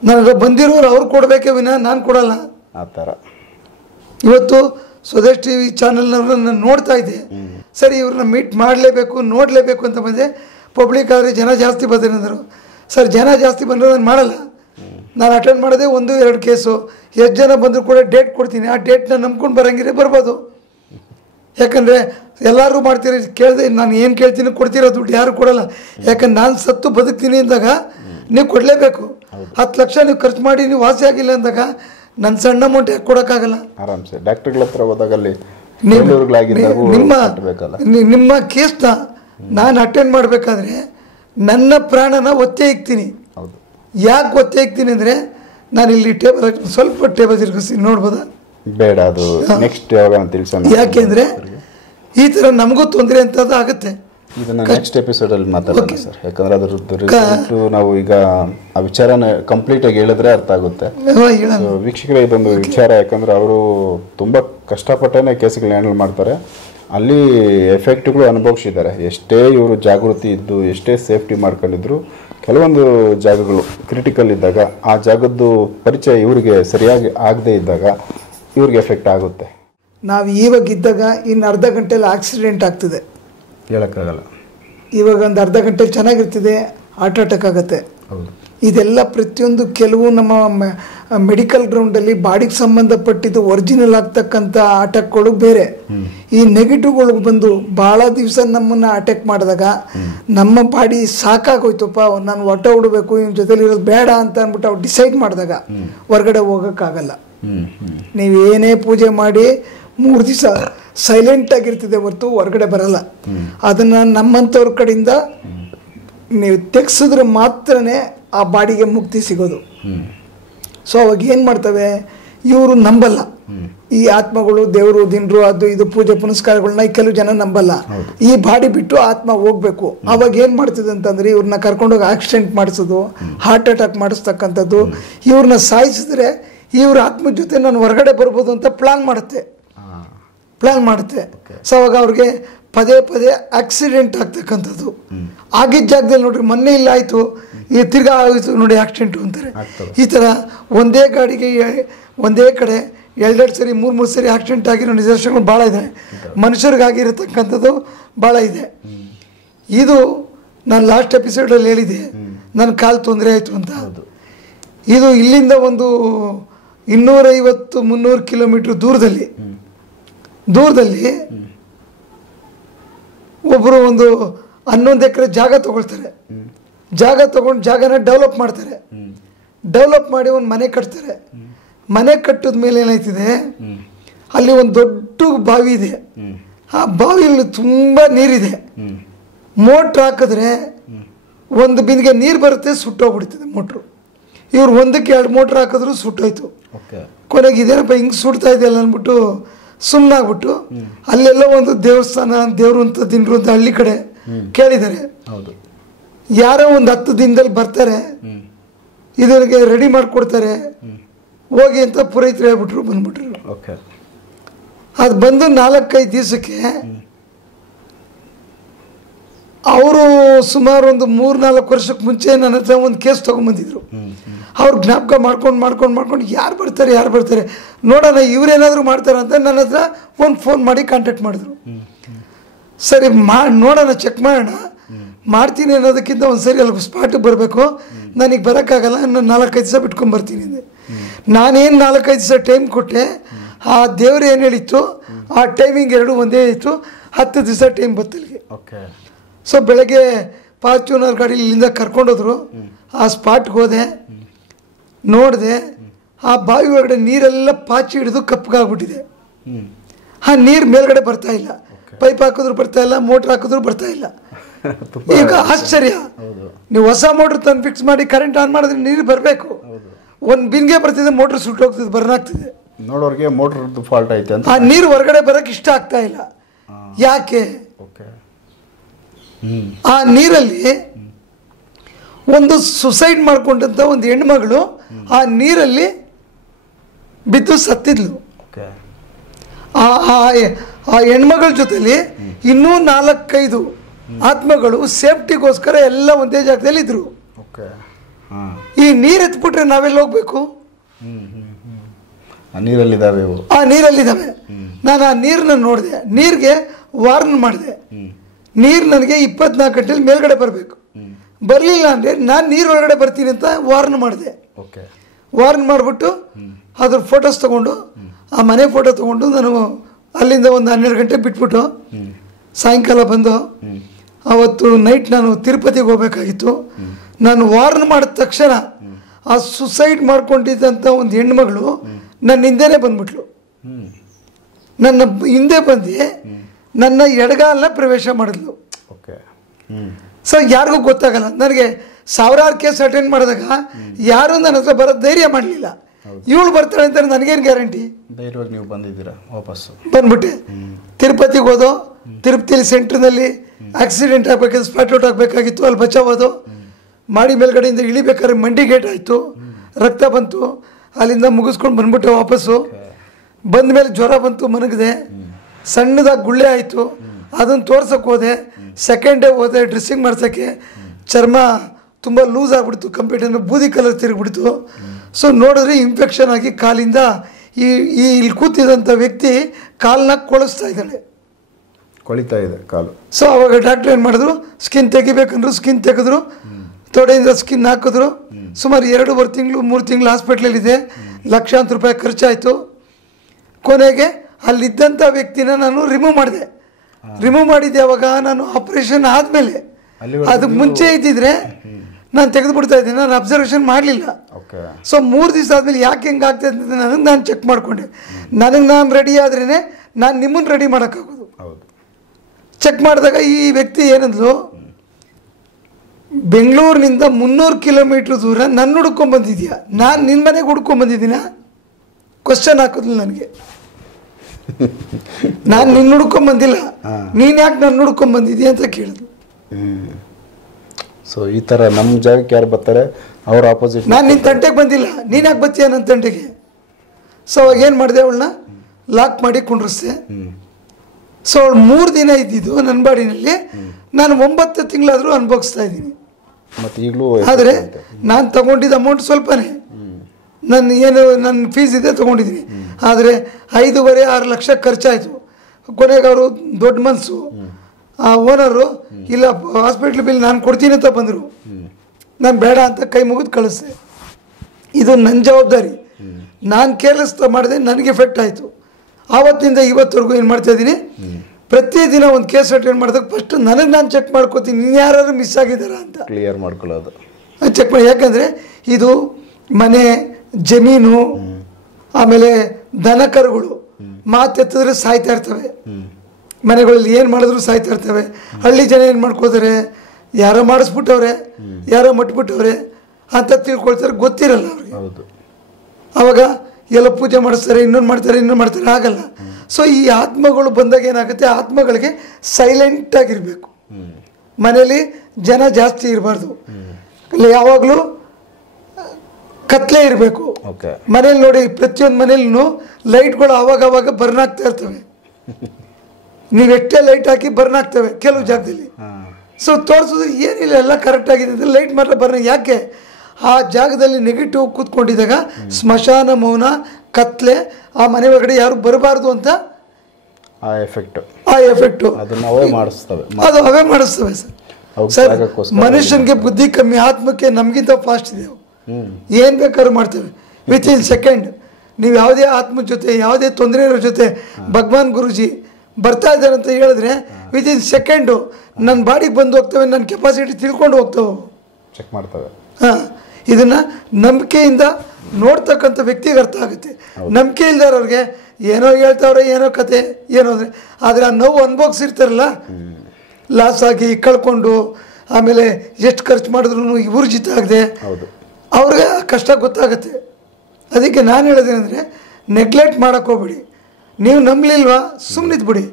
ನನಗೆ ಬಂದಿರೋರು ಅವ್ರು ಕೊಡಬೇಕೇ ವಿನ ನಾನು ಕೊಡಲ್ಲ. ಆ ಥರ ಇವತ್ತು ಸ್ವದೇಶ್ ಟಿವಿ ಚಾನಲ್ನವ್ರನ್ನ ನೋಡ್ತಾ ಇದ್ದೆ. ಸರಿ, ಇವ್ರನ್ನ ಮೀಟ್ ಮಾಡಲೇಬೇಕು, ನೋಡಲೇಬೇಕು ಅಂತ ಬಂದೆ. ಪಬ್ಲಿಕ್ ಆದರೆ ಜನ ಜಾಸ್ತಿ ಬಂದಿರೋರು. ಸರ್, ಜನ ಜಾಸ್ತಿ ಬಂದರೂ ನಾನು ಮಾಡಲ್ಲ. ನಾನು ಅಟೆಂಡ್ ಮಾಡೋದೇ 1-2 ಕೇಸು. ಎಷ್ಟು ಜನ ಬಂದರೂ ಕೂಡ ಡೇಟ್ ಕೊಡ್ತೀನಿ. ಆ ಡೇಟ್ನ ನಂಬ್ಕೊಂಡು ಬರೋಂಗಿದ್ರೆ ಬರ್ಬೋದು. ಯಾಕಂದರೆ ಎಲ್ಲರೂ ಮಾಡ್ತೀರಿ, ಕೇಳಿದೆ ನಾನು ಏನು ಕೇಳ್ತೀನಿ ಕೊಡ್ತೀರೋ ದುಡ್ಡು ಯಾರು ಕೊಡಲ್ಲ. ಯಾಕಂದ್ರೆ ನಾನು ಸತ್ತು ಬದುಕ್ತೀನಿ ಅಂದಾಗ ನೀವು ಕೊಡಲೇಬೇಕು. 10 ಲಕ್ಷ ನೀವು ಖರ್ಚು ಮಾಡಿ ನೀವು ವಾಸಿ ಆಗಿಲ್ಲ ಅಂದಾಗ ನನ್ನ ಸಣ್ಣ ಅಮೌಂಟ್ ಯಾಕೆ ಕೊಡೋಕ್ಕಾಗಲ್ಲ? ಆರಾಮ್ಸೆ ಡಾಕ್ಟರ್ಗಳ ಹತ್ರ ಹೋದಾಗಲ್ಲಿ ನಿಮ್ಮ ಕೇಸ್ನ ನಾನು ಅಟೆಂಡ್ ಮಾಡಬೇಕಾದ್ರೆ ನನ್ನ ಪ್ರಾಣನ ಒತ್ತೆ ಇಕ್ತೀನಿ. ಯಾಕೆ ಒತ್ತೆ ಇಕ್ತೀನಿ ಅಂದರೆ ನಾನು ಇಲ್ಲಿ ಸ್ವಲ್ಪ ಟೇಬಲ್ ತಿರ್ಗಿಸಿ ನೋಡ್ಬೋದಾ? ಬೇಡ, ಅದು ನೆಕ್ಸ್ಟ್ ಯಾವಾಗ ತಿಳಿಸೋಣ. ಯಾಕೆಂದರೆ ಈ ಥರ ನಮಗೂ ತೊಂದರೆ ಅಂತದ್ದು ಆಗುತ್ತೆ. ಇದನ್ನ ನೆಕ್ಸ್ಟ್ ಎಪಿಸೋಡಲ್ಲಿ ಮಾತಾಡೋಣ ಸರ್. ಯಾಕಂದ್ರೆ ಅದರದ್ದು ರಿಸಲ್ಟ್ ನಾವು ಈಗ ಆ ವಿಚಾರನ ಕಂಪ್ಲೀಟ್ ಆಗಿ ಹೇಳಿದ್ರೆ ಅರ್ಥ ಆಗುತ್ತೆ. ವೀಕ್ಷಕರೇ, ಇದೊಂದು ವಿಚಾರ. ಯಾಕಂದ್ರೆ ಅವರು ತುಂಬ ಕಷ್ಟಪಟ್ಟೇನೆ ಕೇಸ್ಗಳನ್ನ ಹ್ಯಾಂಡಲ್ ಮಾಡ್ತಾರೆ. ಅಲ್ಲಿ ಎಫೆಕ್ಟ್ಗಳು ಅನುಭವಿಸಿದ್ದಾರೆ. ಎಷ್ಟೇ ಇವರು ಜಾಗೃತಿ ಇದ್ದು, ಎಷ್ಟೇ ಸೇಫ್ಟಿ ಮಾಡ್ಕೊಂಡಿದ್ರು, ಕೆಲವೊಂದು ಜಾಗಗಳು ಕ್ರಿಟಿಕಲ್ ಇದ್ದಾಗ ಆ ಜಾಗದ್ದು ಪರಿಚಯ ಇವರಿಗೆ ಸರಿಯಾಗಿ ಆಗದೇ ಇದ್ದಾಗ ಇವ್ರಿಗೆ ಎಫೆಕ್ಟ್ ಆಗುತ್ತೆ. ನಾವು ಇವಾಗಿದ್ದಾಗ ಇನ್ನು ಅರ್ಧ ಗಂಟೆಯಲ್ಲಿ ಆಕ್ಸಿಡೆಂಟ್ ಆಗ್ತದೆ, ಹೇಳೋಕ್ಕಾಗಲ್ಲ. ಇವಾಗ ಒಂದು ಅರ್ಧ ಗಂಟೆ ಚೆನ್ನಾಗಿರ್ತದೆ, ಹಾರ್ಟ್ ಅಟ್ಯಾಕ್ ಆಗುತ್ತೆ. ಇದೆಲ್ಲ ಪ್ರತಿಯೊಂದು ಕೆಲವು ನಮ್ಮ ಮೆಡಿಕಲ್ ಗ್ರೌಂಡಲ್ಲಿ ಬಾಡಿಗೆ ಸಂಬಂಧಪಟ್ಟಿದ್ದು ಒರಿಜಿನಲ್ ಆಗ್ತಕ್ಕಂಥ ಅಟ್ಯಾಕ್ಗಳು ಬೇರೆ. ಈ ನೆಗೆಟಿವ್ಗಳು ಬಂದು ಭಾಳ ದಿವಸ ನಮ್ಮನ್ನು ಅಟ್ಯಾಕ್ ಮಾಡಿದಾಗ ನಮ್ಮ ಬಾಡಿ ಸಾಕಾಗೋಯ್ತಪ್ಪ, ನಾನು ಹೊಟ್ಟೆ ಹೊಡಬೇಕು, ಇವ್ನ ಜೊತೆಲಿ ಇರೋದು ಬೇಡ ಅಂತ ಅಂದ್ಬಿಟ್ಟು ಅವ್ರು ಡಿಸೈಡ್ ಮಾಡಿದಾಗ ಹೊರಗಡೆ ಹೋಗೋಕ್ಕಾಗಲ್ಲ. ನೀವೇನೇ ಪೂಜೆ ಮಾಡಿ 3 ದಿವಸ ಸೈಲೆಂಟ್ ಆಗಿರ್ತದೆ ಹೊರತು ಹೊರಗಡೆ ಬರಲ್ಲ. ಅದನ್ನು ನಮ್ಮಂಥವ್ರ ಕಡೆಯಿಂದ ನೀವು ತೆಗ್ಸಿದ್ರೆ ಮಾತ್ರನೇ ಆ ಬಾಡಿಗೆ ಮುಕ್ತಿ ಸಿಗೋದು. ಸೊ ಅವಾಗ ಏನು ಮಾಡ್ತವೆ, ಇವರು ನಂಬಲ್ಲ. ಈ ಆತ್ಮಗಳು, ದೇವರು, ದಿನರು, ಅದು ಇದು ಪೂಜೆ ಪುನಸ್ಕಾರಗಳನ್ನ ಕೆಲವು ಜನ ನಂಬಲ್ಲ. ಈ ಬಾಡಿ ಬಿಟ್ಟು ಆತ್ಮ ಹೋಗ್ಬೇಕು. ಅವಾಗ ಏನು ಮಾಡ್ತದೆ ಅಂತಂದ್ರೆ ಇವ್ರನ್ನ ಕರ್ಕೊಂಡೋಗಿ ಆಕ್ಸಿಡೆಂಟ್ ಮಾಡಿಸೋದು, ಹಾರ್ಟ್ ಅಟ್ಯಾಕ್ ಮಾಡಿಸ್ತಕ್ಕಂಥದ್ದು, ಇವ್ರನ್ನ ಸಾಯಿಸಿದ್ರೆ ಇವ್ರ ಆತ್ಮ ಜೊತೆ ನಾನು ಹೊರಗಡೆ ಬರ್ಬೋದು ಅಂತ ಪ್ಲಾನ್ ಮಾಡುತ್ತೆ. ಸೊ ಅವಾಗ ಅವ್ರಿಗೆ ಪದೇ ಆಕ್ಸಿಡೆಂಟ್ ಆಗ್ತಕ್ಕಂಥದ್ದು. ಆಗಿದ್ದ ಜಾಗದಲ್ಲಿ ನೋಡ್ರಿ, ಮೊನ್ನೆ ಇಲ್ಲ ಆಯಿತು, ಈ ತಿರ್ಗಾ ಆಯಿತು ನೋಡಿ ಆಕ್ಸಿಡೆಂಟು ಅಂತಾರೆ. ಈ ಥರ ಒಂದೇ ಗಾಡಿಗೆ ಒಂದೇ ಕಡೆ 2 ಸರಿ 3 ಸರಿ ಆಕ್ಸಿಡೆಂಟ್ ಆಗಿರೋ ನಿದರ್ಶನಗಳು ಭಾಳ ಇದೆ. ಮನುಷ್ಯರಿಗಾಗಿರತಕ್ಕಂಥದ್ದು ಭಾಳ ಇದೆ. ಇದು ನಾನು ಲಾಸ್ಟ್ ಎಪಿಸೋಡಲ್ಲಿ ಹೇಳಿದೆ, ನನ್ನ ಕಾಲು ತೊಂದರೆ ಆಯಿತು ಅಂತ. ಇದು ಇಲ್ಲಿಂದ ಒಂದು 250-300 ಕಿಲೋಮೀಟ್ರ್ ದೂರದಲ್ಲಿ ದೂರದಲ್ಲಿ ಒಬ್ಬರು ಒಂದು 11 ಎಕರೆ ಜಾಗ ತಗೊಳ್ತಾರೆ. ಜಾಗ ತಗೊಂಡು ಜಾಗನ ಡೆವಲಪ್ ಮಾಡ್ತಾರೆ. ಡೆವಲಪ್ ಮಾಡಿ ಒಂದು ಮನೆ ಕಟ್ತಾರೆ. ಮನೆ ಕಟ್ಟಿದ ಮೇಲೆ ಏನಾಯ್ತಿದೆ, ಅಲ್ಲಿ ಒಂದು ದೊಡ್ಡ ಬಾವಿ ಇದೆ. ಆ ಬಾವಿಯಲ್ಲಿ ತುಂಬ ನೀರಿದೆ. ಮೋಟ್ರ್ ಹಾಕಿದ್ರೆ ಒಂದು ಬಿಂದಿಗೆ ನೀರು ಬರುತ್ತೆ, ಸುಟ್ಟೋಗ್ಬಿಡ್ತದೆ ಮೋಟ್ರು. ಇವ್ರು 1-2 ಮೋಟ್ರ್ ಹಾಕಿದ್ರು ಸುಟ್ಟೋಯ್ತು. ಕೊನೆಗೆ ಇದೇನಪ್ಪ ಹಿಂಗೆ ಸುಡ್ತಾ ಇದೆಯಲ್ಲ ಅಂದ್ಬಿಟ್ಟು ಸುಮ್ಮನಾಗ್ಬಿಟ್ಟು ಅಲ್ಲೆಲ್ಲ ಒಂದು ದೇವಸ್ಥಾನ, ದೇವರು ಅಂತ ದಿನರು ಅಂತ ಹಳ್ಳಿ ಕಡೆ ಕೇಳಿದ್ದಾರೆ. ಯಾರೋ ಒಂದು 10 ದಿನದಲ್ಲಿ ಬರ್ತಾರೆ, ಇದರಿಗೆ ರೆಡಿ ಮಾಡಿಕೊಡ್ತಾರೆ, ಹೋಗಿ ಅಂತ ಪುರೋಹಿತರು ಹೇಳ್ಬಿಟ್ರು. ಬಂದ್ಬಿಟ್ರು. ಅದು ಬಂದು 4-5 ದಿವಸಕ್ಕೆ ಅವರು ಸುಮಾರು ಒಂದು 3-4 ವರ್ಷಕ್ಕೆ ಮುಂಚೆ ನನ್ನ ಹತ್ರ ಒಂದು ಕೇಸ್ ತೊಗೊಂಬಂದಿದ್ರು. ಅವ್ರು ಜ್ಞಾಪಕ ಮಾಡ್ಕೊಂಡು ಯಾರು ಬರ್ತಾರೆ ನೋಡೋಣ ಇವರೇನಾದರೂ ಮಾಡ್ತಾರೆ ಅಂತ ನನ್ನ ಹತ್ರ ಒಂದು ಫೋನ್ ಮಾಡಿ ಕಾಂಟ್ಯಾಕ್ಟ್ ಮಾಡಿದ್ರು. ಸರಿ ನೋಡೋಣ, ಚೆಕ್ ಮಾಡೋಣ, ಮಾಡ್ತೀನಿ ಅನ್ನೋದಕ್ಕಿಂತ ಒಂದು ಸರಿ ಅಲ್ಲಿ ಸ್ಪಾಟಿಗೆ ಬರಬೇಕು, ನನಗೆ ಬರೋಕ್ಕಾಗಲ್ಲ, ನಾನು 4-5 ದಿವಸ ಬಿಟ್ಕೊಂಡ್ಬರ್ತೀನಿ ಅಂದೆ. ನಾನೇನು 4-5 ದಿವಸ ಟೈಮ್ ಕೊಟ್ಟೆ, ಆ ದೇವರು ಏನು ಹೇಳಿತ್ತು ಆ ಟೈಮಿಂಗ್ ಎರಡು ಒಂದೇ ಇತ್ತು. 10 ದಿವಸ ಟೈಮ್ ಬತ್ತಲ್ಲಿಗೆ. ಸೊ ಬೆಳಗ್ಗೆ ಫಾರ್ಚೂನರ್ ಗಾಡಿ ಇಲ್ಲಿಂದ ಕರ್ಕೊಂಡೋದ್ರು. ಆ ಸ್ಪಾಟ್ಗೆ ಹೋದೆ, ನೋಡಿದೆ, ಆ ಬಾವಿ ಒಳಗಡೆ ನೀರೆಲ್ಲ ಪಾಚಿ ಹಿಡಿದು ಕಪ್ಪಗಾಗ್ಬಿಟ್ಟಿದೆ. ಆ ನೀರು ಮೇಲ್ಗಡೆ ಬರ್ತಾ ಇಲ್ಲ. ಪೈಪ್ ಹಾಕಿದ್ರು ಬರ್ತಾ ಇಲ್ಲ, ಮೋಟ್ರ್ ಹಾಕಿದ್ರು ಬರ್ತಾ ಇಲ್ಲ. ಈಗ ಆಶ್ಚರ್ಯ, ನೀವು ಹೊಸ ಮೋಟ್ರ್ ತಂದು ಫಿಕ್ಸ್ ಮಾಡಿ ಕರೆಂಟ್ ಆನ್ ಮಾಡಿದ್ರೆ ನೀರು ಬರಬೇಕು. ಒಂದು ಬಿನ್ಗೆ ಬರ್ತಿದೆ, ಮೋಟ್ರ್ ಸುಟ್ಟೋಗ್ತಿದೆ, ಬರ್ನಾಗ್ತಿದೆ. ನೋಡೋರಿಗೆ ಮೋಟ್ರದ್ದು ಫಾಲ್ಟ್ ಐತೆ ಅಂತ. ಆ ನೀರು ಹೊರಗಡೆ ಬರೋಕ್ಕೆ ಇಷ್ಟ ಆಗ್ತಾ ಇಲ್ಲ. ಯಾಕೆ? ಆ ನೀರಲ್ಲಿ ಒಂದು ಸುಸೈಡ್ ಮಾಡ್ಕೊಂಡಂತ ಒಂದು ಹೆಣ್ಮಗಳು ಆ ನೀರಲ್ಲಿ ಬಿದ್ದು ಸತ್ತಿದ್ಲು. ಆ ಹೆಣ್ಮಗಳ ಜೊತೆಲಿ ಇನ್ನೂ 4-5 ಆತ್ಮಗಳು ಸೇಫ್ಟಿಗೋಸ್ಕರ ಎಲ್ಲ ಒಂದೇ ಜಾಗದಲ್ಲಿ ಇದ್ರು. ಈ ನೀರು ಎತ್ಬಿಟ್ರೆ ನಾವೆಲ್ಲ ಹೋಗ್ಬೇಕು? ಆ ನೀರಲ್ಲಿದ್ದಾವೆ. ನಾನು ಆ ನೀರನ್ನ ನೋಡಿದೆ, ನೀರಿಗೆ ವಾರ್ನ್ ಮಾಡಿದೆ. ನೀರು ನನಗೆ 24 ಗಂಟೆಲಿ ಮೇಲ್ಗಡೆ ಬರಬೇಕು, ಬರಲಿಲ್ಲ ಅಂದರೆ ನಾನು ನೀರು ಒಳಗಡೆ ಬರ್ತೀನಿ ಅಂತ ವಾರ್ನ್ ಮಾಡಿದೆ. ವಾರ್ನ್ ಮಾಡಿಬಿಟ್ಟು ಅದ್ರ ಫೋಟೋಸ್ ತೊಗೊಂಡು, ಆ ಮನೆ ಫೋಟೋ ತೊಗೊಂಡು ನಾನು ಅಲ್ಲಿಂದ ಒಂದು 12 ಗಂಟೆ ಬಿಟ್ಬಿಟ್ಟು ಸಾಯಂಕಾಲ ಬಂದು, ಅವತ್ತು ನೈಟ್ ನಾನು ತಿರುಪತಿಗೆ ಹೋಗ್ಬೇಕಾಗಿತ್ತು. ನಾನು ವಾರ್ನ್ ಮಾಡಿದ ತಕ್ಷಣ ಆ ಸುಸೈಡ್ ಮಾಡ್ಕೊಂಡಿದ್ದಂಥ ಒಂದು ಹೆಣ್ಮಗಳು ನನ್ನ ಹಿಂದೆನೇ ಬಂದ್ಬಿಟ್ಲು. ನನ್ನ ಹಿಂದೆ ಬಂದು ನನ್ನ ಎಡಗಾಲನ್ನ ಪ್ರವೇಶ ಮಾಡಿದ್ಲು. ಸೊ ಯಾರಿಗೂ ಗೊತ್ತಾಗಲ್ಲ. ನನಗೆ 1000 ಕೇಸ್ ಅಟೆಂಡ್ ಮಾಡಿದಾಗ ಯಾರು ನನ್ನ ಹತ್ರ ಬರೋ ಧೈರ್ಯ ಮಾಡಲಿಲ್ಲ. ಇವಳು ಬರ್ತಾಳೆ ಅಂತ ನನಗೇನು ಗ್ಯಾರಂಟಿ? ನೀವು ಬಂದಿದ್ದೀರಾ ವಾಪಸ್ಸು? ಬಂದ್ಬಿಟ್ಟೆ. ತಿರುಪತಿಗೆ ಹೋದೋ, ತಿರುಪತಿಲಿ ಸೆಂಟ್ರ್ನಲ್ಲಿ ಆಕ್ಸಿಡೆಂಟ್ ಆಗಬೇಕಾದ್ರೆ ಸ್ಪಾಟ್ ಔಟ್ ಆಗಬೇಕಾಗಿತ್ತು, ಅಲ್ಲಿ ಬಚಾವೋದು ಮಾಡಿ ಮೇಲ್ಗಡೆಯಿಂದ ಇಳಿಬೇಕಾದ್ರೆ ಮಂಡಿ ಗೇಟ್ ಆಯಿತು, ರಕ್ತ ಬಂತು, ಅಲ್ಲಿಂದ ಮುಗಿಸ್ಕೊಂಡು ಬಂದ್ಬಿಟ್ಟೆ ವಾಪಸ್ಸು. ಬಂದ ಮೇಲೆ ಜ್ವರ ಬಂತು, ಮನಗಿದೆ, ಸಣ್ಣದಾಗಿ ಗುಳ್ಳೆ ಆಯಿತು, ಅದನ್ನು ತೋರ್ಸೋಕ್ಕೆ ಹೋದೆ. ಸೆಕೆಂಡ್ ಡೇ ಹೋದೆ ಡ್ರೆಸ್ಸಿಂಗ್ ಮಾಡ್ಸೋಕ್ಕೆ, ಚರ್ಮ ತುಂಬ ಲೂಸ್ ಆಗಿಬಿಡ್ತು, ಕಂಪ್ಲೀಟನ್ನು ಬೂದಿ ಕಲರ್ ತಿರುಗಿಬಿಡ್ತು. ಸೊ ನೋಡಿದ್ರೆ ಇನ್ಫೆಕ್ಷನ್ ಆಗಿ ಕಾಲಿಂದ ಇಲ್ಲಿ ಕೂತಿದ್ದಂಥ ವ್ಯಕ್ತಿ ಕಾಲನ್ನ ಕೊಳಿಸ್ತಾ ಇದ್ದಾಳೆ, ಕೊಳಿತಾ ಇದೆ ಕಾಲು. ಸೊ ಅವಾಗ ಡಾಕ್ಟ್ರ್ ಏನು ಮಾಡಿದ್ರು, ಸ್ಕಿನ್ ತೆಗಿಬೇಕಂದ್ರು ಸ್ಕಿನ್ ತೆಗೆದ್ರು, ತೊಡೆಯಿಂದ ಸ್ಕಿನ್ ಹಾಕಿದ್ರು. ಸುಮಾರು 2.5 ತಿಂಗಳು 3 ತಿಂಗಳು ಹಾಸ್ಪಿಟ್ಲಲ್ಲಿದೆ, ಲಕ್ಷಾಂತರ ರೂಪಾಯಿ ಖರ್ಚಾಯಿತು. ಕೊನೆಗೆ ಅಲ್ಲಿದ್ದಂಥ ವ್ಯಕ್ತಿನ ನಾನು ರಿಮೂವ್ ಮಾಡಿದೆ. ರಿಮೂವ್ ಮಾಡಿದ್ದೆ ಯಾವಾಗ? ನಾನು ಆಪರೇಷನ್ ಆದಮೇಲೆ. ಅದಕ್ಕೆ ಮುಂಚೆ ಇದ್ದಿದ್ರೆ ನಾನು ತೆಗೆದುಬಿಡ್ತಾ ಇದ್ದೀನಿ, ನಾನು ಅಬ್ಸರ್ವೇಷನ್ ಮಾಡಲಿಲ್ಲ. ಸೊ 3 ದಿವಸ ಆದಮೇಲೆ ಯಾಕೆ ಹೆಂಗೆ ಆಗ್ತದೆ ಅಂತ ನನಗೆ ನಾನು ಚೆಕ್ ಮಾಡಿಕೊಂಡೆ. ನನಗೆ ನಾನು ರೆಡಿ ಆದ್ರೇ ನಾನು ನಿಮ್ಮನ್ನು ರೆಡಿ ಮಾಡೋಕ್ಕಾಗೋದು. ಚೆಕ್ ಮಾಡಿದಾಗ ಈ ವ್ಯಕ್ತಿ ಏನಂದ್ರು, ಬೆಂಗಳೂರಿನಿಂದ 300 ಕಿಲೋಮೀಟ್ರ್ ದೂರ ನನ್ನ ಹುಡ್ಕೊಂಬಂದಿದ್ಯಾ, ನಾನು ನಿನ್ನ ಮನೆಗೆ ಹುಡ್ಕೊಂಬಂದಿದ್ದೀನ? ಕ್ವಶನ್ ಹಾಕಿದ್ಲು ನನಗೆ. ನಾನು ನಿನ್ನ ಹುಡ್ಕೊಂಬಂದಿಲ್ಲ, ನೀನು ಯಾಕೆ ನನ್ನ ಹುಡ್ಕೊಂಬಂದಿದ್ಯಾ ಅಂತ ಕೇಳಿದ್ಲು. ಸೊ ಈ ಥರ ನಮ್ಮ ಜಾಗಕ್ಕೆ ಯಾರು ಬರ್ತಾರೆ ಅವ್ರ ಆಪೋಸಿಟ್. ನಾನು ನಿನ್ನ ತಂಟೆಗೆ ಬಂದಿಲ್ಲ, ನೀನು ಯಾಕೆ ಬರ್ತೀಯ ನನ್ನ ತಂಟೆಗೆ? ಸೊ ಅವಾಗ ಏನು ಮಾಡಿದೆ, ಅವಳನ್ನ ಲಾಕ್ ಮಾಡಿ ಕುಂಡ್ರಿಸ್ದೆ. ಸೊ ಅವಳು 3 ದಿನ ಇದ್ದಿದ್ದು ನನ್ನ ಬಾಡಿನಲ್ಲಿ, ನಾನು 9 ತಿಂಗಳಾದರೂ ಅನುಭವಿಸ್ತಾ ಇದ್ದೀನಿ. ಆದರೆ ನಾನು ತಗೊಂಡಿದ್ದ ಅಮೌಂಟ್ ಸ್ವಲ್ಪನೇ, ನನ್ನ ಫೀಸ್ ಇದೆ ತೊಗೊಂಡಿದ್ದೀನಿ. ಆದರೆ 5.5-6 ಲಕ್ಷ ಖರ್ಚಾಯಿತು. ಕೊನೆಗೆ ಅವರು ದೊಡ್ಡ ಮನಸ್ಸು, ಆ ಓನರು ಇಲ್ಲ ಹಾಸ್ಪಿಟ್ಲ್ ಬಿಲ್ ನಾನು ಕೊಡ್ತೀನಿ ಅಂತ ಬಂದರು. ನಾನು ಬೇಡ ಅಂತ ಕೈ ಮುಗಿದು ಕಳಿಸ್ದೆ. ಇದು ನನ್ನ ಜವಾಬ್ದಾರಿ, ನಾನು ಕೇರ್ಲೆಸ್ ಮಾಡಿದೆ, ನನಗೆ ಎಫೆಕ್ಟ್ ಆಯಿತು. ಆವತ್ತಿಂದ ಇವತ್ತವರೆಗೂ ಏನು ಮಾಡ್ತಾ ಇದ್ದೀನಿ, ಪ್ರತಿದಿನ ಒಂದು ಕೇಸ್ ಅಟೆಂಡ್ ಮಾಡಿದಾಗ ಫಸ್ಟ್ ನನಗೆ ನಾನು ಚೆಕ್ ಮಾಡ್ಕೋತೀನಿ, ಇನ್ಯಾರು ಮಿಸ್ ಆಗಿದ್ದಾರಾ ಅಂತ ಕ್ಲಿಯರ್ ಮಾಡ್ಕೊಳ್ಳೋದು, ಚೆಕ್ ಮಾಡಿ. ಯಾಕಂದರೆ ಇದು ಮನೆ, ಜಮೀನು, ಆಮೇಲೆ ದನ ಕರುಗಳು ಮಾತೆತ್ತಿದ್ರೆ ಸಾಯ್ತಾ ಇರ್ತವೆ. ಮನೆಗಳಲ್ಲಿ ಏನು ಮಾಡಿದ್ರು ಸಾಯ್ತಾ ಇರ್ತವೆ. ಹಳ್ಳಿ ಜನ ಏನು ಮಾಡ್ಕೋತಾರೆ, ಯಾರೋ ಮಾಡಿಸ್ಬಿಟ್ಟವ್ರೆ, ಯಾರೋ ಮಟ್ಬಿಟ್ಟವ್ರೆ ಅಂತ ತಿಳ್ಕೊಳ್ತಾರೆ, ಗೊತ್ತಿರಲ್ಲ ಅವ್ರಿಗೆ. ಆವಾಗ ಎಲ್ಲ ಪೂಜೆ ಮಾಡಿಸ್ತಾರೆ, ಇನ್ನೊಂದು ಮಾಡ್ತಾರೆ, ಆಗಲ್ಲ. ಸೊ ಈ ಆತ್ಮಗಳು ಬಂದಾಗ ಏನಾಗುತ್ತೆ, ಆತ್ಮಗಳಿಗೆ ಸೈಲೆಂಟಾಗಿರಬೇಕು. ಮನೇಲಿ ಜನ ಜಾಸ್ತಿ ಇರಬಾರ್ದು, ಯಾವಾಗಲೂ ಕತ್ಲೆ ಇರಬೇಕು. ಮನೇಲಿ ನೋಡಿ, ಪ್ರತಿಯೊಂದು ಮನೇಲೂ ಲೈಟ್ಗಳು ಆವಾಗ ಬರ್ನ್ ಆಗ್ತಾ ಇರ್ತವೆ. ನೀವು ಎಷ್ಟೇ ಲೈಟ್ ಹಾಕಿ ಬರ್ನ್ ಆಗ್ತವೆ ಕೆಲವು ಜಾಗದಲ್ಲಿ. ಸೊ ತೋರಿಸೋದು ಏನಿಲ್ಲ, ಎಲ್ಲ ಕರೆಕ್ಟಾಗಿದೆ ಅಂತ ಲೈಟ್ ಮಾತ್ರ ಬರ್ನ. ಯಾಕೆ ಆ ಜಾಗದಲ್ಲಿ ನೆಗೆಟಿವ್ ಕೂತ್ಕೊಂಡಿದ್ದಾಗ ಸ್ಮಶಾನ ಮೌನ, ಕತ್ಲೆ, ಆ ಮನೆ ಒಳಗಡೆ ಯಾರು ಬರಬಾರ್ದು ಅಂತ ಆ ಎಫೆಕ್ಟು ಅದು ಅವೇ ಮಾಡಿಸ್ತವೆ ಸರ್. ಮನುಷ್ಯನಿಗೆ ಬುದ್ಧಿ ಕಮ್ಮಿ, ಆತ್ಮಕ್ಕೆ ನಮಗಿಂತ ಫಾಸ್ಟ್ ಇದೆ. ಏನು ಬೇಕಾದ್ರೂ ಮಾಡ್ತೇವೆ ವಿತಿನ್ ಸೆಕೆಂಡ್. ನೀವು ಯಾವುದೇ ಆತ್ಮ ಜೊತೆ, ಯಾವುದೇ ತೊಂದರೆ ಇರೋ ಜೊತೆ ಭಗವಾನ್ ಗುರುಜಿ ಬರ್ತಾ ಇದ್ದಾರೆ ಅಂತ ಹೇಳಿದ್ರೆ ವಿತಿನ್ ಸೆಕೆಂಡು ನನ್ನ ಬಾಡಿಗೆ ಬಂದು ಹೋಗ್ತವೆ, ನನ್ನ ಕೆಪಾಸಿಟಿ ತಿಳ್ಕೊಂಡು ಹೋಗ್ತವೆ, ಚೆಕ್ ಮಾಡ್ತವೆ. ಹಾಂ, ಇದನ್ನು ನಂಬಿಕೆಯಿಂದ ನೋಡ್ತಕ್ಕಂಥ ವ್ಯಕ್ತಿಗೆ ಅರ್ಥ ಆಗುತ್ತೆ. ನಂಬಿಕೆ ಇಲ್ದಾರವ್ರಿಗೆ ಏನೋ ಹೇಳ್ತಾವ್ರೆ, ಏನೋ ಕತೆ ಏನೋ ಅಂದರೆ, ಆದರೆ ಆ ನೋವು ಅನುಭವಿಸಿರ್ತಾರಲ್ಲ, ಲಾಸ್ ಆಗಿ ಕಳ್ಕೊಂಡು ಆಮೇಲೆ ಎಷ್ಟು ಖರ್ಚು ಮಾಡಿದ್ರು ಇವ್ರ ಜಿತ ಆಗದೆ ಅವ್ರಿಗೆ ಕಷ್ಟ ಗೊತ್ತಾಗುತ್ತೆ. ಅದಕ್ಕೆ ನಾನು ಹೇಳೋದೇನೆಂದರೆ, ನೆಗ್ಲೆಕ್ಟ್ ಮಾಡೋಕ್ಕೆ ಹೋಗ್ಬಿಡಿ. ನೀವು ನಂಬಲಿಲ್ವಾ, ಸುಮ್ಮನಿದ್ದು ಬಿಡಿ.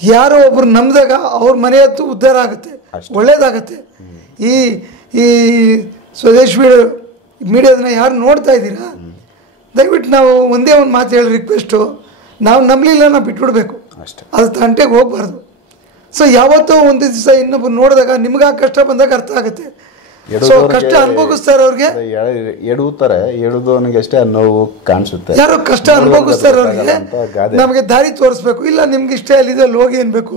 ಯಾರೋ ಒಬ್ರು ನಂಬಿದಾಗ ಅವ್ರ ಮನೆ ಹತ್ತು ಉದ್ಧಾರ ಆಗುತ್ತೆ, ಒಳ್ಳೇದಾಗತ್ತೆ. ಈ ಸ್ವದೇಶ್ ಮೀಡಿಯಾದನ್ನ ಯಾರು ನೋಡ್ತಾ ಇದ್ದೀರಾ, ದಯವಿಟ್ಟು ನಾವು ಒಂದೇ ಒಂದು ಮಾತು ಹೇಳಿ ರಿಕ್ವೆಸ್ಟು, ನಾವು ನಂಬಲಿಲ್ಲ, ನಾವು ಬಿಟ್ಬಿಡ್ಬೇಕು, ಅದು ತಂಟೆಗೆ ಹೋಗ್ಬಾರ್ದು. ಸೊ ಯಾವತ್ತೋ ಒಂದು ದಿವಸ ಇನ್ನೊಬ್ರು ನೋಡಿದಾಗ ನಿಮ್ಗೆ ಆ ಕಷ್ಟ ಬಂದಾಗ ಅರ್ಥ ಆಗುತ್ತೆ. ಸೊ ಕಷ್ಟ ಅನುಭವಿಸ್ತಾರೆ ಅವ್ರಿಗೆ, ಎಡುದವನಿಗೆ ಅಷ್ಟೇ ನೋವು ಕಾಣಿಸುತ್ತೆ. ಯಾರೋ ಕಷ್ಟ ಅನುಭವಿಸ್ತಾರೆ ಅವ್ರಿಗೆ ನಮಗೆ ದಾರಿ ತೋರಿಸ್ಬೇಕು. ಇಲ್ಲ ನಿಮ್ಗೆ ಇಷ್ಟ ಅಲ್ಲಿದೆ ಅಲ್ಲಿ ಹೋಗಿ ಅನ್ಬೇಕು.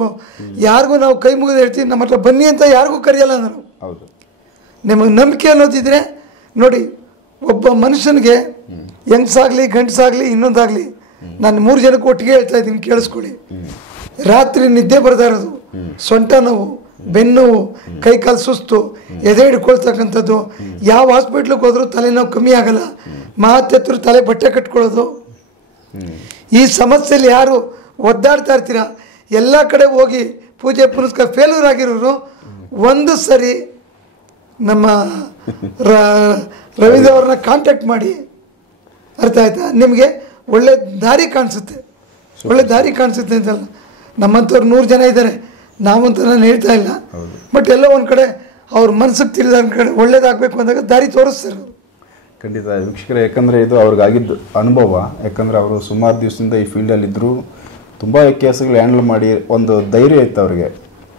ಯಾರಿಗೂ ನಾವು ಕೈ ಮುಗಿದು ಹೇಳ್ತೀವಿ, ನಮ್ಮ ಹತ್ರ ಬನ್ನಿ ಅಂತ ಯಾರಿಗೂ ಕರೆಯಲ್ಲ ನಾವು. ನಿಮಗೆ ನಂಬಿಕೆ ಅನ್ನೋದಿದ್ರೆ ನೋಡಿ, ಒಬ್ಬ ಮನುಷ್ಯನಿಗೆ ಹೆಂಗಸಾಗ್ಲಿ ಗಂಡಸಾಗ್ಲಿ ಇನ್ನೊಂದಾಗಲಿ, ನಾನು 3 ಜನಕ್ಕೆ ಒಟ್ಟಿಗೆ ಹೇಳ್ತಾ ಇದ್ದೀನಿ, ಕೇಳಿಸ್ಕೊಳ್ಳಿ. ರಾತ್ರಿ ನಿದ್ದೆ ಬರ್ತಾ ಇರೋದು, ಸೊಂಟ ನೋವು, ಬೆನ್ನೋವು, ಕೈ ಕಾಲು ಸುಸ್ತು, ಎದೆ ಹಿಡ್ಕೊಳ್ತಕ್ಕಂಥದ್ದು, ಯಾವ ಹಾಸ್ಪಿಟ್ಲಿಗೆ ಹೋದ್ರೂ ತಲೆನೋವು ಕಮ್ಮಿ ಆಗಲ್ಲ, ಮಾತೆತ್ತರು ತಲೆ ಬಟ್ಟೆ ಕಟ್ಕೊಳ್ಳೋದು, ಈ ಸಮಸ್ಯೆಯಲ್ಲಿ ಯಾರು ಒದ್ದಾಡ್ತಾ ಇರ್ತೀರ, ಎಲ್ಲ ಕಡೆ ಹೋಗಿ ಪೂಜೆ ಪುನಸ್ಕಾರ ಫೇಲ್ಯೂರ್ ಆಗಿರೋರು ಒಂದು ಸರಿ ನಮ್ಮ ರವೀಂದ್ರ ಅವ್ರನ್ನ ಕಾಂಟ್ಯಾಕ್ಟ್ ಮಾಡಿ. ಅರ್ಥ ಆಯ್ತಾ? ನಿಮಗೆ ಒಳ್ಳೆ ದಾರಿ ಕಾಣಿಸುತ್ತೆ, ಒಳ್ಳೆ ದಾರಿ ಕಾಣಿಸುತ್ತೆ ಅಂತಲ್ಲ. ನಮ್ಮಂಥವ್ರು 100 ಜನ ಇದ್ದಾರೆ, ನಾವಂತ ನಾನು ಹೇಳ್ತಾ ಇಲ್ಲ. ಬಟ್ ಎಲ್ಲ ಒಂದು ಕಡೆ ಅವ್ರ ಮನಸ್ಸಿಗೆ ತಿಳಿದ ಕಡೆ ಒಳ್ಳೇದಾಗಬೇಕು ಅಂದಾಗ ದಾರಿ ತೋರಿಸ್ತಾರೆ. ಖಂಡಿತ ವೀಕ್ಷಕರೇ, ಯಾಕಂದರೆ ಇದು ಅವ್ರಿಗಾಗಿದ್ದು ಅನುಭವ. ಯಾಕಂದರೆ ಅವರು ಸುಮಾರು ದಿವಸದಿಂದ ಈ ಫೀಲ್ಡಲ್ಲಿದ್ದರು, ತುಂಬ ಕೇಸ್ಗಳು ಹ್ಯಾಂಡಲ್ ಮಾಡಿ ಒಂದು ಧೈರ್ಯ ಇತ್ತು ಅವ್ರಿಗೆ.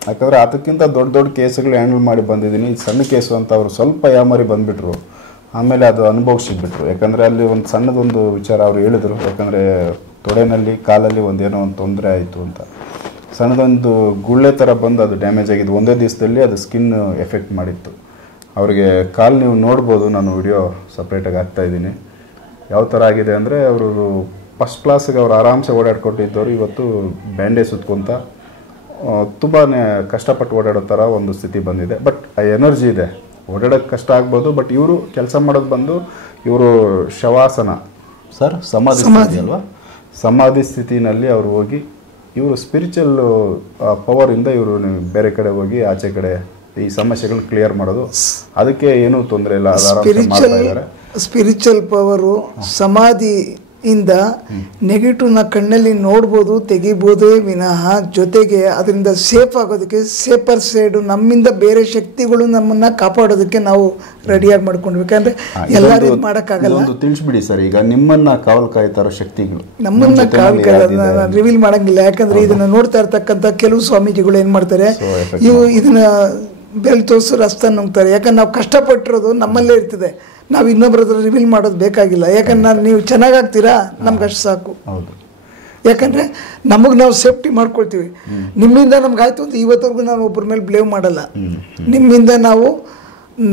ಯಾಕಂದರೆ ಅದಕ್ಕಿಂತ ದೊಡ್ಡ ಕೇಸ್ಗಳು ಹ್ಯಾಂಡಲ್ ಮಾಡಿ ಬಂದಿದ್ದೀನಿ, ಇದು ಸಣ್ಣ ಕೇಸು ಅಂತ ಅವರು ಸ್ವಲ್ಪ ಯಾಮಾರಿ ಬಂದುಬಿಟ್ರು. ಆಮೇಲೆ ಅದು ಅನುಭವಿಸಿಬಿಟ್ರು. ಯಾಕಂದರೆ ಅಲ್ಲಿ ಒಂದು ಸಣ್ಣದೊಂದು ವಿಚಾರ ಅವರು ಹೇಳಿದರು. ಯಾಕಂದರೆ ತೊಡೆನಲ್ಲಿ ಕಾಲಲ್ಲಿ ಒಂದೇನೋ ಒಂದು ತೊಂದರೆ ಆಯಿತು ಅಂತ, ಸಣ್ಣದೊಂದು ಗುಳ್ಳೆ ಥರ ಬಂದು ಅದು ಡ್ಯಾಮೇಜ್ ಆಗಿದ್ದು. ಒಂದೇ ದಿವಸದಲ್ಲಿ ಅದು ಸ್ಕಿನ್ ಎಫೆಕ್ಟ್ ಮಾಡಿತ್ತು ಅವರಿಗೆ. ಕಾಲು ನೀವು ನೋಡ್ಬೋದು, ನಾನು ವಿಡಿಯೋ ಸಪ್ರೇಟಾಗಿ ಹಾಕ್ತಾಯಿದ್ದೀನಿ. ಯಾವ ಥರ ಆಗಿದೆ ಅಂದರೆ, ಅವರು ಫಸ್ಟ್ ಕ್ಲಾಸಿಗೆ ಅವ್ರು ಆರಾಮ್ಸೆ ಓಡಾಡ್ಕೊಟ್ಟಿದ್ದವರು ಇವತ್ತು ಬ್ಯಾಂಡೇಜ್ ಸುತ್ಕೊಂತ ತುಂಬಾ ಕಷ್ಟಪಟ್ಟು ಓಡಾಡೋ ಥರ ಒಂದು ಸ್ಥಿತಿ ಬಂದಿದೆ. ಬಟ್ ಆ ಎನರ್ಜಿ ಇದೆ, ಓಡಾಡೋಕ್ಕೆ ಕಷ್ಟ ಆಗ್ಬೋದು. ಬಟ್ ಇವರು ಕೆಲಸ ಮಾಡೋದು ಬಂದು ಇವರು ಶವಾಸನ ಸರ್, ಸಮಾಧಿ ಸ್ಥಿತಿ ಅಲ್ವಾ, ಸಮಾಧಿ ಸ್ಥಿತಿನಲ್ಲಿ ಅವರು ಹೋಗಿ ಇವರು ಸ್ಪಿರಿಚುವಲ್ ಪವರಿಂದ ಇವರು ಬೇರೆ ಕಡೆ ಹೋಗಿ ಆಚೆ ಕಡೆ ಈ ಸಮಸ್ಯೆಗಳನ್ನ ಕ್ಲಿಯರ್ ಮಾಡೋದು. ಅದಕ್ಕೆ ಏನೂ ತೊಂದರೆ ಇಲ್ಲ, ಸ್ಪಿರಿಚುವಲ್ ಪವರು ಸಮಾಧಿಯಿಂದ ನೆಗೆಟಿವ್ನ ಕಣ್ಣಲ್ಲಿ ನೋಡ್ಬೋದು, ತೆಗಿಬೋದೇ ವಿನಃ ಜೊತೆಗೆ ಅದರಿಂದ ಸೇಫ್ ಆಗೋದಕ್ಕೆ ಸೇಫರ್ ಸೈಡ್ ನಮ್ಮಿಂದ ಬೇರೆ ಶಕ್ತಿಗಳು ನಮ್ಮನ್ನ ಕಾಪಾಡೋದಕ್ಕೆ ನಾವು ರೆಡಿಯಾಗಿ ಮಾಡ್ಕೊಂಡ್ಬೇಕಂದ್ರೆ ಎಲ್ಲರೂ ಮಾಡೋಕ್ಕಾಗಲ್ಲ. ತಿಳಿಸ್ಬಿಡಿ ಸರ್, ಈಗ ನಿಮ್ಮನ್ನ ಕಾವಲು ಕಾಯ್ತಾರೋ ಶಕ್ತಿಗಳು ನಮ್ಮನ್ನ ರಿವೀಲ್ ಮಾಡಂಗಿಲ್ಲ. ಯಾಕಂದ್ರೆ ಇದನ್ನ ನೋಡ್ತಾ ಇರ್ತಕ್ಕಂಥ ಕೆಲವು ಸ್ವಾಮೀಜಿಗಳು ಏನ್ ಮಾಡ್ತಾರೆ, ಇವು ಇದನ್ನ ಬೆಲ್ ತೋರಿಸೋ ರಸ್ತೆ ನುಂಗ್ತಾರೆ. ಯಾಕಂದ್ರೆ ನಾವು ಕಷ್ಟಪಟ್ಟಿರೋದು ನಮ್ಮಲ್ಲೇ ಇರ್ತದೆ, ನಾವು ಇನ್ನೊಬ್ಬರ ಹತ್ರ ರಿವೀಲ್ ಮಾಡೋದು ಬೇಕಾಗಿಲ್ಲ. ಯಾಕಂದ್ರೆ ನೀವು ಚೆನ್ನಾಗಾಗ್ತೀರಾ, ನಮ್ಗೆ ಅಷ್ಟು ಸಾಕು. ಯಾಕಂದರೆ ನಮಗೆ ನಾವು ಸೇಫ್ಟಿ ಮಾಡ್ಕೊಳ್ತೀವಿ. ನಿಮ್ಮಿಂದ ನಮ್ಗೆ ಆಯಿತು ಅಂತ ಇವತ್ತವರೆಗೂ ನಾನು ಒಬ್ಬರ ಮೇಲೆ ಬ್ಲೇಮ್ ಮಾಡಲ್ಲ. ನಿಮ್ಮಿಂದ ನಾವು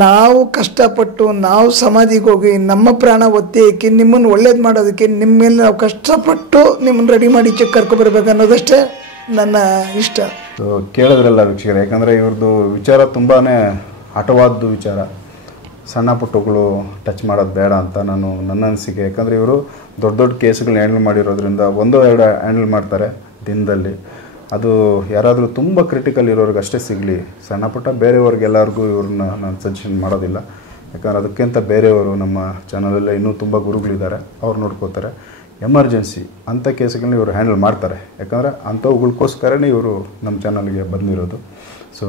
ನಾವು ಕಷ್ಟಪಟ್ಟು ನಾವು ಸಮಾಧಿಗೆ ಹೋಗಿ ನಮ್ಮ ಪ್ರಾಣ ಒತ್ತಿ ಹಾಕಿ ನಿಮ್ಮನ್ನು ಒಳ್ಳೇದು ಮಾಡೋದಕ್ಕೆ ನಿಮ್ಮ ಮೇಲೆ ನಾವು ಕಷ್ಟಪಟ್ಟು ನಿಮ್ಮನ್ನು ರೆಡಿ ಮಾಡಿ ಚೆಕ್ ಕರ್ಕೊಬರ್ಬೇಕು ಅನ್ನೋದಷ್ಟೇ ನನ್ನ ಇಷ್ಟ. ಕೇಳಿದ್ರಲ್ಲ ವೀಕ್ಷಕರೇ, ಯಾಕಂದರೆ ಇವ್ರದ್ದು ವಿಚಾರ ತುಂಬಾ ಹಠವಾದ್ದು ವಿಚಾರ. ಸಣ್ಣ ಪುಟ್ಟಗಳು ಟಚ್ ಮಾಡೋದು ಬೇಡ ಅಂತ ನನ್ನ ಅನಿಸಿಕೆ. ಯಾಕಂದರೆ ಇವರು ದೊಡ್ಡ ದೊಡ್ಡ ಕೇಸ್ಗಳನ್ನ ಹ್ಯಾಂಡಲ್ ಮಾಡಿರೋದ್ರಿಂದ 1-2 ಹ್ಯಾಂಡಲ್ ಮಾಡ್ತಾರೆ ದಿನದಲ್ಲಿ. ಅದು ಯಾರಾದರೂ ತುಂಬ ಕ್ರಿಟಿಕಲ್ ಇರೋರಿಗೆ ಅಷ್ಟೇ ಸಿಗಲಿ. ಸಣ್ಣ ಪುಟ್ಟ ಬೇರೆಯವ್ರಿಗೆಲ್ಲರಿಗೂ ಇವ್ರನ್ನ ನಾನು ಸಜೆಷನ್ ಮಾಡೋದಿಲ್ಲ. ಯಾಕಂದರೆ ಅದಕ್ಕಿಂತ ಬೇರೆಯವರು ನಮ್ಮ ಚಾನಲಲ್ಲೇ ಇನ್ನೂ ತುಂಬ ಗುರುಗಳಿದ್ದಾರೆ, ಅವ್ರು ನೋಡ್ಕೋತಾರೆ. ಎಮರ್ಜೆನ್ಸಿ ಅಂಥ ಕೇಸ್ಗಳನ್ನ ಇವರು ಹ್ಯಾಂಡಲ್ ಮಾಡ್ತಾರೆ. ಯಾಕಂದರೆ ಅಂಥವುಗಳಿಗೋಸ್ಕರನೇ ಇವರು ನಮ್ಮ ಚಾನಲ್ಗೆ ಬಂದಿರೋದು. ಸೊ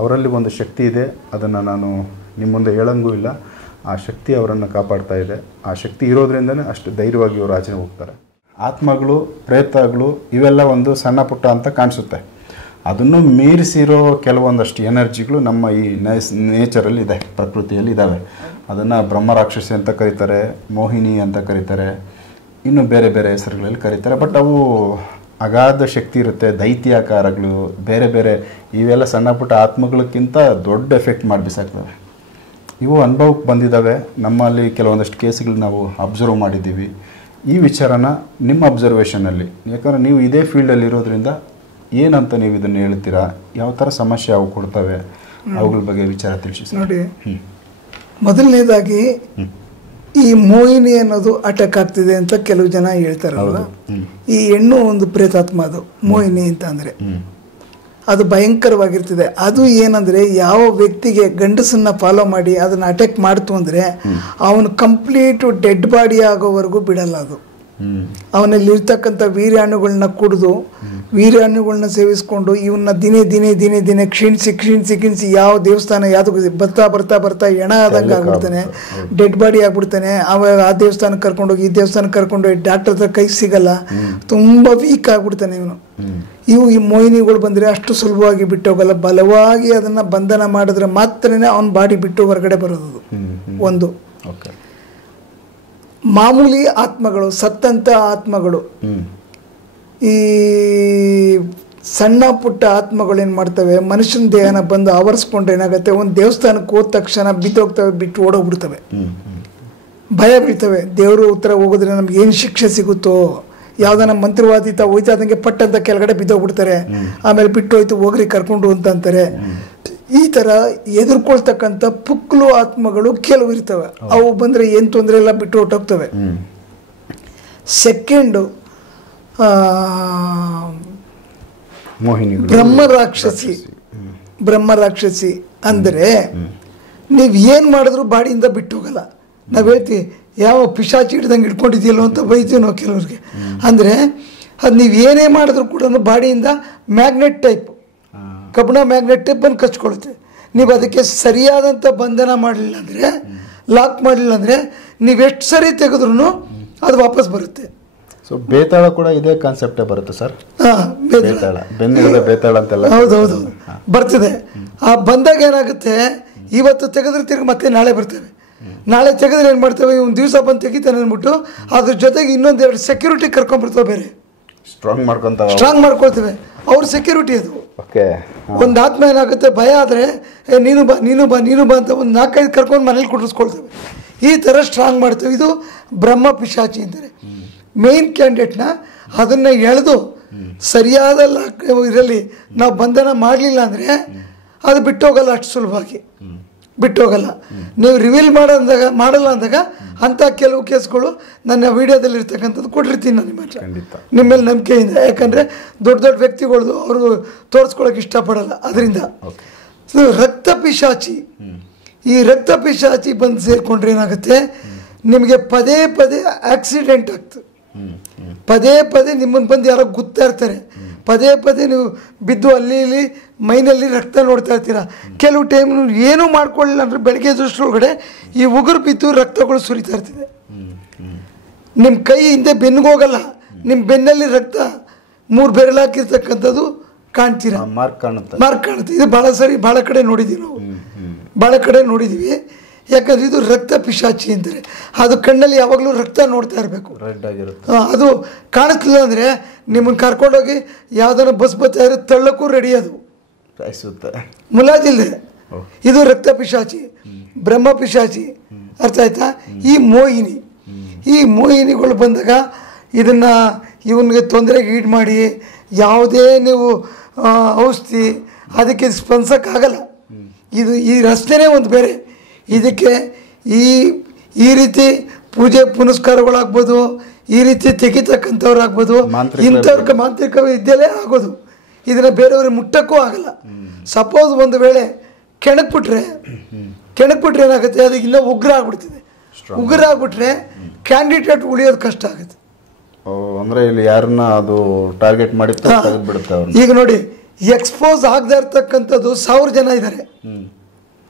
ಅವರಲ್ಲಿ ಒಂದು ಶಕ್ತಿ ಇದೆ, ಅದನ್ನು ನಾನು ನಿಮ್ಮ ಮುಂದೆ ಹೇಳಂಗೂ ಇಲ್ಲ. ಆ ಶಕ್ತಿ ಅವರನ್ನು ಕಾಪಾಡ್ತಾ ಇದೆ. ಆ ಶಕ್ತಿ ಇರೋದ್ರಿಂದನೇ ಅಷ್ಟು ಧೈರ್ಯವಾಗಿ ಇವರು ಆಚೆ ಹೋಗ್ತಾರೆ. ಆತ್ಮಗಳು, ಪ್ರೇತಗಳು ಇವೆಲ್ಲ ಒಂದು ಸಣ್ಣ ಪುಟ್ಟ ಅಂತ ಕಾಣಿಸುತ್ತೆ. ಅದನ್ನು ಮೀರಿಸಿರೋ ಕೆಲವೊಂದಷ್ಟು ಎನರ್ಜಿಗಳು ನಮ್ಮ ಈ ನೇಚರಲ್ಲಿ ಇದೆ, ಪ್ರಕೃತಿಯಲ್ಲಿ ಇದ್ದಾವೆ. ಅದನ್ನು ಬ್ರಹ್ಮರಾಕ್ಷಸಿ ಅಂತ ಕರೀತಾರೆ, ಮೋಹಿನಿ ಅಂತ ಕರೀತಾರೆ, ಇನ್ನು ಬೇರೆ ಬೇರೆ ಹೆಸರುಗಳಲ್ಲಿ ಕರೀತಾರೆ. ಬಟ್ ಅವು ಅಗಾಧ ಶಕ್ತಿ ಇರುತ್ತೆ, ದೈತ್ಯಾಕಾರಗಳು, ಬೇರೆ ಬೇರೆ ಇವೆಲ್ಲ ಸಣ್ಣ ಪುಟ್ಟ ಆತ್ಮಗಳಕ್ಕಿಂತ ದೊಡ್ಡ ಎಫೆಕ್ಟ್ ಮಾಡಿಬಿಸಾಕ್ತವೆ. ಇವು ಅನುಭವಕ್ಕೆ ಬಂದಿದ್ದಾವೆ. ನಮ್ಮಲ್ಲಿ ಕೆಲವೊಂದಷ್ಟು ಕೇಸ್ಗಳು ನಾವು ಅಬ್ಸರ್ವ್ ಮಾಡಿದ್ದೀವಿ. ಈ ವಿಚಾರನ ನಿಮ್ಮ ಅಬ್ಸರ್ವೇಷನಲ್ಲಿ, ಯಾಕಂದರೆ ನೀವು ಇದೇ ಫೀಲ್ಡಲ್ಲಿ ಇರೋದ್ರಿಂದ ಏನಂತ ನೀವು ಇದನ್ನು ಹೇಳ್ತೀರಾ, ಯಾವ ಥರ ಸಮಸ್ಯೆ ಅವು ಕೊಡ್ತವೆ, ಅವುಗಳ ಬಗ್ಗೆ ವಿಚಾರ ತಿಳಿಸಿ ನೋಡಿ. ಮೊದಲನೇದಾಗಿ ಈ ಮೋಹಿನಿ ಅನ್ನೋದು ಅಟ್ಯಾಕ್ ಆಗ್ತಿದೆ ಅಂತ ಕೆಲವು ಜನ ಹೇಳ್ತಾರಲ್ಲ. ಈ ಹೆಣ್ಣು ಒಂದು ಪ್ರೇತಾತ್ಮ, ಅದು ಮೋಹಿನಿ ಅಂತ ಅಂದರೆ ಅದು ಭಯಂಕರವಾಗಿರ್ತದೆ. ಅದು ಏನಂದರೆ ಯಾವ ವ್ಯಕ್ತಿಗೆ ಗಂಡಸನ್ನ ಫಾಲೋ ಮಾಡಿ ಅದನ್ನು ಅಟ್ಯಾಕ್ ಮಾಡ್ತು ಅಂದರೆ ಅವನು ಕಂಪ್ಲೀಟು ಡೆಡ್ ಬಾಡಿ ಆಗೋವರೆಗೂ ಬಿಡಲ್ಲ. ಅದು ಅವನಲ್ಲಿರ್ತಕ್ಕಂಥ ವೀರ್ಯಾಣುಗಳನ್ನ ಕುಡಿದು ವೀರ್ಯಾಣುಗಳನ್ನ ಸೇವಿಸ್ಕೊಂಡು ಇವನ್ನ ದಿನೇ ಕ್ಷೀಣಿಸಿ ಯಾವ ದೇವಸ್ಥಾನ ಯಾವ್ದು ಬರ್ತಾ ಹೆಣ ಆದಂಗೆ ಆಗ್ಬಿಡ್ತಾನೆ, ಡೆಡ್ ಬಾಡಿ ಆಗ್ಬಿಡ್ತಾನೆ. ಅವಾಗ ಆ ದೇವಸ್ಥಾನಕ್ಕೆ ಕರ್ಕೊಂಡೋಗಿ ಈ ದೇವಸ್ಥಾನಕ್ಕೆ ಕರ್ಕೊಂಡೋಗಿ ಡಾಕ್ಟರ್ ಹತ್ರ ಕೈ ಸಿಗಲ್ಲ, ತುಂಬ ವೀಕ್ ಆಗ್ಬಿಡ್ತಾನೆ ಇವನು. ಈ ಮೋಹಿನಿಗಳು ಬಂದರೆ ಅಷ್ಟು ಸುಲಭವಾಗಿ ಬಿಟ್ಟೋಗಲ್ಲ. ಬಲವಾಗಿ ಅದನ್ನು ಬಂಧನ ಮಾಡಿದ್ರೆ ಮಾತ್ರನೇ ಅವನ ಬಾಡಿ ಬಿಟ್ಟು ಹೊರಗಡೆ ಬರೋದು. ಒಂದು ಮಾಮೂಲಿ ಆತ್ಮಗಳು, ಸತ್ತಂತ ಆತ್ಮಗಳು, ಈ ಸಣ್ಣ ಪುಟ್ಟ ಆತ್ಮಗಳು ಏನು ಮಾಡ್ತವೆ, ಮನುಷ್ಯನ ದೇಹನ ಬಂದು ಆವರಿಸ್ಕೊಂಡ್ರೆ ಏನಾಗುತ್ತೆ, ಒಂದು ದೇವಸ್ಥಾನಕ್ಕೆ ಹೋದ ತಕ್ಷಣ ಬಿದ್ದೋಗ್ತವೆ, ಬಿಟ್ಟು ಓಡೋಗ್ಬಿಡ್ತವೆ, ಭಯ ಬೀಳ್ತವೆ. ದೇವರು ಉತ್ತರ ಹೋಗಿದ್ರೆ ನಮ್ಗೆ ಏನು ಶಿಕ್ಷೆ ಸಿಗುತ್ತೋ, ಯಾವ್ದಾನ ಮಂತ್ರವಾದಿತ ಹೋಯ್ತಾದಂಗೆ ಪಟ್ಟಂತ ಕೆಳಗಡೆ ಬಿದ್ದೋಗ್ಬಿಡ್ತಾರೆ, ಆಮೇಲೆ ಬಿಟ್ಟು ಹೋಯ್ತು ಹೋಗ್ರಿ ಕರ್ಕೊಂಡು ಅಂತಾರೆ. ಈ ಥರ ಎದುರ್ಕೊಳ್ತಕ್ಕಂಥ ಪುಕ್ಲು ಆತ್ಮಗಳು ಕೆಲವು ಇರ್ತವೆ. ಅವು ಬಂದರೆ ಏನು ತೊಂದರೆ ಇಲ್ಲ, ಬಿಟ್ಟು ಹೊಟ್ಟೋಗ್ತವೆ. ಸೆಕೆಂಡು ಬ್ರಹ್ಮರಾಕ್ಷಸಿ ಅಂದರೆ ನೀವು ಏನು ಮಾಡಿದ್ರು ಬಾಡಿಯಿಂದ ಬಿಟ್ಟು ಹೋಗಲ್ಲ. ನಾವು ಹೇಳ್ತೀವಿ ಯಾವ ಪಿಶಾಚಿ ಹಿಡ್ದಂಗೆ ಹಿಡ್ಕೊಂಡಿದ್ದೀಯಲ್ಲೋ ಅಂತ ಬೈತೀವಿ ನಾವು ಕೆಲವ್ರಿಗೆ. ಅಂದರೆ ಅದು ನೀವು ಏನೇ ಮಾಡಿದ್ರು ಕೂಡ ಬಾಡಿಯಿಂದ ಮ್ಯಾಗ್ನೆಟ್ ಟೈಪ್, ಕಬ್ಬಣ ಮ್ಯಾಗ್ನೆಟ್ ಟೈಪ್ ಬಂದು ಕಚ್ಕೊಳುತ್ತೆ. ನೀವು ಅದಕ್ಕೆ ಸರಿಯಾದಂಥ ಬಂಧನ ಮಾಡಲಿಲ್ಲ ಅಂದರೆ, ಲಾಕ್ ಮಾಡಲಿಲ್ಲ ಅಂದರೆ ನೀವು ಎಷ್ಟು ಸರಿ ತೆಗೆದ್ರೂ ಅದು ವಾಪಸ್ ಬರುತ್ತೆ. ಸೊ ಬೇತಾಳ ಕೂಡ ಇದೇ ಕಾನ್ಸೆಪ್ಟೇ ಬರುತ್ತೆ ಸರ್. ಬೇತಾಳ ಅಂತೆಲ್ಲ ಹೌದೌದು ಬರ್ತದೆ. ಆ ಬಂದಾಗ ಏನಾಗುತ್ತೆ, ಇವತ್ತು ತೆಗೆದ್ರೆ ತಿರ್ಗಿ ಮತ್ತೆ ನಾಳೆ ಬರ್ತೇವೆ, ನಾಳೆ ತೆಗೆದ್ರೆ ಏನು ಮಾಡ್ತೇವೆ, ಒಂದು ದಿವಸ ಬಂದು ತೆಗಿತಾನೆ ಅಂದ್ಬಿಟ್ಟು ಅದ್ರ ಜೊತೆಗೆ ಇನ್ನೊಂದೆರಡು ಸೆಕ್ಯೂರಿಟಿ ಕರ್ಕೊಂಡ್ಬರ್ತವೆ, ಬೇರೆ ಸ್ಟ್ರಾಂಗ್ ಮಾಡ್ಕೊಳ್ತೇವೆ. ಅವ್ರ ಸೆಕ್ಯೂರಿಟಿ ಅದು. ಒಂದು ಆತ್ಮ ಏನಾಗುತ್ತೆ, ಭಯ ಆದರೆ ನೀನು ಬಾ ಅಂತ ಒಂದು 4-5 ಕರ್ಕೊಂಡು ಮನೇಲಿ ಕುಡಿಸ್ಕೊಳ್ತೇವೆ. ಈ ಥರ ಸ್ಟ್ರಾಂಗ್ ಮಾಡ್ತೇವೆ. ಇದು ಬ್ರಹ್ಮ ಪಿಶಾಚಿ ಅಂತಾರೆ. ಮೇನ್ ಕ್ಯಾಂಡಿಡೇಟ್ನ ಅದನ್ನು ಎಳೆದು ಸರಿಯಾದ ಇದರಲ್ಲಿ ನಾವು ಬಂಧನ ಮಾಡಲಿಲ್ಲ ಅಂದರೆ ಅದು ಬಿಟ್ಟೋಗಲ್ಲ, ಅಷ್ಟು ಸುಲಭವಾಗಿ ಬಿಟ್ಟೋಗಲ್ಲ. ನೀವು ರಿವೀಲ್ ಮಾಡಲ್ಲ ಅಂದಾಗ ಅಂಥ ಕೆಲವು ಕೇಸ್ಗಳು ನನ್ನ ವಿಡಿಯೋದಲ್ಲಿ ಇರ್ತಕ್ಕಂಥದ್ದು ಕೊಟ್ಟಿರ್ತೀನಿ ನಾನು ನಿಮ್ಮ ಮೇಲೆ ನಂಬಿಕೆಯಿಂದ. ಯಾಕಂದರೆ ದೊಡ್ಡ ದೊಡ್ಡ ವ್ಯಕ್ತಿಗಳದು ಅವರು ತೋರಿಸ್ಕೊಳ್ಳೋಕೆ ಇಷ್ಟಪಡಲ್ಲ. ಅದರಿಂದ ರಕ್ತ ಪಿಶಾಚಿ, ಈ ರಕ್ತ ಪಿಶಾಚಿ ಬಂದು ಸೇರಿಕೊಂಡ್ರೆ ಏನಾಗುತ್ತೆ, ನಿಮಗೆ ಪದೇ ಆಕ್ಸಿಡೆಂಟ್ ಆಗ್ತದೆ. ಪದೇ ನಿಮ್ಮನ್ನು ಬಂದು ಯಾರೋ ಗುತ್ತಾ ಇರ್ತಾರೆ, ಪದೇ ನೀವು ಬಿದ್ದು ಅಲ್ಲಿ ಇಲ್ಲಿ ಮೈನಲ್ಲಿ ರಕ್ತ ನೋಡ್ತಾ ಇರ್ತೀರ. ಕೆಲವು ಟೈಮ್ ಏನೂ ಮಾಡ್ಕೊಳ್ಳಿಲ್ಲ ಅಂದರೆ ಬೆಳಗ್ಗೆ ದೃಷ್ಟಿಯೊಳಗಡೆ ಈ ಉಗುರು ಬಿದ್ದು ರಕ್ತಗಳು ಸುರಿತಾ ಇರ್ತದೆ. ನಿಮ್ಮ ಕೈ ಹಿಂದೆ ಬೆನ್ನಿಗೋಗಲ್ಲ, ನಿಮ್ಮ ಬೆನ್ನಲ್ಲಿ ರಕ್ತ 3 ಬೆರಳು ಹಾಕಿರ್ತಕ್ಕಂಥದ್ದು ಕಾಣ್ತೀರಾ, ಮಾರ್ಕ್ ಕಾಣುತ್ತೆ. ಇದು ಭಾಳ ಕಡೆ ನೋಡಿದ್ದೀವಿ ನಾವು, ಭಾಳ ಕಡೆ ನೋಡಿದ್ದೀವಿ. ಯಾಕಂದರೆ ಇದು ರಕ್ತ ಪಿಶಾಚಿ ಅಂತಾರೆ. ಅದು ಕಣ್ಣಲ್ಲಿ ಯಾವಾಗಲೂ ರಕ್ತ ನೋಡ್ತಾ ಇರಬೇಕು. ಅದು ಕಾಣಿಸ್ಲಿಲ್ಲ ಅಂದರೆ ನಿಮ್ಮನ್ನು ಕರ್ಕೊಂಡೋಗಿ ಯಾವ್ದಾರ ಬಸ್ ಬರ್ತಾ ಇರೋ ತಳ್ಳಕ್ಕೂ ರೆಡಿ. ಅದು ಮುಲಾಜಿಲ್ಲದೆ ಇದು ರಕ್ತ ಪಿಶಾಚಿ, ಬ್ರಹ್ಮ ಪಿಶಾಚಿ, ಅರ್ಥ ಆಯ್ತಾ? ಈ ಮೋಹಿನಿಗಳು ಬಂದಾಗ ಇದನ್ನು ಇವನಿಗೆ ತೊಂದರೆಗೆ ಈಡು ಮಾಡಿ ಯಾವುದೇ ನೀವು ಔಷಧಿ ಅದಕ್ಕೆ ಸ್ಪಂದಿಸೋಕ್ಕಾಗಲ್ಲ. ಈ ರಚನೆ ಒಂದು ಬೇರೆ. ಇದಕ್ಕೆ ಈ ರೀತಿ ಪೂಜೆ ಪುನಸ್ಕಾರಗಳಾಗ್ಬೋದು, ಈ ರೀತಿ ತೆಗಿತಕ್ಕಂಥವ್ರಾಗ್ಬೋದು, ಇಂಥವ್ರಿಗೆ ಮಾಂತ್ರಿಕ ವಿದ್ಯೆಲೇ ಆಗೋದು. ಇದನ್ನು ಬೇರೆಯವ್ರಿಗೆ ಮುಟ್ಟಕ್ಕೂ ಆಗಲ್ಲ. ಸಪೋಸ್ ಒಂದು ವೇಳೆ ಕೆಣಕ್ಬಿಟ್ರೆ ಏನಾಗುತ್ತೆ, ಅದಕ್ಕೆ ಇನ್ನೂ ಉಗ್ರ ಆಗ್ಬಿಡ್ತಿದೆ. ಉಗ್ರ ಆಗ್ಬಿಟ್ರೆ ಕ್ಯಾಂಡಿಡೇಟ್ ಉಳಿಯೋದು ಕಷ್ಟ ಆಗುತ್ತೆ. ಅಂದರೆ ಇಲ್ಲಿ ಯಾರನ್ನ ಅದು ಟಾರ್ಗೆಟ್ ಮಾಡಿ ತೆಗೆದುಬಿಡುತ್ತೆ. ಈಗ ನೋಡಿ, ಎಕ್ಸ್ಪೋಸ್ ಆಗದೆ ಇರ್ತಕ್ಕಂಥದ್ದು 1000 ಜನ ಇದ್ದಾರೆ.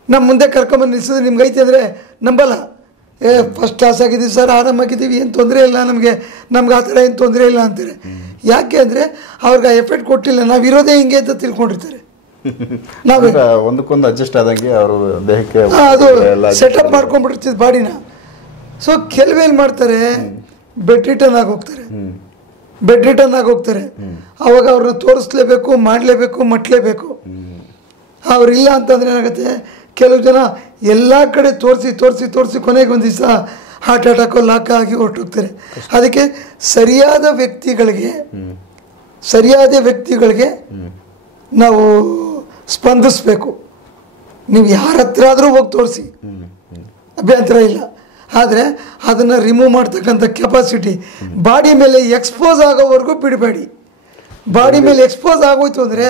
ನಮ್ಮ ಮುಂದೆ ಕರ್ಕೊಂಬಂದು ನಿಲ್ಸಿದ್ರೆ ನಿಮ್ಗೆ ಐತೆ ಅಂದರೆ ನಂಬಲ್ಲ. ಫಸ್ಟ್ ಕ್ಲಾಸ್ ಆಗಿದ್ದೀವಿ ಸರ್, ಆರಾಮಾಗಿದ್ದೀವಿ, ಏನು ತೊಂದರೆ ಇಲ್ಲ, ನಮಗೆ ಆ ಥರ ಏನು ತೊಂದರೆ ಇಲ್ಲ ಅಂತಾರೆ. ಯಾಕೆ ಅಂದರೆ ಅವ್ರಿಗೆ ಎಫೆಕ್ಟ್ ಕೊಟ್ಟಿಲ್ಲ, ನಾವು ಇರೋದೇ ಹಿಂಗೆ ಅಂತ ತಿಳ್ಕೊಂಡಿರ್ತಾರೆ. ನಾವು ಒಂದಕ್ಕೊಂದು ಅಡ್ಜಸ್ಟ್ ಆದಂಗೆ ಅವರು ದೇಹಕ್ಕೆ ಅದು ಸೆಟಪ್ ಮಾಡ್ಕೊಂಡ್ಬಿಟ್ಟಿರ್ತೀವಿ ಬಾಡಿನ. ಸೊ ಕೆಲವೇನು ಮಾಡ್ತಾರೆ, ಬೆಡ್ ರಿಟರ್ನ್ ಆಗಿ ಹೋಗ್ತಾರೆ. ಅವಾಗ ಅವ್ರನ್ನ ತೋರಿಸ್ಲೇಬೇಕು, ಮಾಡಲೇಬೇಕು, ಮಟ್ಲೇಬೇಕು. ಅವ್ರಿಲ್ಲ ಅಂತಂದರೆ ಏನಾಗುತ್ತೆ, ಕೆಲವು ಜನ ಎಲ್ಲ ಕಡೆ ತೋರಿಸಿ ಕೊನೆಗೆ ಒಂದು ದಿವಸ ಹಾರ್ಟ್ ಅಟ್ಯಾಕೋ ಲಾಕ್ ಆಗಿ ಹೊರಟೋಗ್ತಾರೆ. ಅದಕ್ಕೆ ಸರಿಯಾದ ವ್ಯಕ್ತಿಗಳಿಗೆ ನಾವು ಸ್ಪಂದಿಸಬೇಕು. ನೀವು ಯಾರ ಹತ್ರ ಆದರೂ ಹೋಗಿ ತೋರಿಸಿ, ಅಭ್ಯಂತರ ಇಲ್ಲ. ಆದರೆ ಅದನ್ನು ರಿಮೂವ್ ಮಾಡ್ತಕ್ಕಂಥ ಕೆಪಾಸಿಟಿ ಬಾಡಿ ಮೇಲೆ ಎಕ್ಸ್ಪೋಸ್ ಆಗೋವರೆಗೂ ಬಿಡಬೇಡಿ. ಬಾಡಿ ಮೇಲೆ ಎಕ್ಸ್ಪೋಸ್ ಆಗೋಯ್ತು ಅಂದರೆ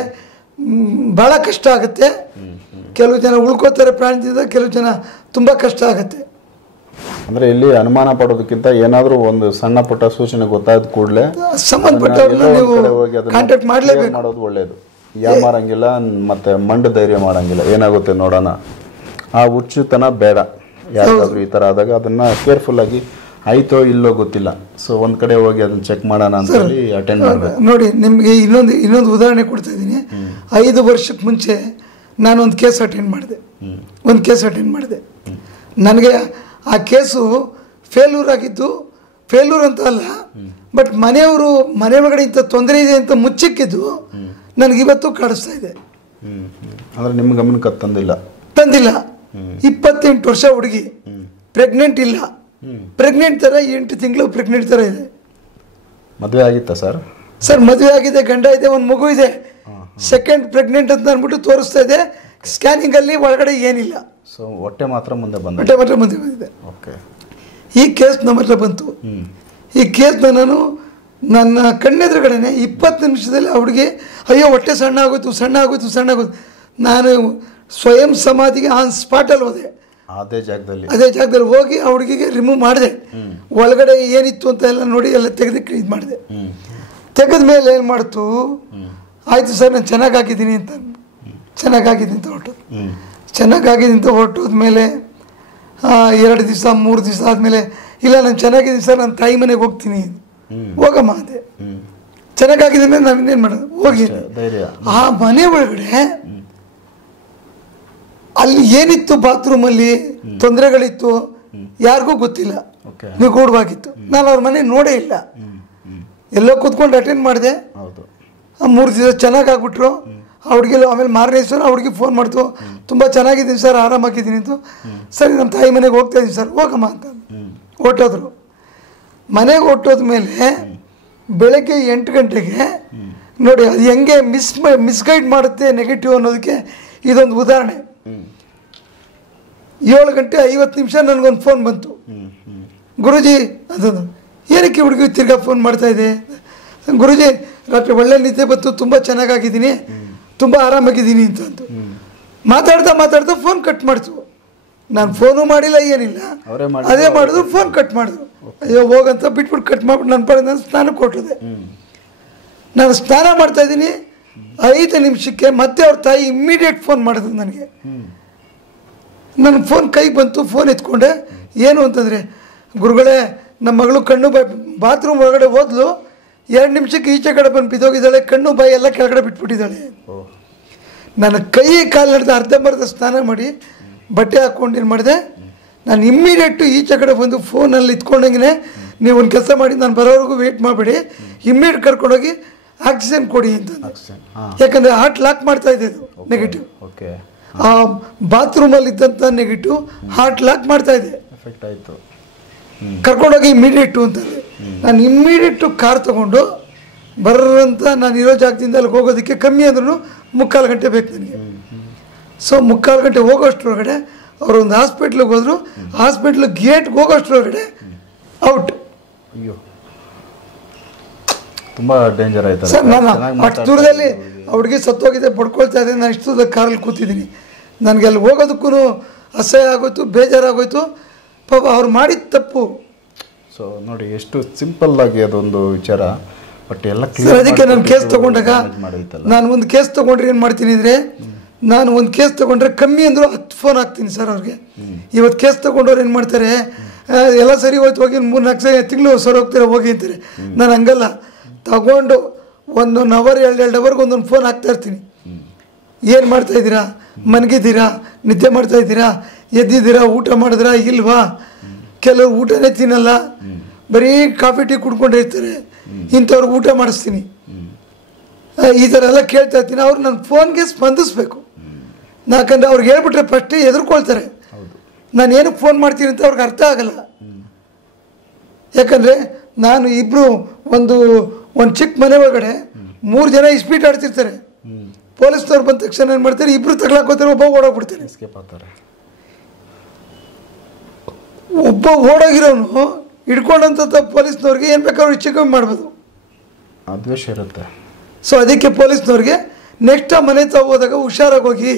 ಭಾಳ ಕಷ್ಟ ಆಗುತ್ತೆ. ಕೆಲವು ಜನ ಉಳ್ಕೋತಾರೆ ಪ್ರಾಣದಿಂದ, ಕೆಲವು ಜನ ತುಂಬ ಕಷ್ಟ ಆಗುತ್ತೆ. ಅಂದರೆ ಇಲ್ಲಿ ಅನುಮಾನ ಪಡೋದಕ್ಕಿಂತ ಏನಾದರೂ ಒಂದು ಸಣ್ಣ ಪುಟ್ಟ ಸೂಚನೆ ಗೊತ್ತಾದ ಕೂಡಲೇ ಸಂಬಂಧಪಟ್ಟವ್ರನ್ನ ನೀವು ಕಾಂಟ್ಯಾಕ್ಟ್ ಮಾಡಲೇಬೇಕು. ಮಾಡೋದು ಒಳ್ಳೆಯದು. ಯಾಮಾರಂಗಿಲ್ಲ, ಮತ್ತೆ ಮಂಡ ಧೈರ್ಯ ಮಾಡೋಂಗಿಲ್ಲ. ಏನಾಗುತ್ತೆ ನೋಡೋಣ, ಆ ಹುಚ್ಚುತನ ಬೇಡ. ಯಾರಾದರೂ ಈ ಥರ ಆದಾಗ ಅದನ್ನು ಕೇರ್ಫುಲ್ಲಾಗಿ ಆಯಿತೋ ಇಲ್ಲೋ ಗೊತ್ತಿಲ್ಲ, ಸೊ ಒಂದು ಕಡೆ ಹೋಗಿ ಅದನ್ನು ಚೆಕ್ ಮಾಡೋಣ ಅಂತೇಳಿ ಅಟೆಂಡ್ ಮಾಡಬೇಕು. ನೋಡಿ, ನಿಮಗೆ ಇನ್ನೊಂದು ಉದಾಹರಣೆ ಕೊಡ್ತಾ ಇದ್ದೀನಿ. 5 ವರ್ಷಕ್ಕೆ ಮುಂಚೆ ನಾನು ಒಂದು ಕೇಸ್ ಅಟೆಂಡ್ ಮಾಡಿದೆ. ನನಗೆ ಆ ಕೇಸು ಫೇಲ್ಯೂರ್ ಆಗಿದ್ದು, ಫೇಲ್ಯೂರ್ ಅಂತ ಅಲ್ಲ, ಬಟ್ ಮನೆಯೊಳಗಡೆ ಇಂಥ ತೊಂದರೆ ಇದೆ ಅಂತ ಮುಚ್ಚಿಕ್ಕಿದ್ದು ನನಗಿವತ್ತು ಕಾಡಿಸ್ತಾ ಇದೆ. ಅಂದರೆ ನಿಮ್ಮ ಗಮನಕ್ಕೆ ತಂದಿಲ್ಲ. 28 ವರ್ಷ ಹುಡುಗಿ, ಪ್ರೆಗ್ನೆಂಟ್ ಇಲ್ಲ, ಪ್ರೆಗ್ನೆಂಟ್ ಥರ 8 ತಿಂಗಳು ಪ್ರೆಗ್ನೆಂಟ್ ಥರ ಇದೆ. ಮದುವೆ ಆಗಿತ್ತಾ ಸರ್? ಮದುವೆ ಆಗಿದೆ, ಗಂಡ ಇದೆ, ಒಂದು ಮಗು ಇದೆ. ಸೆಕೆಂಡ್ ಪ್ರೆಗ್ನೆಂಟ್ ಅಂತ ಅಂದ್ಬಿಟ್ಟು ತೋರಿಸ್ತಾ ಇದೆ. ಸ್ಕ್ಯಾನಿಂಗಲ್ಲಿ ಒಳಗಡೆ ಏನಿಲ್ಲ. ಸೊ ಹೊಟ್ಟೆ ಮಾತ್ರ ಮುಂದೆ ಬಂದಿದೆ. ಓಕೆ. ಈ ಕೇಸ್ ನಮ್ಮ ಹತ್ರ ಬಂತು. ಈ ಕೇಸ್ನ ನಾನು ನನ್ನ ಕಣ್ಣೆದುರುಗಡೆನೆ 20 ನಿಮಿಷದಲ್ಲಿ ಅವ್ರಿಗೆ ಅಯ್ಯೋ ಹೊಟ್ಟೆ ಸಣ್ಣ ಆಗೋಯ್ತು. ನಾನು ಸ್ವಯಂ ಸಮಾಧಿಗೆ ಆನ್ ಸ್ಪಾಟಲ್ಲಿ ಹೋದೆ. ಅದೇ ಜಾಗದಲ್ಲಿ ಹೋಗಿ ಆ ಹುಡುಗಿಗೆ ರಿಮೂವ್ ಮಾಡಿದೆ. ಒಳಗಡೆ ಏನಿತ್ತು ಅಂತ ಎಲ್ಲ ನೋಡಿ ಎಲ್ಲ ತೆಗೆದಕ್ಕೆ ಇದು ಮಾಡಿದೆ. ತೆಗೆದ ಮೇಲೆ ಏನು ಮಾಡ್ತು, ಆಯಿತು ಸರ್ ನಾನು ಚೆನ್ನಾಗಾಗಿದ್ದೀನಿ ಅಂತ ಹೊರಟೋದ್ಮೇಲೆ 2 ದಿವಸ 3 ದಿವಸ ಆದಮೇಲೆ ಇಲ್ಲ ನಾನು ಚೆನ್ನಾಗಿದ್ದೀನಿ ಸರ್, ನಾನು ತಾಯಿ ಮನೆಗೆ ಹೋಗ್ತೀನಿ. ಹೋಗಮ್ಮ ಅಂದೆ. ಚೆನ್ನಾಗಾಗಿದ್ದೀನಿ ಮೇಲೆ ನಾನು ಇನ್ನೇನು ಮಾಡೋದು, ಹೋಗಿ. ಆ ಮನೆ ಒಳಗಡೆ ಅಲ್ಲಿ ಏನಿತ್ತು, ಬಾತ್ರೂಮಲ್ಲಿ ತೊಂದರೆಗಳಿತ್ತು, ಯಾರಿಗೂ ಗೊತ್ತಿಲ್ಲ, ನಿಗೂಢವಾಗಿತ್ತು. ನಾನು ಅವ್ರ ಮನೆ ನೋಡೇ ಇಲ್ಲ. ಎಲ್ಲೋ ಕೂತ್ಕೊಂಡು ಅಟೆಂಡ್ ಮಾಡಿದೆ. 3 ದಿವಸ ಚೆನ್ನಾಗಾಗ್ಬಿಟ್ರು. ಅವ್ರಿಗೆ ಆಮೇಲೆ ಮಾರನೇ ದಿವಸ ಅವ್ರಿಗೆ ಫೋನ್ ಮಾಡ್ತು, ತುಂಬ ಚೆನ್ನಾಗಿದ್ದೀನಿ ಸರ್, ಆರಾಮಾಗಿದ್ದೀನಿ ಅಂತ. ಸರಿ ನಮ್ಮ ತಾಯಿ ಮನೆಗೆ ಹೋಗ್ತಾ ಇದ್ದೀನಿ ಸರ್, ಹೋಗಮ್ಮ ಅಂತ ಹೊಟ್ಟೋದ್ರು. ಮನೆಗೆ ಹೊಟ್ಟೋದ್ಮೇಲೆ ಬೆಳಗ್ಗೆ 8 ಗಂಟೆಗೆ ನೋಡಿ ಅದು ಹೆಂಗೆ ಮಿಸ್ಗೈಡ್ ಮಾಡುತ್ತೆ ನೆಗೆಟಿವ್ ಅನ್ನೋದಕ್ಕೆ ಇದೊಂದು ಉದಾಹರಣೆ. 7:50 ನನಗೊಂದು ಫೋನ್ ಬಂತು. ಗುರುಜಿ ಅದನ್ನು ಏನಕ್ಕೆ ಹುಡುಗಿ ತಿರ್ಗಾ ಫೋನ್ ಮಾಡ್ತಾ ಇದೆ? ಗುರುಜಿ ರಾತ್ರಿ ಒಳ್ಳೆ ನಿದ್ದೆ ಬಂತು, ತುಂಬ ಚೆನ್ನಾಗಿದ್ದೀನಿ, ತುಂಬ ಆರಾಮಾಗಿದ್ದೀನಿ ಅಂತಂದು ಮಾತಾಡ್ತಾ ಫೋನ್ ಕಟ್ ಮಾಡ್ತು. ನಾನು ಫೋನು ಮಾಡಿಲ್ಲ, ಏನಿಲ್ಲ, ಅದೇ ಮಾಡಿದ್ರು, ಫೋನ್ ಕಟ್ ಮಾಡಿದ್ರು. ಅಯ್ಯೋ ಹೋಗಂತ ಬಿಟ್ಬಿಟ್ಟು ಕಟ್ ಮಾಡ್ಬಿಟ್ಟು ನನ್ನ ಪಡೆ ನಾನು ಸ್ನಾನಕ್ಕೆ ಕೊಟ್ಟಿದೆ. ನಾನು ಸ್ನಾನ ಮಾಡ್ತಾ ಇದ್ದೀನಿ, 5 ನಿಮಿಷಕ್ಕೆ ಮತ್ತೆ ಅವ್ರ ತಾಯಿ ಇಮ್ಮಿಡಿಯೇಟ್ ಫೋನ್ ಮಾಡಿದ್ರು ನನಗೆ. ನನ್ನ ಫೋನ್ ಕೈಗೆ ಬಂತು, ಫೋನ್ ಎತ್ಕೊಂಡೆ. ಏನು ಅಂತಂದರೆ, ಗುರುಗಳೇ ನಮ್ಮ ಮಗಳು ಕಣ್ಣು ಬಾತ್ರೂಮ್ ಒಳಗಡೆ ಹೋದ್ಲು, 2 ನಿಮಿಷಕ್ಕೆ ಈಚೆ ಕಡೆ ಬಂದು ಬಿದ್ದೋಗಿದ್ದಾಳೆ, ಕಣ್ಣು ಬಾಯಿ ಎಲ್ಲ ಕೆಳಗಡೆ ಬಿಟ್ಬಿಟ್ಟಿದ್ದಾಳೆ. ನನ್ನ ಕೈ ಕಾಲು ನಡೆದು ಅರ್ಧಂಬರ್ಧ ಸ್ನಾನ ಮಾಡಿ ಬಟ್ಟೆ ಹಾಕ್ಕೊಂಡು ಏನು ಮಾಡಿದೆ, ನಾನು ಇಮ್ಮಿಡಿಯೇಟು ಈಚೆ ಕಡೆ ಬಂದು ಫೋನಲ್ಲಿ ಇತ್ಕೊಂಡಂಗೆ ನೀವು ಒಂದು ಕೆಲಸ ಮಾಡಿ, ನಾನು ಬರೋವರೆಗೂ ವೆಯ್ಟ್ ಮಾಡಬೇಡಿ, ಇಮ್ಮಿಡಿಯೇಟ್ ಕರ್ಕೊಂಡೋಗಿ ಆಕ್ಸಿಜನ್ ಕೊಡಿ ಅಂತ. ಯಾಕಂದರೆ ಹಾರ್ಟ್ ಲಾಕ್ ಮಾಡ್ತಾ ಇದೆ, ಇದು ನೆಗೆಟಿವ್. ಆ ಬಾತ್ರೂಮಲ್ಲಿ ಇದ್ದಂಥ ನೆಗೆಟಿವ್ ಹಾರ್ಟ್ ಲಾಕ್ ಮಾಡ್ತಾ ಇದೆ. ಎಫೆಕ್ಟ್ ಆಯಿತು. ಕರ್ಕೊಂಡೋಗಿ ಇಮ್ಮಿಡಿಯೇಟು ಅಂತಂದರೆ ನಾನು ಇಮ್ಮಿಡಿಯೇಟು ಕಾರ್ ತೊಗೊಂಡು ಬರ್ರಂತ ನಾನು ಇರೋ ಜಾಗದಿಂದ ಅಲ್ಲಿಗೆ ಹೋಗೋದಕ್ಕೆ ಕಮ್ಮಿ ಅಂದ್ರೂ 3/4 ಗಂಟೆ ಬೇಕು ನನಗೆ. ಸೊ 3/4 ಗಂಟೆ ಹೋಗೋಷ್ಟ್ರೊಳಗಡೆ ಅವರು ಒಂದು ಹಾಸ್ಪಿಟ್ಲಿಗೆ ಹೋದರು. ಹಾಸ್ಪಿಟ್ಲ್ ಗೇಟ್ಗೆ ಹೋಗೋಷ್ಟ್ರೊಳಗಡೆ ಔಟ್. ಅಯ್ಯೋ, ತುಂಬ ಡೇಂಜರ್ ಆಯ್ತು ಸರ್. ನಾನು ಅಷ್ಟು ದೂರದಲ್ಲಿ ಹುಡುಗಿ ಸತ್ತೋಗಿದೆ, ಬಡ್ಕೊಳ್ತಾ ಇದ್ದೆ. ನಾನು ಇಷ್ಟು ದೂರದ ಕಾರಲ್ಲಿ ಕೂತಿದ್ದೀನಿ. ನನಗೆ ಅಲ್ಲಿ ಹೋಗೋದಕ್ಕೂ ಅಸಹ್ಯ ಆಗೋಯ್ತು, ಬೇಜಾರಾಗೋಯ್ತು. ಪಾಪ ಅವ್ರು ಮಾಡಿದ ತಪ್ಪು. ಸೊ ನೋಡಿ ಎಷ್ಟು ಸಿಂಪಲ್ ಆಗಿ ಅದೊಂದು ವಿಚಾರ. ಬಟ್ ಎಲ್ಲ ಸರ್ ಅದಕ್ಕೆ ನಾನು ಕೇಸ್ ತೊಗೊಂಡಾಗ ನಾನು ಒಂದು ಕೇಸ್ ತೊಗೊಂಡ್ರೆ ಏನು ಮಾಡ್ತೀನಿ ಅಂದರೆ, ನಾನು ಒಂದು ಕೇಸ್ ತೊಗೊಂಡ್ರೆ ಕಮ್ಮಿ ಅಂದರೂ 10 ಫೋನ್ ಹಾಕ್ತೀನಿ ಸರ್ ಅವ್ರಿಗೆ. ಇವತ್ತು ಕೇಸ್ ತೊಗೊಂಡವ್ರು ಏನು ಮಾಡ್ತಾರೆ, ಎಲ್ಲ ಸರಿ ಹೋಯ್ತು ಹೋಗಿ 3-4 ತಿಂಗಳು ಸರ್ ಹೋಗ್ತಾರೆ ಹೋಗಿ ಅಂತಾರೆ. ನಾನು ಹಂಗಲ್ಲ, ತಗೊಂಡು 1 ಅವರ್ 2 ಅವರ್ಗೆ ಒಂದೊಂದು ಫೋನ್ ಹಾಕ್ತಾ ಇರ್ತೀನಿ. ಏನು ಮಾಡ್ತಾಯಿದ್ದೀರಾ, ಮನಗಿದ್ದೀರಾ, ನಿದ್ದೆ ಮಾಡ್ತಾಯಿದ್ದೀರಾ, ಎದ್ದಿದ್ದೀರಾ, ಊಟ ಮಾಡಿದ್ರಾ ಇಲ್ವಾ? ಕೆಲವರು ಊಟನೇ ತಿನ್ನಲ್ಲ, ಬರೀ ಕಾಫಿ ಟೀ ಕುಡ್ಕೊಂಡು ಇರ್ತಾರೆ. ಇಂಥವ್ರಿಗೆ ಊಟ ಮಾಡಿಸ್ತೀನಿ. ಈ ಥರ ಎಲ್ಲ ಕೇಳ್ತಾ ಇರ್ತೀನಿ. ಅವ್ರು ನನ್ನ ಫೋನ್ಗೆ ಸ್ಪಂದಿಸ್ಬೇಕು. ಯಾಕಂದರೆ ಅವ್ರಿಗೆ ಹೇಳ್ಬಿಟ್ರೆ ಫಸ್ಟೇ ಎದುರ್ಕೊಳ್ತಾರೆ. ನಾನು ಏನಕ್ಕೆ ಫೋನ್ ಮಾಡ್ತೀನಿ ಅಂತ ಅವ್ರಿಗೆ ಅರ್ಥ ಆಗಲ್ಲ. ಯಾಕಂದರೆ ನಾನು ಇಬ್ಬರು ಒಂದು ಚಿಕ್ಕ ಮನೆ ಒಳಗಡೆ 3 ಜನ ಇಸ್ಪೀಟ್ ಆಡ್ತಿರ್ತಾರೆ. ಪೊಲೀಸ್ನವ್ರು ಬಂದ ತಕ್ಷಣ ಏನು ಮಾಡ್ತಾರೆ, ಇಬ್ಬರು ತಗ್ಲಾಕೋತಾರೆ, ಒಬ್ಬ ಓಡೋಗ್ಬಿಡ್ತಾನೆ. ಒಬ್ಬ ಓಡೋಗಿರೋನು ಹಿಡ್ಕೊಂಡಂಥ ಪೊಲೀಸ್ನವ್ರಿಗೆ ಏನು ಬೇಕಾದ್ರೂ ಹೆಚ್ಚು ಕಮ್ಮಿ ಮಾಡ್ಬೋದು, ದ್ವೇಷ ಇರುತ್ತೆ. ಸೊ ಅದಕ್ಕೆ ಪೊಲೀಸ್ನವ್ರಿಗೆ ನೆಕ್ಸ್ಟ್ ಆ ಮನೆ ತಾವು ಹೋದಾಗ ಹುಷಾರಾಗಿ ಹೋಗಿ,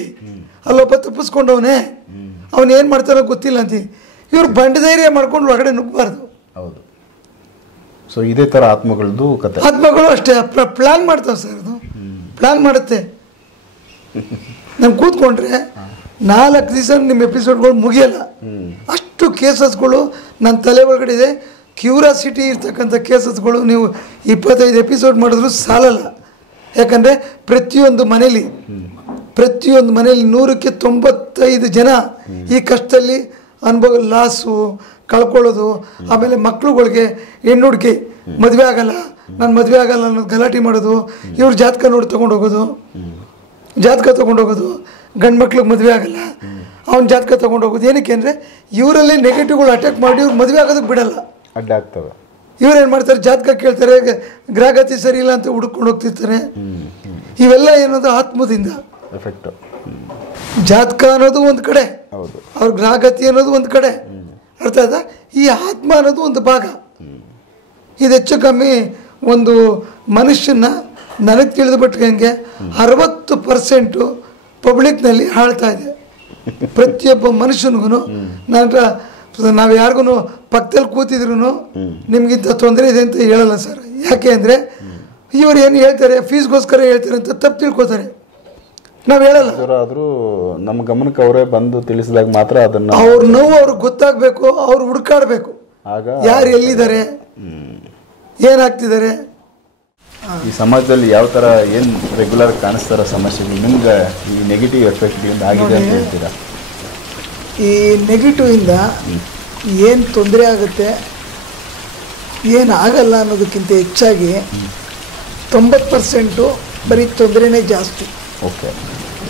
ಅಲ್ಲೊಬ್ಬ ತಪ್ಪಿಸ್ಕೊಂಡವನೇ, ಅವನು ಏನು ಮಾಡ್ತಾನೋ ಗೊತ್ತಿಲ್ಲ ಅಂತೀವಿ. ಇವ್ರು ಬಂಡಧೈರ್ಯ ಮಾಡ್ಕೊಂಡು ಒಳಗಡೆ ನುಗ್ಗಬಾರ್ದು. ಹೌದು. ಸೊ ಇದೇ ಥರ ಆತ್ಮಗಳದ್ದು ಕತೆ. ಆತ್ಮಗಳು ಅಷ್ಟೇ ಪ್ಲ್ಯಾನ್ ಮಾಡ್ತಾವೆ ಸರ್. ಅದು ಪ್ಲ್ಯಾನ್ ಮಾಡುತ್ತೆ. ನಾನು ಕೂತ್ಕೊಂಡ್ರೆ 4 ದಿವಸ ನಿಮ್ಮ ಎಪಿಸೋಡ್ಗಳು ಮುಗಿಯಲ್ಲ. ಅಷ್ಟು ಕೇಸಸ್ಗಳು ನನ್ನ ತಲೆ ಒಳಗಡೆ ಇದೆ. ಕ್ಯೂರಿಯಾಸಿಟಿ ಇರ್ತಕ್ಕಂಥ ಕೇಸಸ್ಗಳು ನೀವು 25 ಎಪಿಸೋಡ್ ಮಾಡಿದ್ರು ಸಾಲಲ್ಲ. ಯಾಕಂದರೆ ಪ್ರತಿಯೊಂದು ಮನೇಲಿ 100ಕ್ಕೆ 95 ಜನ ಈ ಕಷ್ಟದಲ್ಲಿ ಅನುಭವ, ಲಾಸು, ಕಳ್ಕೊಳ್ಳೋದು, ಆಮೇಲೆ ಮಕ್ಳುಗಳಿಗೆ ಹೆಣ್ಣು ಹುಡುಕಿ ಮದುವೆ ಆಗಲ್ಲ, ನಾನು ಮದುವೆ ಆಗಲ್ಲ ಅನ್ನೋದು ಗಲಾಟೆ ಮಾಡೋದು, ಇವ್ರು ಜಾತಕ ನೋಡಿ ತೊಗೊಂಡೋಗೋದು, ಗಂಡು ಮಕ್ಳಿಗೆ ಮದುವೆ ಆಗಲ್ಲ, ಅವ್ನ ಜಾತಕ ತೊಗೊಂಡೋಗೋದು. ಏನಕ್ಕೆ ಅಂದರೆ ಇವರಲ್ಲಿ ನೆಗೆಟಿವ್ಗಳು ಅಟ್ಯಾಕ್ ಮಾಡಿ ಇವ್ರು ಮದುವೆ ಆಗೋದಕ್ಕೆ ಬಿಡಲ್ಲ, ಅಡ್ಡ ಆಗ್ತವೆ. ಇವ್ರು ಏನು ಮಾಡ್ತಾರೆ, ಜಾತಕ ಕೇಳ್ತಾರೆ, ಗ್ರಹಗತಿ ಸರಿ ಇಲ್ಲ ಅಂತ ಹುಡುಕೊಂಡು ಹೋಗ್ತಿರ್ತಾರೆ. ಇವೆಲ್ಲ ಏನದು ಆತ್ಮದಿಂದ ಎಫೆಕ್ಟ್. ಜಾತಕ ಅನ್ನೋದು ಒಂದು ಕಡೆ, ಅವ್ರ ಗ್ರಹಗತಿ ಅನ್ನೋದು ಒಂದು ಕಡೆ, ಅರ್ಥ ಆಯ್ತಾ? ಈ ಆತ್ಮ ಅನ್ನೋದು ಒಂದು ಭಾಗ. ಇದು ಹೆಚ್ಚು ಕಮ್ಮಿ ಒಂದು ಮನುಷ್ಯನ ನನಗೆ ತಿಳಿದು ಬಿಟ್ಟಂಗೆ 60% ಪಬ್ಲಿಕ್ನಲ್ಲಿ ಆಳ್ತಾ ಇದೆ. ಪ್ರತಿಯೊಬ್ಬ ಮನುಷ್ಯನಿಗೂ ನಾವು ಯಾರಿಗೂ ಪಕ್ಕದಲ್ಲಿ ಕೂತಿದ್ರು ನಿಮಗಿಂತ ತೊಂದರೆ ಇದೆ ಅಂತ ಹೇಳಲ್ಲ ಸರ್. ಯಾಕೆ ಅಂದರೆ ಇವರು ಏನು ಹೇಳ್ತಾರೆ, ಫೀಸ್ಗೋಸ್ಕರ ಹೇಳ್ತಾರೆ ಅಂತ ತಪ್ಪು ತಿಳ್ಕೊತಾರೆ. ನಾವು ಹೇಳಲ್ಲ. ಆದರೂ ನಮ್ಮ ಗಮನಕ್ಕೆ ಅವರೇ ಬಂದು ತಿಳಿಸಿದಾಗ ಮಾತ್ರ ಅದನ್ನು ಅವ್ರ ನೋವು ಅವ್ರಿಗೆ ಗೊತ್ತಾಗಬೇಕು, ಅವ್ರು ಹುಡುಕಾಡಬೇಕು, ಯಾರು ಎಲ್ಲಿದ್ದಾರೆ, ಏನಾಗ್ತಿದ್ದಾರೆ. ಈ ಸಮಾಜದಲ್ಲಿ ಯಾವ ಥರ ಏನು ರೆಗ್ಯುಲರ್ ಕಾಣಿಸ್ತಾರೋ ಸಮಸ್ಯೆಗಳು ನಿಮ್ಗೆ ಈ ನೆಗೆಟಿವ್ ಎಫೆಕ್ಟ್ಗಳಿಂದ ಆಗಿದೆ ಅಂತ ಹೇಳ್ತೀರಾ? ಈ ನೆಗೆಟಿವಿಂದ ಏನು ತೊಂದರೆ ಆಗುತ್ತೆ, ಏನು ಆಗಲ್ಲ ಅನ್ನೋದಕ್ಕಿಂತ ಹೆಚ್ಚಾಗಿ 90% ಬರೀ ತೊಂದರೆನೇ ಜಾಸ್ತಿ. ಓಕೆ.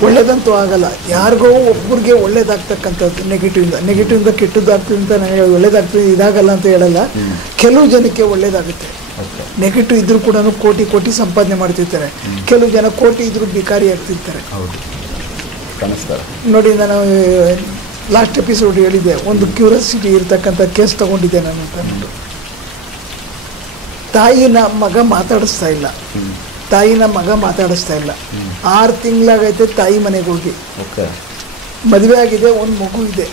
ಒಳ್ಳೇದಂತೂ ಆಗಲ್ಲ. ಯಾರಿಗೋ ಒಬ್ಬರಿಗೆ ಒಳ್ಳೇದಾಗ್ತಕ್ಕಂಥದ್ದು ನೆಗೆಟಿವಿಂದ ಕೆಟ್ಟದ್ದಾಗ್ತದೆ ಅಂತ ನಾನು ಹೇಳಿ ಒಳ್ಳೇದಾಗ್ತದೆ ಇದಾಗಲ್ಲ ಅಂತ ಹೇಳಲ್ಲ. ಕೆಲವು ಜನಕ್ಕೆ ಒಳ್ಳೇದಾಗುತ್ತೆ. ನೆಗೆಟಿವ್ ಇದ್ರೂ ಕೂಡ ಕೋಟಿ ಸಂಪಾದನೆ ಮಾಡ್ತಿರ್ತಾರೆ. ಕೆಲವು ಜನ ಕೋಟಿ ಇದ್ರೂ ಭಿಕಾರಿ ಆಗ್ತಿರ್ತಾರೆ. ನೋಡಿ, ನಾನು ಲಾಸ್ಟ್ ಎಪಿಸೋಡ್ ಹೇಳಿದ್ದೆ, ಒಂದು ಕ್ಯೂರಿಯಾಸಿಟಿ ಇರ್ತಕ್ಕಂಥ ಕೇಸ್ ತೊಗೊಂಡಿದ್ದೆ ನಾನು ಅಂತ. ತಾಯಿನ ಮಗ ಮಾತಾಡಿಸ್ತಾ ಇಲ್ಲ. 6 ತಿಂಗಳಾಗೈತೆ ತಾಯಿ ಮನೆಗೆ ಹೋಗಿ. ಮದುವೆ ಆಗಿದೆ, ಒಂದು ಮಗು ಇದೆ.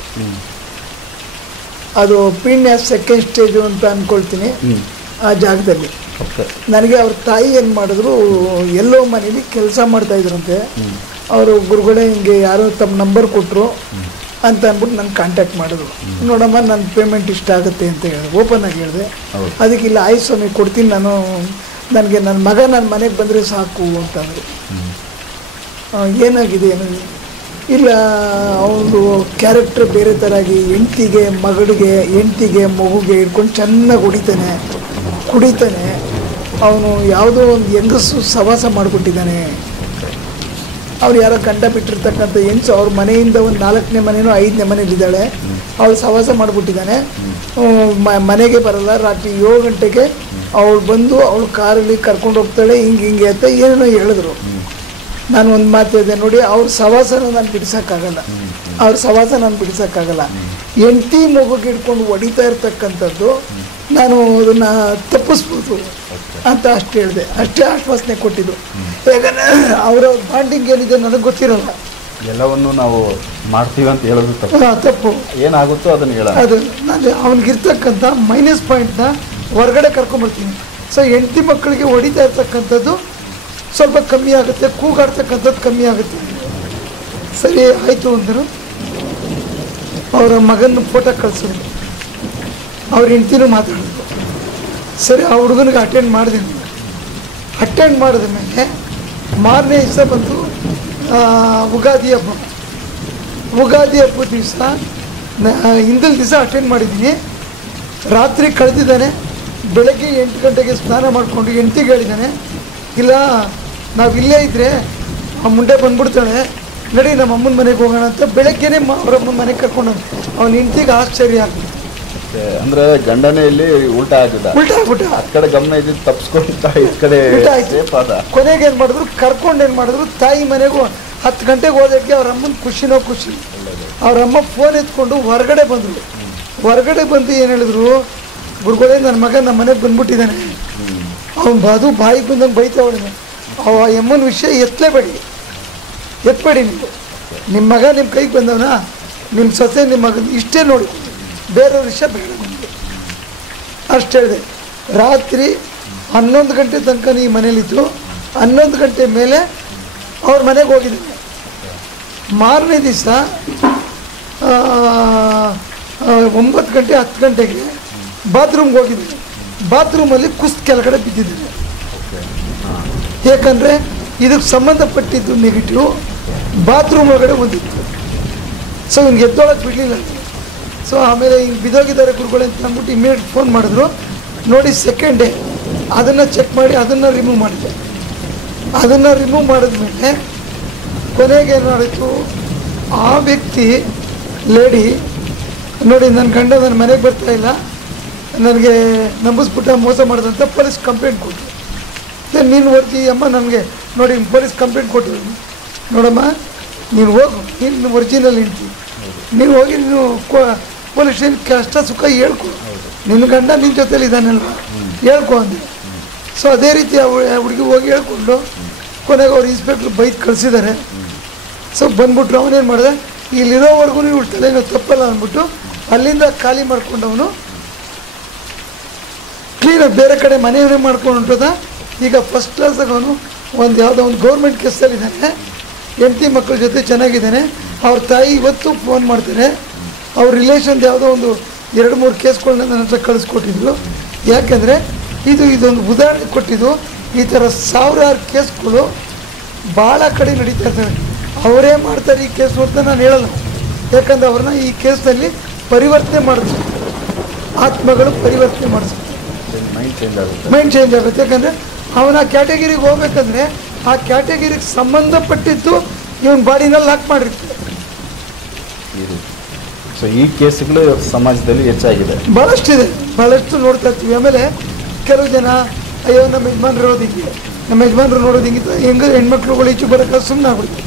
ಅದು ಪಿಣ್ಯ 2nd ಸ್ಟೇಜು ಅಂತ ಅಂದ್ಕೊಳ್ತೀನಿ. ಆ ಜಾಗದಲ್ಲಿ ನನಗೆ ಅವ್ರ ತಾಯಿ ಏನು ಮಾಡಿದ್ರು, ಎಲ್ಲೋ ಮನೇಲಿ ಕೆಲಸ ಮಾಡ್ತಾಯಿದ್ರಂತೆ. ಅವರು ಗುರುಗಳೇ ಹಿಂಗೆ ಯಾರೋ ತಮ್ಮ ನಂಬರ್ ಕೊಟ್ಟರು ಅಂತ ಅಂದ್ಬಿಟ್ಟು ನನ್ನ ಕಾಂಟ್ಯಾಕ್ಟ್ ಮಾಡಿದ್ರು. ನೋಡಮ್ಮ, ನನ್ನ ಪೇಮೆಂಟ್ ಇಷ್ಟ ಆಗುತ್ತೆ ಅಂತ ಹೇಳಿದೆ, ಓಪನ್ ಆಗಿ ಹೇಳಿದೆ. ಅದಕ್ಕಿಲ್ಲ, ಆಯ್ತು ಸ್ವಾಮಿ ಕೊಡ್ತೀನಿ ನಾನು, ನನಗೆ ನನ್ನ ಮಗ ನನ್ನ ಮನೆಗೆ ಬಂದರೆ ಸಾಕು ಅಂತಂದರು. ಏನಾಗಿದೆ ಏನು ಇಲ್ಲ, ಅವನು ಕ್ಯಾರೆಕ್ಟರ್ ಬೇರೆ ಥರ ಆಗಿ ಹೆಂಡ್ತಿಗೆ ಮಗುಗೆ ಇಟ್ಕೊಂಡು ಚೆನ್ನಾಗಿ ಕುಡಿತಾನೆ. ಅವನು ಯಾವುದೋ ಒಂದು ಹೆಂಗಸು ಸವಾಸ ಮಾಡಿಬಿಟ್ಟಿದ್ದಾನೆ. ಅವ್ರು ಯಾರೋ ಗಂಡ ಬಿಟ್ಟಿರ್ತಕ್ಕಂಥ ಹೆಂಚು ಅವ್ರ ಮನೆಯಿಂದ ಒಂದು 4ನೇ ಮನೆಯೋ 5ನೇ ಮನೇಲಿದ್ದಾಳೆ. ಅವಳು ಸವಾಸ ಮಾಡಿಬಿಟ್ಟಿದ್ದಾನೆ. ಮನೆಗೆ ಬರಲ್ಲ. ರಾತ್ರಿ 7 ಗಂಟೆಗೆ ಅವಳು ಬಂದು ಅವಳು ಕಾರಲ್ಲಿ ಕರ್ಕೊಂಡು ಹೋಗ್ತಾಳೆ. ಹಿಂಗೆ ಅಂತ ಏನೇನೋ ಹೇಳಿದ್ರು. ನಾನು ಒಂದು ಮಾತು ಇದೆ ನೋಡಿ, ಅವ್ರ ಸವಾಸನ ನಾನು ಬಿಡಿಸೋಕ್ಕಾಗಲ್ಲ. ಅವ್ರ ಸವಾಸ ನಾನು ಬಿಡಿಸೋಕ್ಕಾಗಲ್ಲ. ಹೆಂಡತಿ ಮಗುಗೆ ಹಿಡ್ಕೊಂಡು ಹೊಡಿತಾ ಇರ್ತಕ್ಕಂಥದ್ದು ನಾನು ಅದನ್ನು ತಪ್ಪಿಸ್ಬೋದು ಅಂತ ಅಷ್ಟು ಹೇಳಿದೆ. ಅಷ್ಟೇ ಆಶ್ವಾಸನೆ ಕೊಟ್ಟಿದ್ದು. ಯಾಕಂದರೆ ಅವರ ಬಾಂಡಿಂಗ್ ಏನಿದೆ ನನಗೆ ಗೊತ್ತಿರೋಲ್ಲ. ಎಲ್ಲವನ್ನು ನಾವು ಮಾಡ್ತೀವಿ ಅಂತ ಹೇಳೋದು ತಪ್ಪು. ಏನಾಗುತ್ತೋ ಅದನ್ನು ಹೇಳ ಅದು ನಾನು ಅವನಿಗಿರ್ತಕ್ಕಂಥ ಮೈನಸ್ ಪಾಯಿಂಟ್ನ ಹೊರಗಡೆ ಕರ್ಕೊಂಬರ್ತೀನಿ. ಸೊ ಹೆಂಡತಿ ಮಕ್ಕಳಿಗೆ ಹೊಡಿತಾ ಇರ್ತಕ್ಕಂಥದ್ದು ಸ್ವಲ್ಪ ಕಮ್ಮಿ ಆಗುತ್ತೆ, ಕೂಗಾಡ್ತಕ್ಕಂಥದ್ದು ಕಮ್ಮಿ ಆಗುತ್ತೆ. ಸರಿ ಆಯಿತು ಅಂದರು. ಅವರ ಮಗನ ಫೋಟೋ ಕಳಿಸಿದ್ರು. ಅವ್ರ ಹೆಂಡ್ತಿನೂ ಮಾತಾಡಿದ್ರು. ಸರಿ ಆ ಹುಡುಗನಿಗೆ ಅಟೆಂಡ್ ಮಾಡಿದ್ದೀನಿ. ಅಟೆಂಡ್ ಮಾಡಿದ ಮೇಲೆ ಮಾರನೇ ದಿವಸ ಬಂದು ಉಗಾದಿ ಹಬ್ಬ. ಉಗಾದಿ ಹಬ್ಬದ ದಿವಸ ಹಿಂದಿನ ದಿವಸ ಅಟೆಂಡ್ ಮಾಡಿದ್ದೀನಿ. ರಾತ್ರಿ ಕಳೆದಿದ್ದಾನೆ. ಬೆಳಗ್ಗೆ 8 ಗಂಟೆಗೆ ಸ್ನಾನ ಮಾಡಿಕೊಂಡು ಹೆಂಡ್ತಿಗೆ ಹೇಳಿದ್ದಾನೆ, ಇಲ್ಲ ನಾವು ಇಲ್ಲೇ ಇದ್ದರೆ ಆ ಮುಂಡೆ ಬಂದ್ಬಿಡ್ತಾಳೆ, ನಡಿ ನಮ್ಮ ಅಮ್ಮನ ಮನೆಗೆ ಹೋಗೋಣ ಅಂತ ಬೆಳಗ್ಗೆನೇ ಅವ್ರ ಅಮ್ಮನ ಮನೆಗೆ ಕರ್ಕೊಂಡು ಅವ್ನ ಹೆಂಡ್ತಿಗೆ ಆಶ್ಚರ್ಯ ಆಗ್ತದೆ. ಅಂದ್ರೆ ಗಂಡನೇ ಇಲ್ಲಿ ಉಲ್ಟಾ ಆಗ್ಬಿಟ್ಟ. ಆ ಕಡೆ ಗಮನ ಇದ್ದು ತಪ್ಪಿಸ್ಕೊಂತ ಈ ಕಡೆ ಕೊನೆಗೆ ಏನು ಮಾಡಿದ್ರು, ಕರ್ಕೊಂಡು ಏನು ಮಾಡಿದ್ರು, ತಾಯಿ ಮನೆಗೂ 10 ಗಂಟೆಗೆ ಹೋದಕ್ಕೆ ಅವ್ರ ಅಮ್ಮನ ಖುಷಿ. ಅವ್ರ ಅಮ್ಮ ಫೋನ್ ಎತ್ಕೊಂಡು ಹೊರಗಡೆ ಬಂದರು. ಹೊರಗಡೆ ಬಂದು ಏನು ಹೇಳಿದ್ರು, ಗುರುಗಳೇ ನನ್ನ ಮಗ ನಮ್ಮ ಮನೆಗೆ ಬಂದ್ಬಿಟ್ಟಿದ್ದಾನೆ, ಅವ್ನು ಅದು ಬಾಯಿಗೆ ಬಂದಂಗೆ ಬೈತಾವಳೆ. ಅವ ಅಮ್ಮನ ವಿಷಯ ಎತ್ತಲೇಬೇಡಿ ನೀವು. ನಿಮ್ಮ ಮಗ ನಿಮ್ಮ ಕೈಗೆ ಬಂದವನ, ನಿಮ್ಮ ಸೊಸೆ ನಿಮ್ಮ ಮಗ ಇಷ್ಟೇ ನೋಡಿ, ಬೇರೆಯವ್ರ ವಿಷಯ ಬೇಡ ನಮಗೆ ಅಷ್ಟು ಹೇಳಿದೆ. ರಾತ್ರಿ 11 ಗಂಟೆ ತನಕ ಈ ಮನೇಲಿದ್ದು 11 ಗಂಟೆ ಮೇಲೆ ಅವ್ರ ಮನೆಗೆ ಹೋಗಿದ್ದೀನಿ. ಮಾರನೇ ದಿವಸ 9 ಗಂಟೆ 10 ಗಂಟೆಗೆ ಬಾತ್ರೂಮ್ಗೆ ಹೋಗಿದ್ದೀನಿ. ಬಾತ್ರೂಮಲ್ಲಿ ಕುಸ್ತು ಕೆಳಗಡೆ ಬಿದ್ದಿದ್ದೀನಿ. ಏಕೆಂದರೆ ಇದಕ್ಕೆ ಸಂಬಂಧಪಟ್ಟಿದ್ದು ನೆಗೆಟಿವ್ ಬಾತ್ರೂಮ್ ಒಳಗಡೆ ಬಂದಿತ್ತು. ಸೊ ಇವ್ನಿಗೆ ಎದ್ದೊಳಗೆ ಬಿಡಲಿಲ್ಲ. ಸೊ ಆಮೇಲೆ ಹಿಂಗೆ ಬಿದ್ದೋಗಿದ್ದಾರೆ ಗುರುಗಳು ಅಂತ ಅಂದ್ಬಿಟ್ಟು ಇಮಿಡಿಯೇಟ್ ಫೋನ್ ಮಾಡಿದ್ರು. ನೋಡಿ ಸೆಕೆಂಡ್ ಡೇ ಅದನ್ನು ಚೆಕ್ ಮಾಡಿ ಅದನ್ನು ರಿಮೂವ್ ಮಾಡಿದೆ. ಅದನ್ನು ರಿಮೂವ್ ಮಾಡಿದ್ಮೇಲೆ ಕೊನೆಗೆ ಏನು ಮಾಡಿತ್ತು, ಆ ವ್ಯಕ್ತಿ ಲೇಡಿ ನೋಡಿ ನನ್ನ ಗಂಡ ನನ್ನ ಮನೆಗೆ ಬರ್ತಾಯಿಲ್ಲ, ನನಗೆ ನಂಬಿಸ್ಬಿಟ್ಟ, ಮೋಸ ಮಾಡಿದಂಥ ಪೊಲೀಸ್ ಕಂಪ್ಲೇಂಟ್ ಕೊಟ್ಟರು. ನೀನು ಓದ್ತಿ ಅಮ್ಮ ನನಗೆ ನೋಡಿ ಪೊಲೀಸ್ ಕಂಪ್ಲೇಂಟ್ ಕೊಟ್ಟಿದ್ದೀನಿ, ನೋಡಮ್ಮ ನೀನು ಹೋಗು, ನೀನು ಒರಿಜಿನಲ್ ಹೆಂಡ್ತಿ, ನೀನು ಹೋಗಿ ನೀನು ಪೊಲೀಸ್ ಸ್ಟೇಷನ್ ಕಷ್ಟ ಸುಖ ಹೇಳ್ಕೊ, ನಿನ್ನ ಗಂಡ ನಿನ್ನ ಜೊತೆಲಿ ಇದ್ದಾನಲ್ಲ ಹೇಳ್ಕೊ ಅಂದೆ. ಸೊ ಅದೇ ರೀತಿ ಹುಡುಗಿ ಹೋಗಿ ಹೇಳ್ಕೊಂಡು ಕೊನೆಗೆ ಅವ್ರು ಇನ್ಸ್ಪೆಕ್ಟ್ರ್ ಬೈಕ್ ಕಳಿಸಿದ್ದಾರೆ. ಸೊ ಬಂದ್ಬಿಟ್ರು. ಅವನೇನು ಮಾಡಿದೆ, ಇಲ್ಲಿರೋವರೆಗೂ ನೀವು ತಲೆನೋ ತಪ್ಪಲ್ಲ ಅಂದ್ಬಿಟ್ಟು ಅಲ್ಲಿಂದ ಖಾಲಿ ಮಾಡ್ಕೊಂಡವನು ಕ್ಲೀನಾಗಿ ಬೇರೆ ಕಡೆ ಮನೆಯವರೇ ಮಾಡ್ಕೊಂಡು ಹೊಂಟದ. ಈಗ ಫಸ್ಟ್ ಕ್ಲಾಸಾಗ ಅವನು ಯಾವುದೋ ಒಂದು ಗೌರ್ಮೆಂಟ್ ಕೇಸಲ್ಲಿದ್ದಾನೆ, ಹೆಂಡತಿ ಮಕ್ಕಳ ಜೊತೆ ಚೆನ್ನಾಗಿದ್ದಾನೆ. ಅವ್ರ ತಾಯಿ ಇವತ್ತು ಫೋನ್ ಮಾಡ್ತಾರೆ. ಅವ್ರ ರಿಲೇಷನ್ದು ಯಾವುದೋ ಒಂದು 2-3 ಕೇಸ್ಗಳನ್ನ ನನ್ನ ಹತ್ರ ಕಳಿಸ್ಕೊಟ್ಟಿದ್ರು. ಯಾಕೆಂದರೆ ಇದೊಂದು ಉದಾಹರಣೆ ಕೊಟ್ಟಿದ್ದು. ಈ ಥರ ಸಾವಿರಾರು ಕೇಸ್ಗಳು ಭಾಳ ಕಡೆ ನಡೀತಾ ಇರ್ತವೆ. ಅವರೇ ಮಾಡ್ತಾರೆ ಈ ಕೇಸ್ ಅಂತ ನಾನು ಹೇಳಲ್ಲ. ಯಾಕಂದರೆ ಅವ್ರನ್ನ ಈ ಕೇಸ್ನಲ್ಲಿ ಪರಿವರ್ತನೆ ಮಾಡಿದ್ರು, ಆತ್ಮಗಳು ಪರಿವರ್ತನೆ ಮಾಡಿದ್ರು, ಮೈಂಡ್ ಚೇಂಜ್ ಆಗುತ್ತೆ. ಯಾಕಂದರೆ ಅವನ ಕ್ಯಾಟಗಿರಿಗೆ ಹೋಗ್ಬೇಕಂದ್ರೆ ಆ ಕ್ಯಾಟಗಿರಿಗೆ ಸಂಬಂಧಪಟ್ಟಿದ್ದು ಇವನ್ ಬಾಡಿನಲ್ಲಿ ಲಾಕ್ ಮಾಡಿರ್ತಾರೆ. ಸೊ ಈ ಕೇಸ್ಗಳು ಸಮಾಜದಲ್ಲಿ ಹೆಚ್ಚಾಗಿದೆ, ಭಾಳಷ್ಟು ನೋಡ್ತಾ ಇರ್ತೀವಿ. ಆಮೇಲೆ ಕೆಲವು ಜನ ಅಯ್ಯೋ ನಮ್ಮ ಯಜಮಾನ್ರು ನೋಡೋದು ಹಿಂಗಿತ್ತು, ಹೆಣ್ಮಕ್ಳುಗಳು ಈಚೆ ಬರೋಕ್ಕೆ ಸುಮ್ಮನೆ ಆಗ್ಬಿಡ್ತಾರೆ.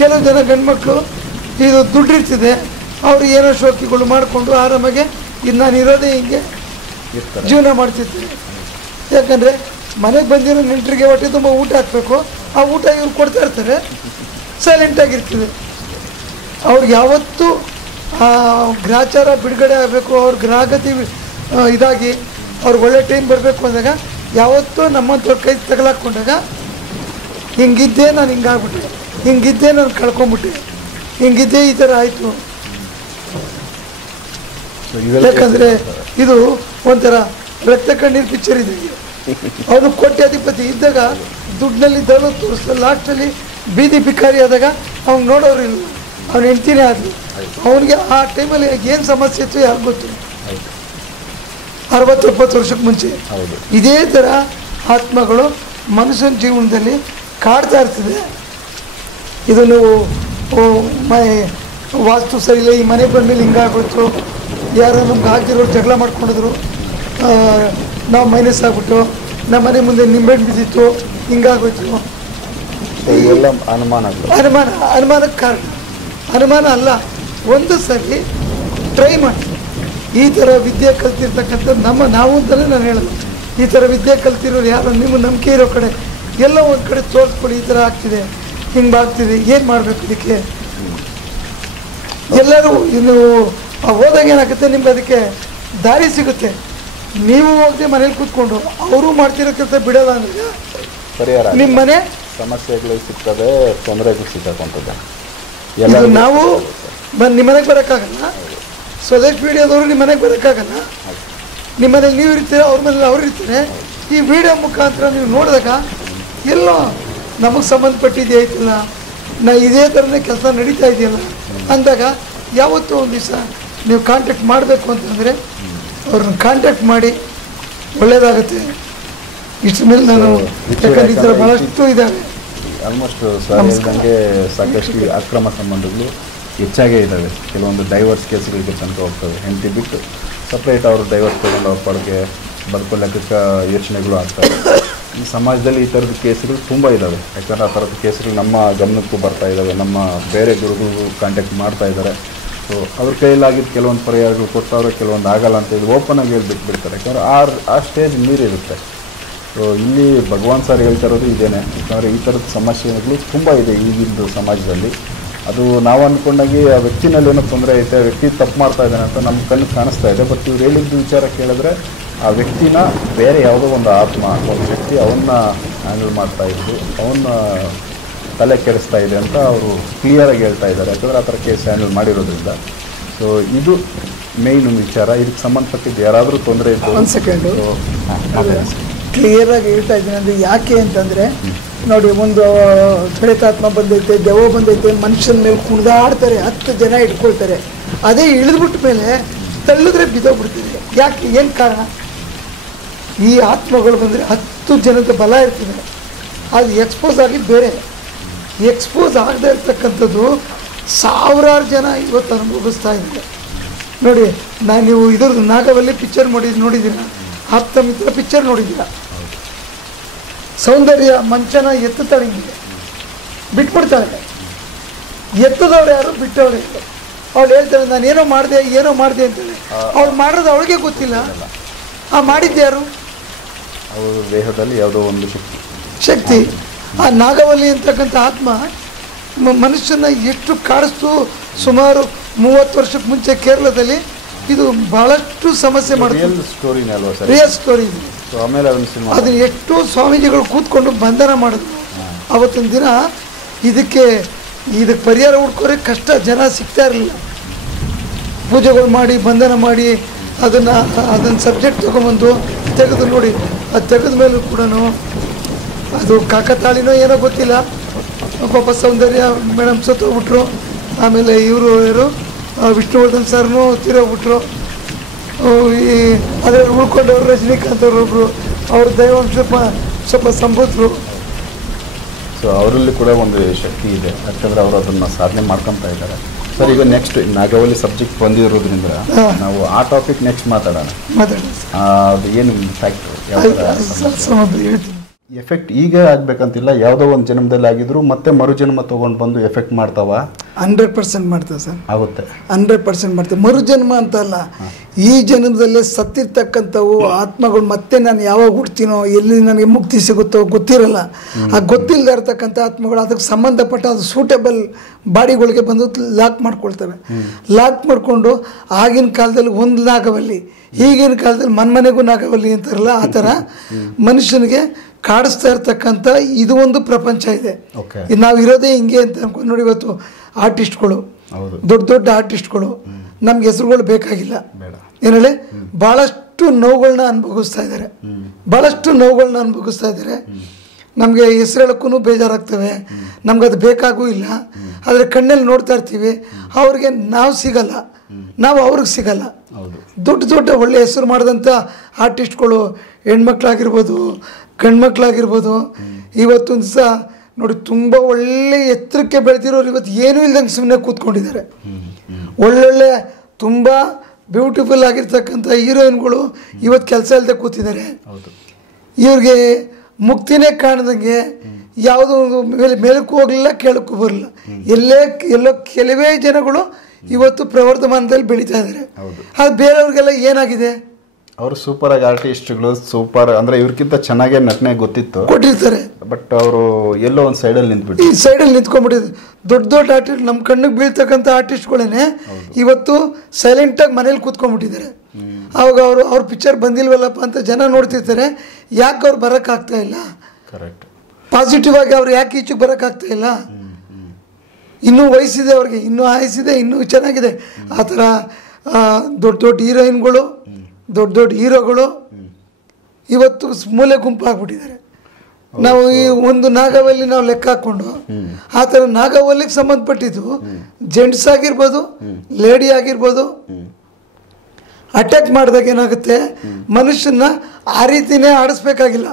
ಕೆಲವು ಜನ ಗಂಡ್ಮಕ್ಳು ಇದು ದುಡ್ಡಿರ್ತಿದೆ, ಅವ್ರು ಏನೋ ಶೋಕಿಗಳು ಮಾಡಿಕೊಂಡು ಆರಾಮಾಗೆ ಇದು ನಾನು ಇರೋದೇ ಹಿಂಗೆ ಜೀವನ ಮಾಡ್ತಿರ್ತಾರೆ. ಯಾಕಂದರೆ ಮನೆಗೆ ಬಂದಿರೋ ನೆಂಟರಿಗೆ ಹೊಟ್ಟೆ ತುಂಬ ಊಟ ಹಾಕಬೇಕು, ಆ ಊಟ ಇವ್ರು ಕೊಡ್ತಾ ಇರ್ತಾರೆ, ಸೈಲೆಂಟಾಗಿರ್ತದೆ. ಅವ್ರಿಗೆ ಯಾವತ್ತೂ ಗ್ರಾಚಾರ ಬಿಡುಗಡೆ ಆಗಬೇಕು, ಅವ್ರ ಗ್ರಾಹಕತೆ ಇದಾಗಿ ಅವ್ರಿಗೆ ಒಳ್ಳೆ ಟೈಮ್ ಬರಬೇಕು ಅಂದಾಗ ಯಾವತ್ತೂ ನಮ್ಮಂಥವ್ರ ಕೈ ತಗಲಾಕೊಂಡಾಗ ಹಿಂಗಿದ್ದೆ ನಾನು ಹಿಂಗಾಗ್ಬಿಟ್ಟೆ, ಹಿಂಗಿದ್ದೆ ನಾನು ಕಳ್ಕೊಂಬಿಟ್ಟೆ, ಹಿಂಗಿದ್ದೆ ಈ ಥರ ಆಯಿತು. ಯಾಕಂದರೆ ಇದು ಒಂಥರ ರಕ್ತ ಕಣ್ಣೀರು ಪಿಕ್ಚರ್ ಇದೆ. ಅವನು ಕೋಟ್ಯಾಧಿಪತಿ ಇದ್ದಾಗ ದುಡ್ಡಿನಲ್ಲಿ ದೌಲತ್ ತೋರಿಸ್ತಾರೆ, ಲಾಸ್ಟಲ್ಲಿ ಬೀದಿ ಭಿಕಾರಿ ಆದಾಗ ಅವ್ನು ನೋಡೋರು ಇಲ್ಲ, ಅವ್ನು ಹೆಂಡ್ತಿನೇ ಆದಳು. ಅವನಿಗೆ ಆ ಟೈಮಲ್ಲಿ ಏನು ಸಮಸ್ಯೆ ಇತ್ತು ಯಾರು ಗೊತ್ತು, 60-70 ವರ್ಷಕ್ಕೆ ಮುಂಚೆ. ಇದೇ ಥರ ಆತ್ಮಗಳು ಮನುಷ್ಯನ ಜೀವನದಲ್ಲಿ ಕಾಡ್ತಾ ಇರ್ತದೆ. ಇದು ನೀವು ವಾಸ್ತು ಸರಿ ಇಲ್ಲ, ಈ ಮನೆಗೆ ಬಂದಮೇಲೆ ಹಿಂಗಾಗ್ಬಿಡ್ತು, ಯಾರೋ ನಮ್ಗೆ ಆಗಿರೋ ಜಗಳ ಮಾಡ್ಕೊಂಡಿದ್ರು, ನಾವು ಮೈನಸ್ ಆಗ್ಬಿಟ್ಟು ನಮ್ಮ ಮನೆ ಮುಂದೆ ನಿಂಬೆಹಣ್ಣು ಬಿದ್ದಿತ್ತು, ಹಿಂಗಾಗೋಯ್ತು. ಇವೆಲ್ಲ ಅನುಮಾನಗಳು, ಅನುಮಾನಕ್ಕೆ ಕಾರಣ. ಅನುಮಾನ ಅಲ್ಲ, ಒಂದು ಸರಿ ಟ್ರೈ ಮಾಡಿ. ಈ ಥರ ವಿದ್ಯೆ ಕಲ್ತಿರ್ತಕ್ಕಂಥದ್ದು ನಾವು ಅಂತಲೇ ನಾನು ಹೇಳೋದು, ಈ ಥರ ವಿದ್ಯೆ ಕಲ್ತಿರೋರು ಯಾರು ನಿಮ್ಮ ನಂಬಿಕೆ ಇರೋ ಕಡೆ ಎಲ್ಲ ಒಂದು ಕಡೆ ತೋರಿಸ್ಕೊಳ್ಳಿ, ಈ ಥರ ಆಗ್ತಿದೆ, ಹಿಂಗೆ ಆಗ್ತಿದೆ, ಏನು ಮಾಡಬೇಕು ಇದಕ್ಕೆ. ಎಲ್ಲರೂ ಇನ್ನು ಹೋದಾಗ ಏನಾಗುತ್ತೆ, ನಿಮ್ಗೆ ಅದಕ್ಕೆ ದಾರಿ ಸಿಗುತ್ತೆ. ನೀವು ಹೋಗದೆ ಮನೇಲಿ ಕೂತ್ಕೊಂಡು ಅವರು ಮಾಡ್ತಿರೋ ಕೆಲಸ ಬಿಡೋಲ್ಲ ಅಂದರೆ ಪರಿಹಾರ ನಿಮ್ಮ ಮನೆ ಸಮಸ್ಯೆಗಳು ಸಿಗ್ತದೆ, ತೊಂದರೆಗಳು ಸಿಕ್ಕಂಥದ್ದು. ನಾವು ನಿಮ್ಮ ಮನೆಗೆ ಬರೋಕ್ಕಾಗಲ್ಲ, ಸ್ವದೇಶ್ ಮೀಡಿಯಾದವರು ನಿಮ್ಮ ಮನೆಗೆ ಬರೋಕ್ಕಾಗಲ್ಲ. ನಿಮ್ಮ ಮನೇಲಿ ನೀವು ಇರ್ತೀರ, ಅವ್ರ ಮನೇಲಿ ಅವ್ರು ಇರ್ತಾರೆ. ಈ ವಿಡಿಯೋ ಮುಖಾಂತರ ನೀವು ನೋಡಿದಾಗ ಎಲ್ಲೋ ನಮಗೆ ಸಂಬಂಧಪಟ್ಟಿದ್ದೇ ಐತಿಲ್ಲ, ಇದೇ ಥರನೇ ಕೆಲಸ ನಡೀತಾ ಇದೆಯಲ್ಲ ಅಂದಾಗ ಯಾವತ್ತೂ ಒಂದು ದಿವಸ ನೀವು ಕಾಂಟ್ಯಾಕ್ಟ್ ಮಾಡಬೇಕು ಅಂತಂದರೆ ಅವ್ರನ್ನ ಕಾಂಟ್ಯಾಕ್ಟ್ ಮಾಡಿ, ಒಳ್ಳೆಯದಾಗುತ್ತೆ. ಇಷ್ಟ ಮೇಲೆ ನಾನು ಯಾಕಂದ್ರೆ ಈ ಥರ ಭಾಳಷ್ಟು ಇದ್ದಾವೆ. ಆಲ್ಮೋಸ್ಟ್ ಸರ್ ಹೇಳ್ದಂಗೆ ಸಾಕಷ್ಟು ಅಕ್ರಮ ಸಂಬಂಧಗಳು ಹೆಚ್ಚಾಗೇ ಇದ್ದಾವೆ. ಕೆಲವೊಂದು ಡೈವರ್ಸ್ ಕೇಸ್ಗಳಿಗೆ ತನಕ ಹೋಗ್ತವೆ. ಹೆಂಡತಿ ಬಿಟ್ಟು ಸಪ್ರೇಟ್ ಅವರು ಡೈವರ್ಸ್ ತೊಗೊಂಡು ಅವ್ರ ಪಾಡಿಗೆ ಬದುಕೊಳ್ಳೋಕ್ಕೆ ಯೋಚನೆಗಳು ಆಗ್ತವೆ. ಈ ಸಮಾಜದಲ್ಲಿ ಈ ಥರದ ಕೇಸ್ಗಳು ತುಂಬ ಇದ್ದಾವೆ. ಯಾಕಂದರೆ ಆ ಥರದ ಕೇಸ್ಗಳು ನಮ್ಮ ಗಮನಕ್ಕೂ ಬರ್ತಾ ಇದ್ದಾವೆ. ನಮ್ಮ ಬೇರೆ ಗುರುಗಳು ಕಾಂಟ್ಯಾಕ್ಟ್ ಮಾಡ್ತಾ ಇದ್ದಾರೆ. ಸೊ ಅವ್ರ ಕೈಯಲ್ಲಾಗಿದ್ದು ಕೆಲವೊಂದು ಪರಿಹಾರಗಳು ಕೊಟ್ಟವ್ರೆ, ಕೆಲವೊಂದು ಆಗಲ್ಲ ಅಂತ ಇದು ಓಪನಾಗಿ ಹೇಳ್ಬಿಟ್ಬಿಡ್ತಾರೆ. ಯಾಕಂದರೆ ಆ ಸ್ಟೇಜ್ ಮೀರಿರುತ್ತೆ. ಸೊ ಇಲ್ಲಿ ಭಗವಾನ್ ಸರ್ ಹೇಳ್ತಾ ಇರೋದು ಇದೇನೆ. ಯಾಕಂದರೆ ಈ ಥರದ ಸಮಸ್ಯೆಗಳು ತುಂಬ ಇದೆ ಈಗಿಂದು ಸಮಾಜದಲ್ಲಿ. ಅದು ನಾವು ಅಂದ್ಕೊಂಡಾಗಿ ಆ ವ್ಯಕ್ತಿನಲ್ಲಿ ಏನೋ ತೊಂದರೆ ಐತೆ, ಆ ವ್ಯಕ್ತಿ ತಪ್ಪು ಮಾಡ್ತಾ ಇದ್ದಾನೆ ಅಂತ ನಮ್ಮ ಕಣ್ಣಿಗೆ ಕಾಣಿಸ್ತಾ ಇದೆ. ಬಟ್ ಇವ್ರು ಹೇಳಿದ್ದು ವಿಚಾರ ಕೇಳಿದ್ರೆ ಆ ವ್ಯಕ್ತಿನ ಬೇರೆ ಯಾವುದೋ ಒಂದು ಆತ್ಮ, ಒಂದು ಶಕ್ತಿ ಅವನ್ನ ಹ್ಯಾಂಡಲ್ ಮಾಡ್ತಾ ಇದ್ದು ಅವನ್ನ ತಲೆ ಕೆಡಿಸ್ತಾ ಇದೆ ಅಂತ ಅವರು ಕ್ಲಿಯರಾಗಿ ಹೇಳ್ತಾ ಇದ್ದಾರೆ. ಯಾಕಂದರೆ ಆ ಥರ ಕೇಸ್ ಹ್ಯಾಂಡಲ್ ಮಾಡಿರೋದ್ರಿಂದ. ಸೊ ಇದು ಮೇಯ್ನ್ ವಿಚಾರ. ಇದಕ್ಕೆ ಸಂಬಂಧಪಟ್ಟಿದ್ದು ಯಾರಾದರೂ ತೊಂದರೆ ಇದ್ದು ಒಂದು ಸೆಕೆಂಡು ಕ್ಲಿಯರಾಗಿ ಹೇಳ್ತಾ ಇದ್ದೀನಿ. ಅಂದರೆ ಯಾಕೆ ಅಂತಂದರೆ ನೋಡಿ, ಒಂದು ಪ್ರೇತಾತ್ಮ ಬಂದೈತೆ, ದೆವ್ವ ಬಂದೈತೆ, ಮನುಷ್ಯನ ಮೇಲೆ ಕುಣಿದಾಡ್ತಾರೆ, 10 ಜನ ಇಟ್ಕೊಳ್ತಾರೆ. ಅದೇ ಇಳಿದ್ಬಿಟ್ಟ ಮೇಲೆ ತಳ್ಳಿದ್ರೆ ಬಿದ್ದೋಗ್ಬಿಡ್ತಾರೆ. ಯಾಕೆ, ಏನು ಕಾರಣ? ಈ ಆತ್ಮಗಳು ಬಂದರೆ 10 ಜನದ ಬಲ ಇರ್ತದೆ. ಅದು ಎಕ್ಸ್ಪೋಸ್ ಆಗಿ ಬೇರೆ ಎಕ್ಸ್ಪೋಸ್ ಆಗದೆ ಇರ್ತಕ್ಕಂಥದ್ದು ಸಾವಿರಾರು ಜನ ಇವತ್ತು ಅನುಭವಿಸ್ತಾ ಇದ್ದಾರೆ. ನೋಡಿ, ನೀವು ಇದ್ರದ್ದು ನಾಗವಲ್ಲಿ ಪಿಕ್ಚರ್ ನೋಡಿದ್ದೀರಾ? ಆಪ್ತ ಮಿತ್ರ ಪಿಕ್ಚರ್ ನೋಡಿದ್ದೀರಾ? ಸೌಂದರ್ಯ ಮಂಚನ ಎತ್ತುತ್ತಾಳೆ, ಹಿಂಗೆ ಬಿಟ್ಬಿಡ್ತಾಳೆ. ಎತ್ತದವ್ರು ಯಾರು, ಬಿಟ್ಟವಳು ಯಾರು? ಅವಳು ಹೇಳ್ತಾಳೆ ನಾನು ಏನೋ ಮಾಡಿದೆ ಅಂತೇಳಿ. ಅವಳು ಮಾಡೋದು ಅವಳಿಗೆ ಗೊತ್ತಿಲ್ಲ. ಮಾಡಿದ್ದು ಯಾರು? ಅವರ ದೇಹದಲ್ಲಿ ಯಾವುದೋ ಒಂದು ಶಕ್ತಿ. ಆ ನಾಗವಲ್ಲಿ ಅಂತಕ್ಕಂಥ ಆತ್ಮ ಮನುಷ್ಯನ ಎಷ್ಟು ಕಾಡಿಸ್ತು. ಸುಮಾರು 30 ವರ್ಷಕ್ಕೆ ಮುಂಚೆ ಕೇರಳದಲ್ಲಿ ಇದು ಬಹಳಷ್ಟು ಸಮಸ್ಯೆ ಮಾಡುತ್ತೆ. ರಿಯಲ್ ಸ್ಟೋರಿ ಇದು. ಅದನ್ನ ಎಷ್ಟು ಸ್ವಾಮೀಜಿಗಳು ಕೂತ್ಕೊಂಡು ಬಂಧನ ಮಾಡಿದ್ರು. ಅವತ್ತಿನ ದಿನ ಇದಕ್ಕೆ ಪರಿಹಾರ ಹುಡ್ಕೋರೆ ಕಷ್ಟ, ಜನ ಸಿಗ್ತಾ ಇರಲಿಲ್ಲ. ಪೂಜೆಗಳು ಮಾಡಿ ಬಂಧನ ಮಾಡಿ ಅದನ್ನು ಸಬ್ಜೆಕ್ಟ್ ತೊಗೊಂಬಂದು ತೆಗೆದು ನೋಡಿ. ಅದು ತೆಗೆದ ಮೇಲೂ ಕೂಡ ಅದು ಕಾಕತಾಳಿನೋ ಏನೋ ಗೊತ್ತಿಲ್ಲ, ಪಾಪ ಸೌಂದರ್ಯ ಮೇಡಮ್ ಸತ್ತೋಗ್ಬಿಟ್ರು. ಆಮೇಲೆ ಯಾರು ವಿಷ್ಣುವರ್ಧನ್ ಸರ್ನೂ ತೀರೋಗ್ಬಿಟ್ರು. ಅದೇ ಉಳ್ಕೊಂಡವ್ರು ರಜನಿಕಾಂತ್ ಅವರೊಬ್ಬರು, ಅವ್ರ ದೈವಾಂಶ ಸ್ವಲ್ಪ ಸಂಬಂಧರು. ಸೊ ಅವರಲ್ಲಿ ಕೂಡ ಒಂದು ಶಕ್ತಿ ಇದೆ. ಯಾಕಂದರೆ ಅವರು ಅದನ್ನು ಸಾಧನೆ ಮಾಡ್ಕೊತಾ ಇದ್ದಾರೆ. ಸರ್, ಈಗ ನೆಕ್ಸ್ಟ್ ನಾಗವಲ್ಲಿ ಸಬ್ಜೆಕ್ಟ್ ಬಂದಿರೋದ್ರಿಂದ ನಾವು ಆ ಟಾಪಿಕ್ ನೆಕ್ಸ್ಟ್ ಮಾತಾಡೋಣ. ಅದು ಏನು ಎಫೆಕ್ಟ್ ಈಗ ಆಗ್ಬೇಕಂತಿಲ್ಲ, ಯಾವುದೋ ಒಂದು ಜನ್ಮದಲ್ಲಿ ಆಗಿದ್ರು ಮತ್ತೆ ಮರುಜನ್ಮ ತೊಗೊಂಡು ಬಂದು ಎಫೆಕ್ಟ್ ಮಾಡ್ತಾವ? 100% ಮಾಡ್ತೇವೆ ಸರ್. ಆಗುತ್ತೆ, 100% ಮಾಡ್ತೇವೆ. ಮರುಜನ್ಮ ಅಂತಲ್ಲ, ಈ ಜನ್ಮದಲ್ಲೇ ಸತ್ತಿರ್ತಕ್ಕಂಥವು ಆತ್ಮಗಳು ಮತ್ತೆ ನಾನು ಯಾವಾಗ ಹುಡ್ತೀನೋ, ಎಲ್ಲಿ ನನಗೆ ಮುಕ್ತಿ ಸಿಗುತ್ತೋ ಗೊತ್ತಿರಲ್ಲ. ಆ ಗೊತ್ತಿಲ್ಲದೆ ಇರ್ತಕ್ಕಂಥ ಆತ್ಮಗಳು ಅದಕ್ಕೆ ಸಂಬಂಧಪಟ್ಟ ಅದು ಸೂಟೇಬಲ್ ಬಾಡಿಗಳಿಗೆ ಬಂದು ಲಾಕ್ ಮಾಡ್ಕೊಳ್ತವೆ. ಲಾಕ್ ಮಾಡಿಕೊಂಡು ಆಗಿನ ಕಾಲದಲ್ಲಿ ಒಂದು ನಾಗವಲ್ಲಿ, ಈಗಿನ ಕಾಲದಲ್ಲಿ ಮನೆಗೂ ನಾಗವಲ್ಲಿ ಅಂತಾರಲ್ಲ, ಆ ಥರ ಮನುಷ್ಯನಿಗೆ ಕಾಡಿಸ್ತಾ ಇರ್ತಕ್ಕಂಥ ಇದು ಒಂದು ಪ್ರಪಂಚ ಇದೆ. ನಾವು ಇರೋದೇ ಹಿಂಗೆ ಅಂತ ಅನ್ಕೊಂಡು ನೋಡಿ. ಇವತ್ತು ಆರ್ಟಿಸ್ಟ್ಗಳು, ದೊಡ್ಡ ಆರ್ಟಿಸ್ಟ್ಗಳು, ನಮ್ಗೆ ಹೆಸರುಗಳು ಬೇಕಾಗಿಲ್ಲ. ಏನು ಹೇಳಿ, ಭಾಳಷ್ಟು ನೋವುಗಳನ್ನ ಅನುಭವಿಸ್ತಾ ಇದ್ದಾರೆ. ನಮಗೆ ಹೆಸರು ಹೇಳೋಕ್ಕೂ ಬೇಜಾರಾಗ್ತವೆ. ನಮ್ಗೆ ಅದು ಬೇಕಾಗೂ ಇಲ್ಲ. ಆದರೆ ಕಣ್ಣಲ್ಲಿ ನೋಡ್ತಾ ಇರ್ತೀವಿ. ಅವ್ರಿಗೆ ನಾವು ಸಿಗಲ್ಲ, ನಾವು ಅವ್ರಿಗೆ ಸಿಗಲ್ಲ. ದೊಡ್ಡ ಒಳ್ಳೆ ಹೆಸರು ಮಾಡಿದಂಥ ಆರ್ಟಿಸ್ಟ್ಗಳು, ಹೆಣ್ಮಕ್ಳಾಗಿರ್ಬೋದು ಗಂಡ್ಮಕ್ಳಾಗಿರ್ಬೋದು, ಇವತ್ತೊಂದು ದಿವಸ ನೋಡಿ ತುಂಬ ಒಳ್ಳೆ ಎತ್ತರಕ್ಕೆ ಬೆಳೆದಿರೋರು ಇವತ್ತು ಏನೂ ಇಲ್ದಂಗೆ ಸುಮ್ಮನೆ ಕೂತ್ಕೊಂಡಿದ್ದಾರೆ. ಒಳ್ಳೊಳ್ಳೆ ತುಂಬ ಬ್ಯೂಟಿಫುಲ್ ಆಗಿರ್ತಕ್ಕಂಥ ಹೀರೋಯಿನ್ಗಳು ಇವತ್ತು ಕೆಲಸ ಇಲ್ಲದೆ ಕೂತಿದ್ದಾರೆ. ಇವ್ರಿಗೆ ಮುಕ್ತಿನೇ ಕಾಣದಂಗೆ ಯಾವುದೋ ಮೇಲಕ್ಕೂ ಹೋಗಲಿಲ್ಲ, ಕೆಳಕ್ಕೂ ಬರಲಿಲ್ಲ. ಎಲ್ಲೋ ಕೆಲವೇ ಜನಗಳು ಇವತ್ತು ಪ್ರವರ್ಧಮಾನದಲ್ಲಿ ಬೆಳೀತಾ ಇದ್ದಾರೆ. ಅದು ಬೇರೆಯವ್ರಿಗೆಲ್ಲ ಏನಾಗಿದೆ? ಅವರು ಸೂಪರ್ ಆಗಿ ಆರ್ಟಿಸ್ಟ್ಗಳು ಸೂಪರ್ ಅಂದ್ರೆ ಇವ್ರಿಗಿಂತ ಚೆನ್ನಾಗೇ ನಟನೆ ಗೊತ್ತಿತ್ತು ಕೊಟ್ಟಿರ್ತಾರೆ. ಬಟ್ ಅವರು ಎಲ್ಲೋ ಒಂದು ಸೈಡಲ್ಲಿ ನಿಂತ್ಬಿಟ್ಟು ಈ ಸೈಡಲ್ಲಿ ನಿಂತ್ಕೊಂಡ್ಬಿಟ್ಟಿದ್ರು. ದೊಡ್ಡ ದೊಡ್ಡ ಆರ್ಟಿಸ್ಟ್ ನಮ್ಮ ಕಣ್ಣಿಗೆ ಬೀಳ್ತಕ್ಕಂಥ ಆರ್ಟಿಸ್ಟ್ಗಳೇನೆ ಇವತ್ತು ಸೈಲೆಂಟಾಗಿ ಮನೇಲಿ ಕೂತ್ಕೊಂಡ್ಬಿಟ್ಟಿದ್ದಾರೆ. ಅವಾಗ ಅವ್ರ ಪಿಕ್ಚರ್ ಬಂದಿಲ್ವಲ್ಲಪ್ಪ ಅಂತ ಜನ ನೋಡ್ತಿರ್ತಾರೆ. ಯಾಕೆ ಅವ್ರು ಬರೋಕ್ಕಾಗ್ತಾ ಇಲ್ಲ? ಕರೆಕ್ಟ್. ಪಾಸಿಟಿವ್ ಆಗಿ ಅವ್ರು ಯಾಕೆ ಈಚೆಗೆ ಬರೋಕ್ಕಾಗ್ತಾ ಇಲ್ಲ? ಇನ್ನೂ ವಯಸ್ಸಿದೆ ಅವ್ರಿಗೆ, ಇನ್ನೂ ಆಯಸ್ಸಿದೆ, ಇನ್ನೂ ಚೆನ್ನಾಗಿದೆ. ಆ ಥರ ದೊಡ್ಡ ದೊಡ್ಡ ಹೀರೋಯಿನ್ಗಳು, ದೊಡ್ಡ ದೊಡ್ಡ ಹೀರೋಗಳು ಇವತ್ತು ಮೂಲೆ ಗುಂಪಾಗ್ಬಿಟ್ಟಿದ್ದಾರೆ. ನಾವು ಈ ಒಂದು ನಾಗವಲ್ಲಿ ನಾವು ಲೆಕ್ಕ ಹಾಕ್ಕೊಂಡು ಆ ಥರ ನಾಗವಲ್ಲಿಗೆ ಸಂಬಂಧಪಟ್ಟಿದ್ದು ಜೆಂಟ್ಸ್ ಆಗಿರ್ಬೋದು, ಲೇಡಿ ಆಗಿರ್ಬೋದು, ಅಟ್ಯಾಕ್ ಮಾಡಿದಾಗ ಏನಾಗುತ್ತೆ, ಮನುಷ್ಯನ ಆ ರೀತಿಯೇ ಆಡಿಸ್ಬೇಕಾಗಿಲ್ಲ,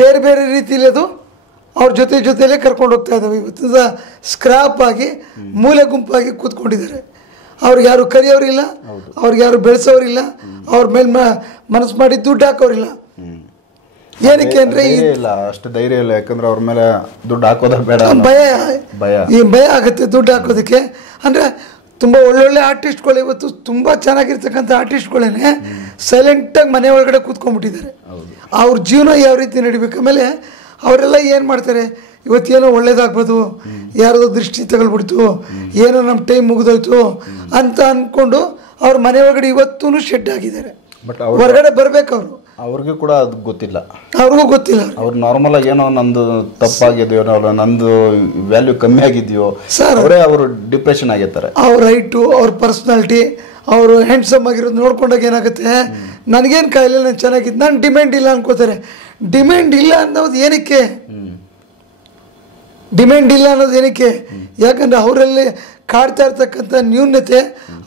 ಬೇರೆ ಬೇರೆ ರೀತಿಯಲ್ಲಿ ಅದು ಅವ್ರ ಜೊತೆಯಲ್ಲೇ ಕರ್ಕೊಂಡು ಹೋಗ್ತಾ ಇದ್ದಾವೆ. ಇವತ್ತಿನ ಸ್ಕ್ರಾಪ್ ಆಗಿ ಮೂಲೆ ಗುಂಪಾಗಿ ಕೂತ್ಕೊಂಡಿದ್ದಾರೆ. ಅವ್ರಿಗೆ ಯಾರು ಕರಿಯೋರಿಲ್ಲ, ಅವ್ರಿಗೆ ಯಾರು ಬೆಳೆಸೋರಿಲ್ಲ, ಅವ್ರ ಮೇಲೆ ಮನಸ್ಸು ಮಾಡಿ ದುಡ್ಡು ಹಾಕೋರಿಲ್ಲ. ಏನಕ್ಕೆ ಅಂದರೆ ಅಷ್ಟು ಧೈರ್ಯ ಇಲ್ಲ. ಯಾಕಂದ್ರೆ ಅವ್ರ ಮೇಲೆ ದುಡ್ಡು ಹಾಕೋದ ಬೇಡ, ಭಯ ಆಗುತ್ತೆ ದುಡ್ಡು ಹಾಕೋದಕ್ಕೆ. ಅಂದರೆ ತುಂಬ ಒಳ್ಳೊಳ್ಳೆ ಆರ್ಟಿಸ್ಟ್ಗಳು ಇವತ್ತು ತುಂಬ ಚೆನ್ನಾಗಿರ್ತಕ್ಕಂಥ ಆರ್ಟಿಸ್ಟ್ಗಳೇನೆ ಸೈಲೆಂಟಾಗಿ ಮನೆ ಒಳಗಡೆ ಕೂತ್ಕೊಂಡ್ಬಿಟ್ಟಿದ್ದಾರೆ. ಅವ್ರ ಜೀವನ ಯಾವ ರೀತಿ ನಡಿಬೇಕು. ಆಮೇಲೆ ಅವರೆಲ್ಲ ಏನು ಮಾಡ್ತಾರೆ, ಇವತ್ತೇನೋ ಒಳ್ಳೇದಾಗ್ಬೋದು, ಯಾರದೋ ದೃಷ್ಟಿ ತಗೊಳ್ಬಿಡ್ತು, ಏನೋ ನಮ್ಮ ಟೈಮ್ ಮುಗಿದೋಯ್ತು ಅಂತ ಅಂದ್ಕೊಂಡು ಅವ್ರ ಮನೆ ಒಳಗಡೆ ಇವತ್ತೂ ಶೆಡ್ ಆಗಿದ್ದಾರೆ. ಬಟ್ ಹೊರಗಡೆ ಬರ್ಬೇಕು ಅವರು. ಅವ್ರಿಗೂ ಕೂಡ ಅದು ಗೊತ್ತಿಲ್ಲ, ಅವ್ರಿಗೂ ಗೊತ್ತಿಲ್ಲ. ಅವ್ರು ನಾರ್ಮಲ್ ಆಗಿ ಏನೋ ನಂದು ತಪ್ಪಾಗಿದೆಯೋ, ನಂದು ವ್ಯಾಲ್ಯೂ ಕಮ್ಮಿ ಆಗಿದೆಯೋ ಸರ್, ಅವರೇ ಅವರು ಡಿಪ್ರೆಷನ್ ಆಗಿರ್ತಾರೆ. ಅವ್ರ ಹೈಟು, ಅವ್ರ ಪರ್ಸ್ನಾಲಿಟಿ, ಅವರು ಹ್ಯಾಂಡ್ಸಮ್ ಆಗಿರೋದು ನೋಡ್ಕೊಂಡಾಗ ಏನಾಗುತ್ತೆ, ನನಗೇನು ಕಾಯಿಲೆ, ನಾನು ಚೆನ್ನಾಗಿದ್ದು, ನಾನು ಡಿಮ್ಯಾಂಡ್ ಇಲ್ಲ ಅನ್ಕೋತಾರೆ. ಡಿಮ್ಯಾಂಡ್ ಇಲ್ಲ ಅನ್ನೋದು ಏನಕ್ಕೆ? ಡಿಮ್ಯಾಂಡ್ ಇಲ್ಲ ಅನ್ನೋದು ಏನಕ್ಕೆ? ಯಾಕಂದರೆ ಅವರಲ್ಲಿ ಕಾಡ್ತಾ ಇರ್ತಕ್ಕಂಥ ನ್ಯೂನತೆ,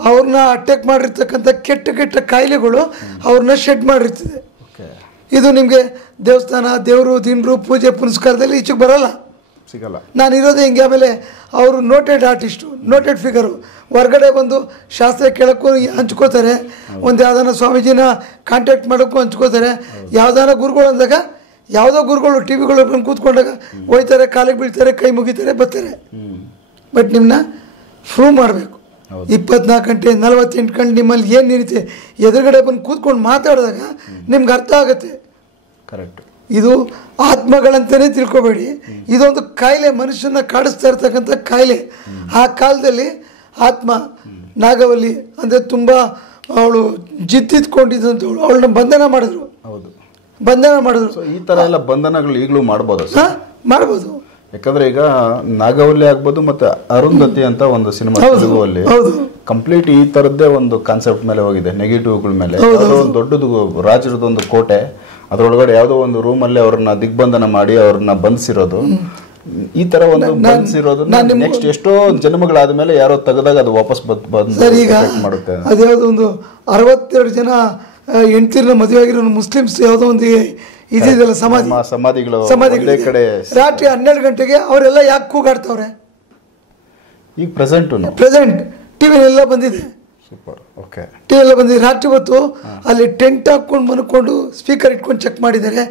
ಅವ್ರನ್ನ ಅಟ್ಯಾಕ್ ಮಾಡಿರ್ತಕ್ಕಂಥ ಕೆಟ್ಟ ಕೆಟ್ಟ ಕಾಯಿಲೆಗಳು ಅವ್ರನ್ನ ಶೆಡ್ ಮಾಡಿರ್ತದೆ. ಇದು ನಿಮಗೆ ದೇವಸ್ಥಾನ, ದೇವರು, ದಿನರು, ಪೂಜೆ ಪುನಸ್ಕಾರದಲ್ಲಿ ಈಚೆಗೆ ಬರೋಲ್ಲ, ಸಿಗಲ್ಲ. ನಾನು ಇರೋದೇ ಹಿಂಗೆ. ಆಮೇಲೆ ಅವರು ನೋಟೆಡ್ ಆರ್ಟಿಸ್ಟು, ನೋಟೆಡ್ ಫಿಗರು, ಹೊರಗಡೆ ಬಂದು ಶಾಸ್ತ್ರ ಕೇಳೋಕ್ಕೂ ಹಂಚ್ಕೋತಾರೆ, ಒಂದು ಯಾವ್ದಾನ ಸ್ವಾಮೀಜಿನ ಕಾಂಟ್ಯಾಕ್ಟ್ ಮಾಡೋಕ್ಕೂ ಹಂಚ್ಕೋತಾರೆ. ಯಾವ್ದಾನ ಗುರುಗಳು ಅಂದಾಗ ಯಾವುದೋ ಗುರುಗಳು ಟಿ ವಿಗಳು ಬಂದು ಕೂತ್ಕೊಂಡಾಗ ಹೋಯ್ತಾರೆ, ಕಾಲಿಗೆ ಬೀಳ್ತಾರೆ, ಕೈ ಮುಗಿತಾರೆ, ಬರ್ತಾರೆ. ಬಟ್ ನಿಮ್ಮನ್ನ ಪ್ರೂವ್ ಮಾಡಬೇಕು. 24 ಗಂಟೆ 48 ಗಂಟೆ ನಿಮ್ಮಲ್ಲಿ ಏನು ನಿರೀತೆ ಎದುರುಗಡೆ ಬಂದು ಕೂತ್ಕೊಂಡು ಮಾತಾಡಿದಾಗ ನಿಮ್ಗೆ ಅರ್ಥ ಆಗುತ್ತೆ. ಕರೆಕ್ಟ್. ಇದು ಆತ್ಮಗಳಂತಲೇ ತಿಳ್ಕೊಬೇಡಿ, ಇದೊಂದು ಕಾಯಿಲೆ, ಮನುಷ್ಯನ ಕಾಡಿಸ್ತಾ ಇರ್ತಕ್ಕಂಥ ಕಾಯಿಲೆ. ಆ ಕಾಲದಲ್ಲಿ ಆತ್ಮ ನಾಗವಲ್ಲಿ ಅಂದರೆ ತುಂಬ ಅವಳು ಜಿದ್ದಿದ್ಕೊಂಡಿದ್ದಂಥವಳು, ಅವಳನ್ನ ಬಂಧನ ಮಾಡಿದ್ರು. ಹೌದು, ಬಂಧನ ಮಾಡಿದ್ರು. ಈ ಥರ ಎಲ್ಲ ಬಂಧನಗಳು ಈಗಲೂ ಮಾಡ್ಬೋದು, ಮಾಡ್ಬೋದು. ಯಾಕಂದ್ರೆ ಈಗ ನಾಗವಲ್ಲಿ ಆಗ್ಬೋದು, ಮತ್ತೆ ಅರುಂಧತಿ ಅಂತ ಒಂದು ಸಿನಿಮಾ ತೆಲುಗುವಲ್ಲಿ ಕಂಪ್ಲೀಟ್ ಈ ತರದ್ದೇ ಒಂದು ಕಾನ್ಸೆಪ್ಟ್ ಮೇಲೆ ಹೋಗಿದೆ, ನೆಗೆಟಿವ್ಗಳ ಮೇಲೆ. ಒಂದು ದೊಡ್ಡದು ರಾಜರದೊಂದು ಕೋಟೆ, ಅದರೊಳಗಡೆ ಯಾವುದೋ ಒಂದು ರೂಮಲ್ಲಿ ಅವ್ರನ್ನ ದಿಗ್ಬಂಧನ ಮಾಡಿ ಅವ್ರನ್ನ ಬಂಧಿಸಿರೋದು. ಈ ತರ ಒಂದು ಬಂಧಿಸಿರೋದು ನೆಕ್ಸ್ಟ್ ಎಷ್ಟೋ ಜನ್ಮಗಳಾದ್ಮೇಲೆ ಯಾರೋ ತೆಗೆದಾಗ ಅದು ವಾಪಸ್ ಮಾಡುತ್ತೆ. ಅದ್ಯಾವುದೋ ಒಂದು 62 ಜನ ಹೆಂಡ್ತಿರ್ನ ಮದುವೆ ಆಗಿರೋ ಮುಸ್ಲಿಮ್ಸ್ ಯಾವುದೋ ಒಂದು ಇದೆಯಲ್ಲ ಸಮಾಧಿಗಳು ಕಡೆ ರಾತ್ರಿ 12 ಗಂಟೆಗೆ ಅವರೆಲ್ಲ ಯಾಕೆ ಕೂಗಾಡ್ತವ್ರೆ? ಈಗ ಪ್ರೆಸೆಂಟ್ ಟಿವಿನೆಲ್ಲ ಬಂದಿದೆ. ಸೂಪರ್. ಓಕೆ. ಟಿವಿಯೆಲ್ಲ ಬಂದಿದೆ. ರಾತ್ರಿ ಹೊತ್ತು ಅಲ್ಲಿ ಟೆಂಟ್ ಹಾಕೊಂಡು ಮನ್ಕೊಂಡು ಸ್ಪೀಕರ್ ಇಟ್ಕೊಂಡು ಚೆಕ್ ಮಾಡಿದ್ದಾರೆ.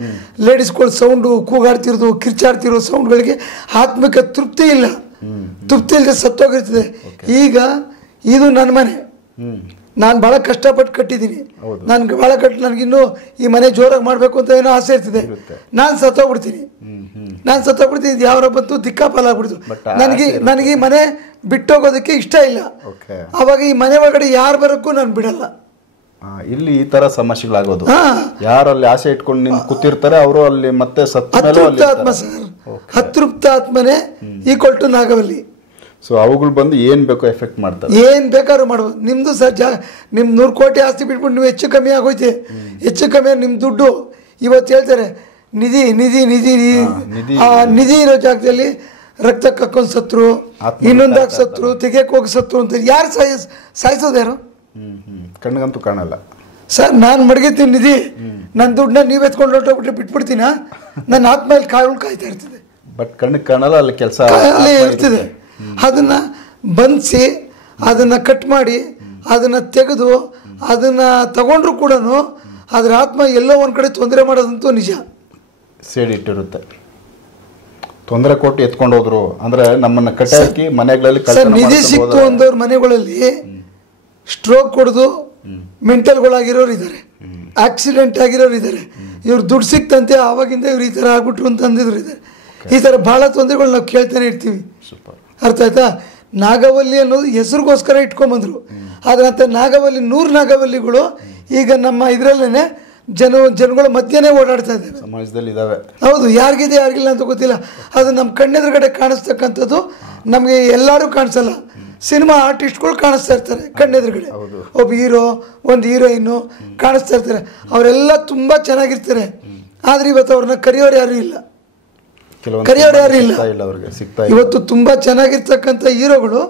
ಲೇಡೀಸ್ಗಳು ಸೌಂಡು, ಕೂಗಾಡ್ತಿರೋದು, ಕಿರ್ಚಾಡ್ತಿರೋ ಸೌಂಡ್ಗಳಿಗೆ ಆತ್ಮಕ್ಕೆ ತೃಪ್ತಿ ಇಲ್ಲ, ತೃಪ್ತಿ ಇಲ್ಲದೆ ಸತ್ತೋಗಿರ್ತದೆ. ಈಗ ಇದು ನನ್ನ ಮನೆ, ನಾನು ಭಾಳ ಕಷ್ಟಪಟ್ಟು ಕಟ್ಟಿದ್ದೀನಿ, ನನಗಿನ್ನೂ ಈ ಮನೆ ಜೋರಾಗಿ ಮಾಡಬೇಕು ಅಂತ ಏನೋ ಆಸೆ ಇರ್ತದೆ. ನಾನು ಸತ್ತೋಗ್ಬಿಡ್ತೀನಿ, ಯಾವ್ರ ಬಂತು ದಿಕ್ಕಾಪಾಲಾಗ್ಬಿಡ್ತು. ನನಗೆ ಈ ಮನೆ ಬಿಟ್ಟೋಗೋದಕ್ಕೆ ಇಷ್ಟ ಇಲ್ಲ. ಅವಾಗ ಈ ಮನೆ ಒಳಗಡೆ ಯಾರು ಬರೋಕ್ಕೂ ನಾನು ಬಿಡಲ್ಲ. ಇಲ್ಲಿ ಈ ತರ ಸಮಸ್ಯೆಗಳಾಗೋದು, ಯಾರಲ್ಲಿ ಆಸೆ ಇಟ್ಕೊಂಡು ನಿಂತು ಕೂತಿರ್ತಾರೆ ಅವರು ಅಲ್ಲಿ ಮತ್ತೆ ಅತೃಪ್ತ ಆತ್ಮ ಸರ್, ಅತೃಪ್ತ ಆತ್ಮನೇ ಈಕ್ವಲ್ ಟು ನಾಗವಲ್ಲಿ. ಸೊ ಅವುಗಳು ಬಂದು ಏನ್ ಬೇಕೋ ಎಫೆಕ್ಟ್ ಮಾಡ್ತಾರೆ, ಏನ್ ಬೇಕಾದ್ರೂ ಮಾಡ್ಬೋದು. ನಿಮ್ದು ಸರ್ ನಿಮ್ 100 ಕೋಟಿ ಆಸ್ತಿ ಬಿಟ್ಬಿಟ್ಟು ನೀವು ಹೆಚ್ಚು ಕಮ್ಮಿ ಆಗೋಯ್ತೆ, ಹೆಚ್ಚು ಕಮ್ಮಿ ನಿಮ್ ದುಡ್ಡು ಇವತ್ತು ಹೇಳ್ತಾರೆ ನಿಧಿ ನಿಧಿ ನಿಧಿ ನಿಧಿ ಇರೋ ಜಾಗದಲ್ಲಿ ರಕ್ತ ಕಕ್ಕೊಂಡ್ ಸತ್ರು, ಇನ್ನೊಂದಾಗ ಸತ್ರು, ತೆಗಿಯಕ್ಕೆ ಹೋಗಿ ಸತ್ರು ಅಂತ ಯಾರು ಸಾಯಿಸೋದು ಯಾರು? ಕಣ್ಗಂತೂ ಕಾಣಲ್ಲ ಸರ್. ನಾನು ಮಡಗಿರ್ತೀನಿ ನಿಧಿ, ನನ್ನ ದುಡ್ಡನ್ನ ನೀವು ಎತ್ಕೊಂಡು ಹೊರಟೋಗ್ಬಿಟ್ರೆ ಬಿಟ್ಬಿಡ್ತೀನ? ನನ್ನ ಆತ್ಮ ಇಲ್ಲಿ ಕಾಯ್ತಾ ಇರ್ತದೆ. ಬಟ್ ಕಣ್ಣಿಗೆ ಕಾಣಲ್ಲ, ಅಲ್ಲಿ ಕೆಲಸ ಅಲ್ಲೇ ಇರ್ತಿದೆ. ಅದನ್ನ ಬಂಧಿಸಿ ಅದನ್ನ ಕಟ್ ಮಾಡಿ ಅದನ್ನ ತೆಗೆದು ಅದನ್ನ ತಗೊಂಡ್ರು ಕೂಡ ಅದ್ರ ಆತ್ಮ ಎಲ್ಲೋ ಒಂದ್ ಕಡೆ ತೊಂದರೆ ಮಾಡೋದಂತೂ ನಿಜ. ಸೇಡಿಟ್ಟಿರುತ್ತೆ, ತೊಂದರೆ ಕೊಟ್ಟು ಎತ್ಕೊಂಡು ಹೋದ್ರು ಅಂದ್ರೆ ನಮ್ಮನ್ನ ಕಟ್ಟಾಕಿ ಮನೆಗಳಲ್ಲಿ ನಿಧಿ ಸಿಕ್ತು ಅಂದವ್ರ ಮನೆಗಳಲ್ಲಿ ಸ್ಟ್ರೋಕ್ ಕೊಡದು ಮೆಂಟಲ್ಗಳಾಗಿರೋರು ಇದ್ದಾರೆ, ಆಕ್ಸಿಡೆಂಟ್ ಆಗಿರೋರು ಇದ್ದಾರೆ. ಇವ್ರು ದುಡ್ಡು ಸಿಕ್ತಂತೆ ಆವಾಗಿಂದ ಇವ್ರು ಈ ಥರ ಆಗ್ಬಿಟ್ರು ಅಂತ ಅಂದಿದ್ರು ಇದ್ದಾರೆ. ಈ ಥರ ಭಾಳ ತೊಂದರೆಗಳು ನಾವು ಕೇಳ್ತಾನೆ ಇರ್ತೀವಿ. ಅರ್ಥ ಆಯ್ತಾ? ನಾಗವಲ್ಲಿ ಅನ್ನೋದು ಹೆಸರಿಗೋಸ್ಕರ ಇಟ್ಕೊಂಬಂದ್ರು. ಆದರೆ ಅಂತ ನಾಗವಲ್ಲಿ 100 ನಾಗವಲ್ಲಿಗಳು ಈಗ ನಮ್ಮ ಇದರಲ್ಲೇ ಜನಗಳ ಮಧ್ಯನೇ ಓಡಾಡ್ತಾ ಇದ್ದೇವೆ, ಸಮಾಜದಲ್ಲಿ ಇದಾವೆ. ಹೌದು, ಯಾರಿಗಿದೆ ಯಾರಿಗಿಲ್ಲ ಅಂತ ಗೊತ್ತಿಲ್ಲ. ಅದು ನಮ್ಮ ಕಣ್ಣೆದುರುಗಡೆ ಕಾಣಿಸ್ತಕ್ಕಂಥದ್ದು ನಮಗೆ ಎಲ್ಲರೂ ಕಾಣಿಸಲ್ಲ. ಸಿನಿಮಾ ಆರ್ಟಿಸ್ಟ್ಗಳು ಕಾಣಿಸ್ತಾ ಇರ್ತಾರೆ ಕಣ್ಣೆದುರುಗಡೆ, ಒಬ್ಬ ಹೀರೋ ಒಂದು ಹೀರೋಯಿನ್ನು ಕಾಣಿಸ್ತಾ ಇರ್ತಾರೆ. ಅವರೆಲ್ಲ ತುಂಬ ಚೆನ್ನಾಗಿರ್ತಾರೆ. ಆದರೆ ಇವತ್ತು ಅವ್ರನ್ನ ಕರೆಯೋರು ಯಾರು ಇಲ್ಲ, ಕರೆಯೋರು ಯಾರು ಇಲ್ಲ. ಇವತ್ತು ತುಂಬ ಚೆನ್ನಾಗಿರ್ತಕ್ಕಂಥ ಹೀರೋಗಳು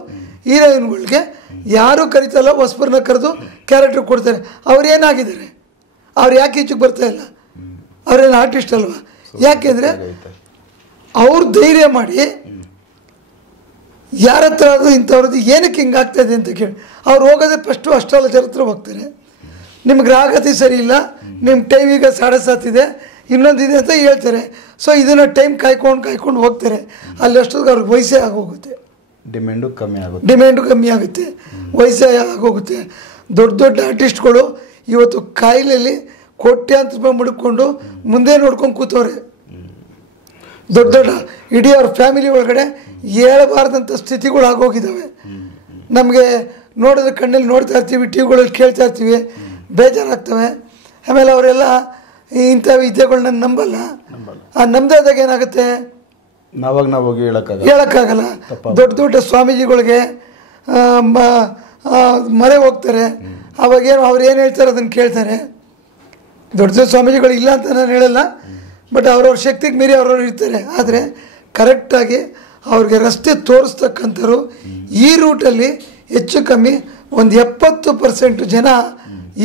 ಹೀರೋಯಿನ್ಗಳಿಗೆ ಯಾರು ಕರಿತಲ್ಲ, ಹೊಸಬರನ್ನ ಕರೆದು ಕ್ಯಾರೆಕ್ಟರ್ ಕೊಡ್ತಾರೆ. ಅವ್ರೇನಾಗಿದ್ದಾರೆ? ಅವ್ರು ಯಾಕೆ ಈಚೆಗೆ ಬರ್ತಾ ಇಲ್ಲ? ಅವ್ರೇನು ಆರ್ಟಿಸ್ಟ್ ಅಲ್ವಾ? ಯಾಕೆಂದರೆ ಅವ್ರು ಧೈರ್ಯ ಮಾಡಿ ಯಾರ ಹತ್ರ ಅದು ಇಂಥವ್ರದ್ದು ಏನಕ್ಕೆ ಹಿಂಗಾಗ್ತಾ ಇದೆ ಅಂತ ಕೇಳಿ ಅವ್ರು ಹೋಗೋದೇ ಫಸ್ಟು ಅಸ್ಟ್ರಾಲಜರ್ ಹತ್ರ ಹೋಗ್ತಾರೆ. ನಿಮ್ಗೆ ಗ್ರಾಹಕತೆ ಸರಿ ಇಲ್ಲ, ನಿಮ್ಮ ಟೈಮ್ ಈಗ 7:30 ಇನ್ನೊಂದಿದೆ ಅಂತ ಹೇಳ್ತಾರೆ. ಸೊ ಇದನ್ನು ಟೈಮ್ ಕಾಯ್ಕೊಂಡು ಹೋಗ್ತಾರೆ. ಅಲ್ಲಿ ಅಷ್ಟೊತ್ತಿಗೆ ಅವ್ರಿಗೆ ವಯಸ್ಸೇ ಆಗೋಗುತ್ತೆ, ಡಿಮ್ಯಾಂಡು ಕಮ್ಮಿ ಆಗುತ್ತೆ, ವಯಸ್ಸೇ ಆಗೋಗುತ್ತೆ. ದೊಡ್ಡ ಆರ್ಟಿಸ್ಟ್ಗಳು ಇವತ್ತು ಕಾಯಿಲೆಯಲ್ಲಿ ಕೋಟ್ಯಾಂತರ ರೂಪಾಯಿ ಮುಡ್ಕೊಂಡು ಮುಂದೆ ನೋಡ್ಕೊಂಡು ಕೂತವ್ರೆ. ದೊಡ್ಡ ಇಡೀ ಅವ್ರ ಫ್ಯಾಮಿಲಿ ಒಳಗಡೆ ಹೇಳಬಾರ್ದಂಥ ಸ್ಥಿತಿಗಳು ಆಗೋಗಿದ್ದಾವೆ. ನಮಗೆ ನೋಡಿದ್ರೆ ಕಣ್ಣಲ್ಲಿ ನೋಡ್ತಾ ಇರ್ತೀವಿ, ಟಿ ವಿಗಳಲ್ಲಿ ಕೇಳ್ತಾ ಇರ್ತೀವಿ, ಬೇಜಾರಾಗ್ತವೆ. ಆಮೇಲೆ ಅವರೆಲ್ಲ ಇಂಥ ವಿದ್ಯೆಗಳನ್ನ ನಂಬಲ್ಲ. ಆ ನಂಬದಾಗ ಏನಾಗುತ್ತೆ? ನಾವು ಹೋಗಿ ಹೇಳೋಕ್ಕಾಗಲ್ಲ. ದೊಡ್ಡ ಸ್ವಾಮೀಜಿಗಳಿಗೆ ಮರೆ ಹೋಗ್ತಾರೆ. ಅವಾಗೇನು ಅವ್ರು ಏನು ಹೇಳ್ತಾರೆ ಅದನ್ನು ಕೇಳ್ತಾರೆ. ದೊಡ್ಡ ಸ್ವಾಮೀಜಿಗಳು ಇಲ್ಲ ಅಂತ ನಾನು ಹೇಳಲ್ಲ, ಬಟ್ ಅವ್ರವ್ರ ಶಕ್ತಿಗೆ ಮೀರಿ ಅವ್ರವ್ರು ಇರ್ತಾರೆ. ಆದರೆ ಕರೆಕ್ಟಾಗಿ ಅವ್ರಿಗೆ ರಸ್ತೆ ತೋರಿಸ್ತಕ್ಕಂಥವ್ರು ಈ ರೂಟಲ್ಲಿ ಹೆಚ್ಚು ಕಮ್ಮಿ ಒಂದು 70% ಜನ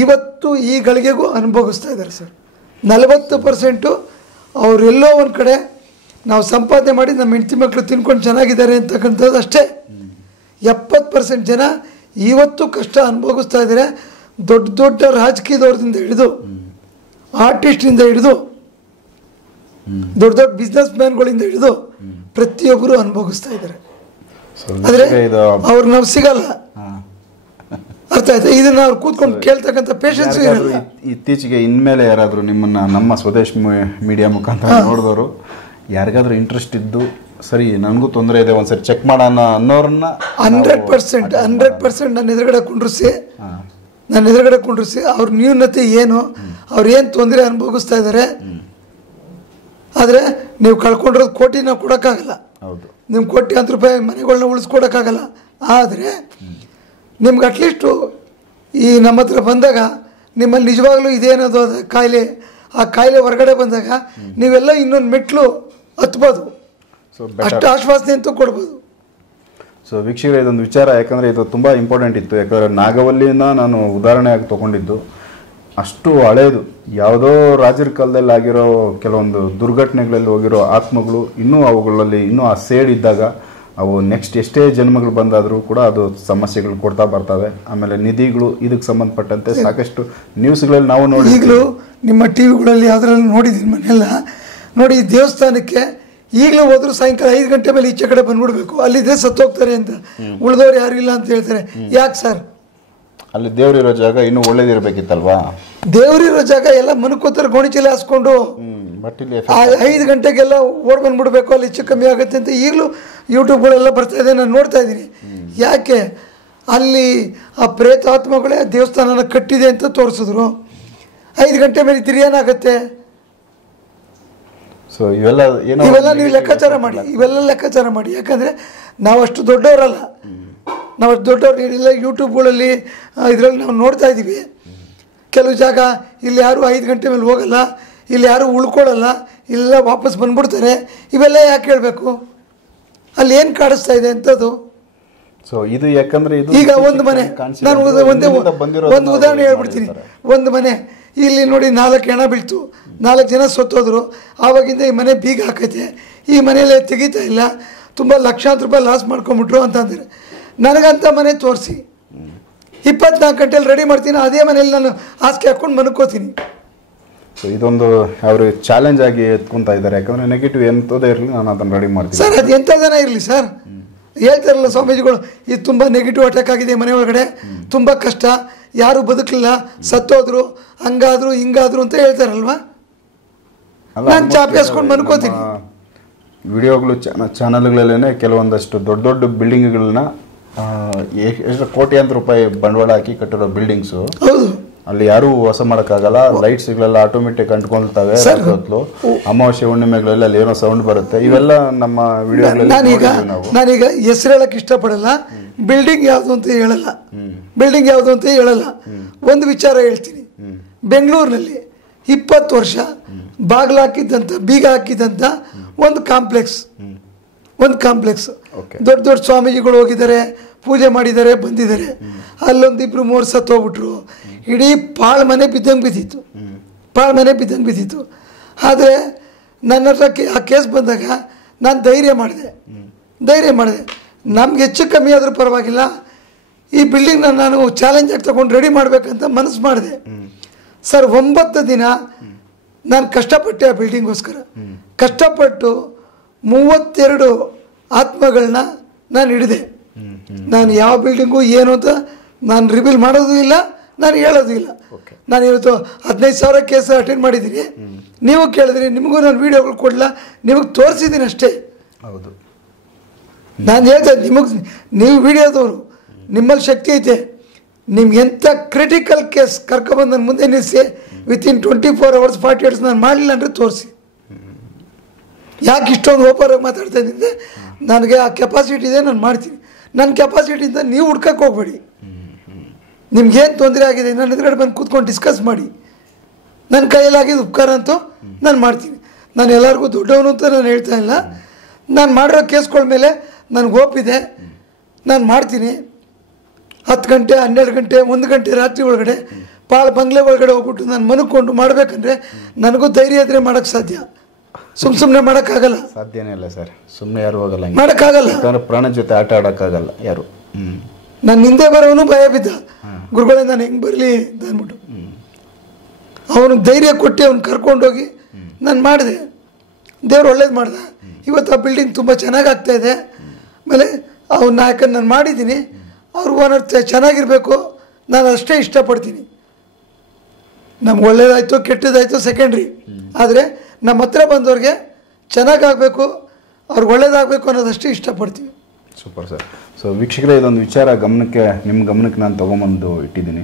ಇವತ್ತು ಈ ಗಳಿಗೆಗೂ ಅನುಭವಿಸ್ತಾ ಇದ್ದಾರೆ ಸರ್. 40% ಅವರೆಲ್ಲೋ ಒಂದು ಕಡೆ ನಾವು ಸಂಪಾದನೆ ಮಾಡಿ ನಮ್ಮ ಹೆಂಡತಿ ಮಕ್ಕಳು ತಿನ್ಕೊಂಡು ಚೆನ್ನಾಗಿದ್ದಾರೆ ಅಂತಕ್ಕಂಥದ್ದು ಅಷ್ಟೇ. 70% ಜನ ಇವತ್ತು ಕಷ್ಟ ಅನುಭವಿಸ್ತಾ ಇದ್ದಾರೆ. ದೊಡ್ಡ ರಾಜಕೀಯದವ್ರದಿಂದ ಹಿಡಿದು ಆರ್ಟಿಸ್ಟಿಂದ ಹಿಡಿದು ದೊಡ್ಡ ಬಿಸ್ನೆಸ್ ಮ್ಯಾನ್ಗಳಿಂದ ಹಿಡಿದು ಪ್ರತಿಯೊಬ್ಬರು ಅನುಭವಿಸ್ತಾ ಇದ್ದಾರೆ. ಆದರೆ ಅವ್ರಿಗೆ ನಾವು ಸಿಗಲ್ಲ. ಅರ್ಥ ಆಯ್ತಾ? ಇದನ್ನ ಅವ್ರು ಕೂತ್ಕೊಂಡು ಕೇಳ್ತಕ್ಕಂಥ ಪೇಷನ್ಸ್ ಇರಲ್ಲ. ಇತ್ತೀಚೆಗೆ ಇನ್ಮೇಲೆ ಯಾರಾದರೂ ನಿಮ್ಮನ್ನ ನಮ್ಮ ಸ್ವದೇಶ್ ಮೀಡಿಯಾ ಮುಖಾಂತರ ನೋಡಿದವರು ಯಾರಿಗಾದ್ರೂ ಇಂಟ್ರೆಸ್ಟ್ ಇದ್ದು ಸರಿ ನನಗೂ ತೊಂದರೆ ಇದೆ ಒಂದ್ಸರಿ ಚೆಕ್ ಮಾಡೋಣ ಅನ್ನೋರನ್ನ 100% ನನ್ನ ಎದುರುಗಡೆ ಕುಂಡ್ರಿಸಿ ಅವ್ರ ನ್ಯೂನತೆ ಏನು, ಅವ್ರು ಏನು ತೊಂದರೆ ಅನುಭವಿಸ್ತಾ ಇದ್ದಾರೆ. ಆದರೆ ನೀವು ಕಳ್ಕೊಂಡಿರೋದು ಕೋಟಿ ನಾವು ಕೊಡೋಕ್ಕಾಗಲ್ಲ, ನಿಮ್ಮ ಕೋಟ್ಯಾಂತರ ರೂಪಾಯಿ ಮನೆಗಳನ್ನ ಉಳಿಸ್ಕೊಡೋಕ್ಕಾಗಲ್ಲ. ಆದರೆ ನಿಮ್ಗೆ ಅಟ್ಲೀಸ್ಟು ಈ ನಮ್ಮ ಹತ್ರ ಬಂದಾಗ ನಿಮ್ಮಲ್ಲಿ ನಿಜವಾಗ್ಲೂ ಇದೇನದು ಕಾಯಿಲೆ, ಆ ಕಾಯಿಲೆ ಹೊರಗಡೆ ಬಂದಾಗ ನೀವೆಲ್ಲ ಇನ್ನೊಂದು ಮೆಟ್ಲು ಹತ್ಬೋದು, ಅಷ್ಟು ಆಶ್ವಾಸನೆ ಅಂತೂ ಕೊಡ್ಬೋದು. ಸೊ ವೀಕ್ಷಕರೇ, ಇದೊಂದು ವಿಚಾರ, ಯಾಕಂದರೆ ಇದು ತುಂಬ ಇಂಪಾರ್ಟೆಂಟ್ ಇತ್ತು. ಯಾಕಂದರೆ ನಾಗವಲ್ಲಿನ ನಾನು ಉದಾಹರಣೆಯಾಗಿ ತೊಗೊಂಡಿದ್ದು ಅಷ್ಟು ಹಳೇದು, ಯಾವುದೋ ರಾಜರ ಕಾಲದಲ್ಲಿ ಆಗಿರೋ ಕೆಲವೊಂದು ದುರ್ಘಟನೆಗಳಲ್ಲಿ ಹೋಗಿರೋ ಆತ್ಮಗಳು ಇನ್ನೂ ಅವುಗಳಲ್ಲಿ ಇನ್ನೂ ಆ ಸೇಡಿದ್ದಾಗ ಅವು ನೆಕ್ಸ್ಟ್ ಎಷ್ಟೇ ಜನ್ಮಗಳು ಬಂದಾದರೂ ಕೂಡ ಅದು ಸಮಸ್ಯೆಗಳು ಕೊಡ್ತಾ ಬರ್ತವೆ. ಆಮೇಲೆ ನಿಧಿಗಳು ಇದಕ್ಕೆ ಸಂಬಂಧಪಟ್ಟಂತೆ ಸಾಕಷ್ಟು ನ್ಯೂಸ್ಗಳಲ್ಲಿ ನಾವು ನೋಡಿ, ಈಗಲೂ ನಿಮ್ಮ ಟಿ ವಿಗಳಲ್ಲಿ ಯಾವುದ್ರಲ್ಲಿ ನೋಡಿದ್ದೀನಿ ಮನೆಯೆಲ್ಲ ನೋಡಿ, ದೇವಸ್ಥಾನಕ್ಕೆ ಈಗಲೂ ಹೋದ್ರು ಸಾಯಂಕಾಲ 5 ಗಂಟೆ ಮೇಲೆ ಈಚೆ ಕಡೆ ಬಂದ್ಬಿಡ್ಬೇಕು, ಅಲ್ಲಿದ್ದರೆ ಸತ್ತೋಗ್ತಾರೆ ಅಂತ, ಉಳಿದವ್ರು ಯಾರು ಇಲ್ಲ ಅಂತ ಹೇಳ್ತಾರೆ. ಯಾಕೆ ಸರ್? ಅಲ್ಲಿ ದೇವ್ರಿರೋ ಜಾಗ ಇನ್ನೂ ಒಳ್ಳೇದಿರ್ಬೇಕಿತ್ತಲ್ವಾ? ದೇವ್ರಿರೋ ಜಾಗ ಎಲ್ಲ ಮನ್ಕೋತಾರೆ, ಗೋಣಿಚೀಲ ಹಾಸ್ಕೊಂಡು 5 ಗಂಟೆಗೆಲ್ಲ ಓಡ್ ಬಂದ್ಬಿಡ್ಬೇಕು, ಅಲ್ಲಿ ಹೆಚ್ಚು ಕಮ್ಮಿ ಆಗುತ್ತೆ ಅಂತ ಈಗಲೂ ಯೂಟ್ಯೂಬ್ಗಳೆಲ್ಲ ಬರ್ತಾ ಇದೆ, ನಾನು ನೋಡ್ತಾ ಇದ್ದೀನಿ. ಯಾಕೆ? ಅಲ್ಲಿ ಆ ಪ್ರೇತಾತ್ಮಗಳೇ ದೇವಸ್ಥಾನನ ಕಟ್ಟಿದೆ ಅಂತ ತೋರಿಸಿದ್ರು. 5 ಗಂಟೆ ಮೇಲೆ ಇದ್ರೆ ಏನಾಗುತ್ತೆ? ಸೊ ಇವೆಲ್ಲ ನೀವು ಲೆಕ್ಕಾಚಾರ ಮಾಡಿ. ಯಾಕಂದರೆ ನಾವಷ್ಟು ದೊಡ್ಡವರಲ್ಲ, ನಾವಷ್ಟು ದೊಡ್ಡವ್ರು ಇಲ್ಲ. ಯೂಟ್ಯೂಬ್ಗಳಲ್ಲಿ ಇದರಲ್ಲಿ ನಾವು ನೋಡ್ತಾ ಇದ್ದೀವಿ, ಕೆಲವು ಜಾಗ ಇಲ್ಲಿ ಯಾರು 5 ಗಂಟೆ ಮೇಲೆ ಹೋಗಲ್ಲ, ಇಲ್ಲಿ ಯಾರು ಉಳ್ಕೊಳ್ಳಲ್ಲ, ಇಲ್ಲ ವಾಪಸ್ ಬಂದ್ಬಿಡ್ತಾರೆ. ಇವೆಲ್ಲ ಯಾಕೆ ಹೇಳಬೇಕು? ಅಲ್ಲಿ ಏನು ಕಾಣಿಸ್ತಾ ಇದೆ ಅಂಥದ್ದು. ಸೊ ಇದು ಯಾಕಂದ್ರೆ ಈಗ ಒಂದು ಮನೆ, ನಾನು ಒಂದು ಉದಾಹರಣೆ ಹೇಳ್ಬಿಡ್ತೀನಿ. ಒಂದು ಮನೆ ಇಲ್ಲಿ ನೋಡಿ 4 ಹೆಣ ಬೀಳ್ತು, 4 ಜನ ಸತ್ತೋದ್ರು, ಆವಾಗಿಂದ ಈ ಮನೆ ಬೀಗ ಹಾಕೈತೆ, ಈ ಮನೇಲಿ ತೆಗಿತಾ ಇಲ್ಲ, ತುಂಬ ಲಕ್ಷಾಂತರ ರೂಪಾಯಿ ಲಾಸ್ ಮಾಡ್ಕೊಂಬಿಟ್ರು ಅಂತಂದರೆ ನನಗಂತ ಮನೆ ತೋರಿಸಿ 24 ಗಂಟೆಲಿ ರೆಡಿ ಮಾಡ್ತೀನಿ, ಅದೇ ಮನೇಲಿ ನಾನು ಹಾಸಿಗೆ ಹಾಕ್ಕೊಂಡು ಮನ್ಕೋತೀನಿ. ಸೊ ಇದೊಂದು ಅವರು ಚಾಲೆಂಜ್ ಆಗಿ ಎತ್ಕೊತಾ ಇದ್ದಾರೆ. ಯಾಕಂದರೆ ನೆಗೆಟಿವ್ ಎಂಥದೇ ಇರಲಿ ನಾನು ಅದನ್ನು ರೆಡಿ ಮಾಡ್ತೀನಿ ಸರ್. ಅದು ಎಂಥದನ ಇರಲಿ ಸರ್, ಹೇಳ್ತಾರಲ್ಲ ಸ್ವಾಮೀಜಿಗಳು, ಇದು ತುಂಬ ನೆಗೆಟಿವ್ ಅಟ್ಯಾಕ್ ಆಗಿದೆ ಮನೆ ಒಳಗಡೆ, ತುಂಬ ಕಷ್ಟ, ಯಾರು ಬದುಕಲಿಲ್ಲ, ಸತ್ತೋದ್ರು, ಹಂಗಾದ್ರು ಹಿಂಗಾದ್ರು ಅಂತ ಹೇಳ್ತಾರಲ್ವಾ. ನಾನು ಚಾಪಿ ಹಾಸ್ಕೊಂಡು ಮನ್ಕೋತೀನಿ. ವಿಡಿಯೋಗಳು ಚಾನಲ್ಗಳಲ್ಲೇ ಕೆಲವೊಂದಷ್ಟು ದೊಡ್ಡ ದೊಡ್ಡ ಬಿಲ್ಡಿಂಗ್ಗಳನ್ನ ಎಷ್ಟು ಕೋಟ್ಯಾಂತರ ರೂಪಾಯಿ ಬಂಡವಾಳ ಹಾಕಿ ಕಟ್ಟಿರೋ ಬಿಲ್ಡಿಂಗ್ಸು, ಹೌದು, ಅಲ್ಲಿ ಯಾರು ವಾಸ ಮಾಡೋಕ್ಕಾಗಲ್ಲ, ಲೈಟ್ಸ್ಗಳೆಲ್ಲ ಆಟೋಮೆಟಿಕ್ ಅಂಟ್ಕೊಳ್ತವೆ, ಅಮಾವಾಸ್ಯೆ ಹುಣ್ಣಿಮೆಗಳಲ್ಲಿ ಅಲ್ಲಿ ಏನೋ ಸೌಂಡ್ ಬರುತ್ತೆ, ಇವೆಲ್ಲ ನಮ್ಮ ವಿಡಿಯೋಗಳಲ್ಲಿ ನಾನೀಗ ಹೆಸರು ಹೇಳಕ್ಕೆ ಇಷ್ಟಪಡಲ್ಲ, ಬಿಲ್ಡಿಂಗ್ ಯಾವುದು ಅಂತ ಹೇಳಲ್ಲ, ಒಂದು ವಿಚಾರ ಹೇಳ್ತೀನಿ. ಬೆಂಗಳೂರಿನಲ್ಲಿ 20 ವರ್ಷ ಬೀಗ ಹಾಕಿದ್ದಂಥ ಒಂದು ಕಾಂಪ್ಲೆಕ್ಸ್, ದೊಡ್ಡ ದೊಡ್ಡ ಸ್ವಾಮೀಜಿಗಳು ಹೋಗಿದ್ದಾರೆ, ಪೂಜೆ ಮಾಡಿದ್ದಾರೆ, ಬಂದಿದ್ದಾರೆ. ಅಲ್ಲೊಂದಿಬ್ರು 3 ಸತ್ತೋಗ್ಬಿಟ್ರು. ಇಡೀ ಪಾಳು ಮನೆ ಬಿದ್ದಂಗೆ ಬಿದ್ದಿತ್ತು. ಆದರೆ ನನ್ನ ಹತ್ರ ಆ ಕೇಸ್ ಬಂದಾಗ ನಾನು ಧೈರ್ಯ ಮಾಡಿದೆ. ನಮ್ಗೆ ಹೆಚ್ಚು ಕಮ್ಮಿ ಆದರೂ ಪರವಾಗಿಲ್ಲ, ಈ ಬಿಲ್ಡಿಂಗ್ನ ನಾನು ಚಾಲೆಂಜ್ ಆಗಿ ತಗೊಂಡು ರೆಡಿ ಮಾಡಬೇಕಂತ ಮನಸ್ಸು ಮಾಡಿದೆ ಸರ್. 9 ದಿನ ನಾನು ಕಷ್ಟಪಟ್ಟೆ ಆ ಬಿಲ್ಡಿಂಗೋಸ್ಕರ. ಕಷ್ಟಪಟ್ಟು 32 ಆತ್ಮಗಳನ್ನ ನಾನು ಹಿಡಿದೆ. ನಾನು ಯಾವ ಬಿಲ್ಡಿಂಗು ಏನು ಅಂತ ನಾನು ರಿವೀಲ್ ಮಾಡೋದು ಇಲ್ಲ, ನಾನು ಹೇಳೋದು ಇಲ್ಲ. ನಾನು ಇವತ್ತು 15,000 ಕೇಸ್ ಅಟೆಂಡ್ ಮಾಡಿದ್ದೀನಿ. ನೀವು ಕೇಳಿದ್ರಿ, ನಿಮಗೂ ನಾನು ವೀಡಿಯೋಗಳು ಕೊಡಲ್ಲ, ನಿಮಗೆ ತೋರಿಸಿದ್ದೀನಿ ಅಷ್ಟೇ. ಹೌದು, ನಾನು ಹೇಳ್ದೆ ನೀವು ವಿಡಿಯೋದವರು, ನಿಮ್ಮಲ್ಲಿ ಶಕ್ತಿ ಐತೆ, ನಿಮ್ಗೆ ಎಂಥ ಕ್ರಿಟಿಕಲ್ ಕೇಸ್ ಕರ್ಕೊಬಂದು ನನ್ನ ಮುಂದೆ ನಿಲ್ಲಿಸಿ ವಿತಿನ್ 24 hours 40 hours ನಾನು ಮಾಡಲಿಲ್ಲ ಅಂದರೆ ತೋರಿಸಿ. ಯಾಕೆ ಇಷ್ಟೊಂದು ಓಪರಾಗಿ ಮಾತಾಡ್ತಾ ಇದ್ದಿದ್ದೆ, ನನಗೆ ಆ ಕೆಪಾಸಿಟಿ ಇದೆ, ನಾನು ಮಾಡ್ತೀನಿ. ನನ್ನ ಕೆಪಾಸಿಟಿಯಿಂದ ನೀವು ಹುಡ್ಕಕ್ಕೆ ಹೋಗ್ಬೇಡಿ. ನಿಮ್ಗೇನು ತೊಂದರೆ ಆಗಿದೆ ನನ್ನ ಎದುರುಗಡೆ ಬಂದು ಕೂತ್ಕೊಂಡು ಡಿಸ್ಕಸ್ ಮಾಡಿ. ನನ್ನ ಕೈಯಲ್ಲಾಗಿದ್ದು ಉಪಕಾರ ಅಂತೂ ನಾನು ಮಾಡ್ತೀನಿ. ನಾನು ಎಲ್ಲರಿಗೂ ದೊಡ್ಡವನು ಅಂತ ನಾನು ಹೇಳ್ತಾ ಇಲ್ಲ. ನಾನು ಮಾಡಿರೋ ಕೇಸ್ಗಳ ಮೇಲೆ ನನಗೆ ಒಪ್ಪಿದೆ, ನಾನು ಮಾಡ್ತೀನಿ. 10 ಗಂಟೆ 12 ಗಂಟೆ 1 ಗಂಟೆ ರಾತ್ರಿ ಒಳಗಡೆ ಬಂಗ್ಲೆ ಒಳಗಡೆ ಹೋಗ್ಬಿಟ್ಟು ನಾನು ಮನ್ಕೊಂಡು ಮಾಡಬೇಕಂದ್ರೆ ನನಗೂ ಧೈರ್ಯ ಇದ್ರೆ ಮಾಡೋಕ್ಕೆ ಸಾಧ್ಯ. ಸುಮ್ಮನೆ ಮಾಡೋಕ್ಕಾಗಲ್ಲ, ಸಾಧ್ಯನೇ ಇಲ್ಲ ಸರ್. ಸುಮ್ಮನೆ ಯಾರು ಹೋಗಲ್ಲ, ಮಾಡೋಕ್ಕಾಗಲ್ಲ, ಪ್ರಾಣ ಜೊತೆ ಆಟ ಆಡೋಕ್ಕಾಗಲ್ಲ ಯಾರು. ನನ್ನ ಹಿಂದೆ ಬರೋನು ಭಯ ಬಿದ್ದ, ಗುರುಗಳೇ ನಾನು ಹೆಂಗೆ ಬರಲಿ ಅಂತ ಅಂದ್ಬಿಟ್ಟು ಅವನಿಗೆ ಧೈರ್ಯ ಕೊಟ್ಟು ಅವ್ನು ಕರ್ಕೊಂಡೋಗಿ ನಾನು ಮಾಡಿದೆ. ದೇವ್ರು ಒಳ್ಳೇದು ಮಾಡ್ದೆ. ಇವತ್ತು ಆ ಬಿಲ್ಡಿಂಗ್ ತುಂಬ ಚೆನ್ನಾಗಿ ಆಗ್ತಾಯಿದೆ. ಆಮೇಲೆ ಅವ್ನ ಯಾಕಂದ್ರೆ ನಾನು ಮಾಡಿದ್ದೀನಿ, ಅವ್ರ ಓನರ್ ಚೆನ್ನಾಗಿರಬೇಕು, ನಾನು ಅಷ್ಟೇ ಇಷ್ಟಪಡ್ತೀನಿ. ನಮ್ಗೆ ಒಳ್ಳೇದಾಯಿತು ಕೆಟ್ಟದಾಯಿತು ಸೆಕೆಂಡ್ರಿ, ಆದರೆ ನಮ್ಮ ಹತ್ರ ಬಂದವ್ರಿಗೆ ಚೆನ್ನಾಗಾಗಬೇಕು, ಅವ್ರಿಗೆ ಒಳ್ಳೇದಾಗಬೇಕು ಅನ್ನೋದಷ್ಟೇ ಇಷ್ಟಪಡ್ತೀವಿ. Super sir. ಸೊ ವೀಕ್ಷಕರೇ, ಇದೊಂದು ವಿಚಾರ ನಿಮ್ಮ ಗಮನಕ್ಕೆ ನಾನು ತೊಗೊಂಬಂದು ಇಟ್ಟಿದ್ದೀನಿ.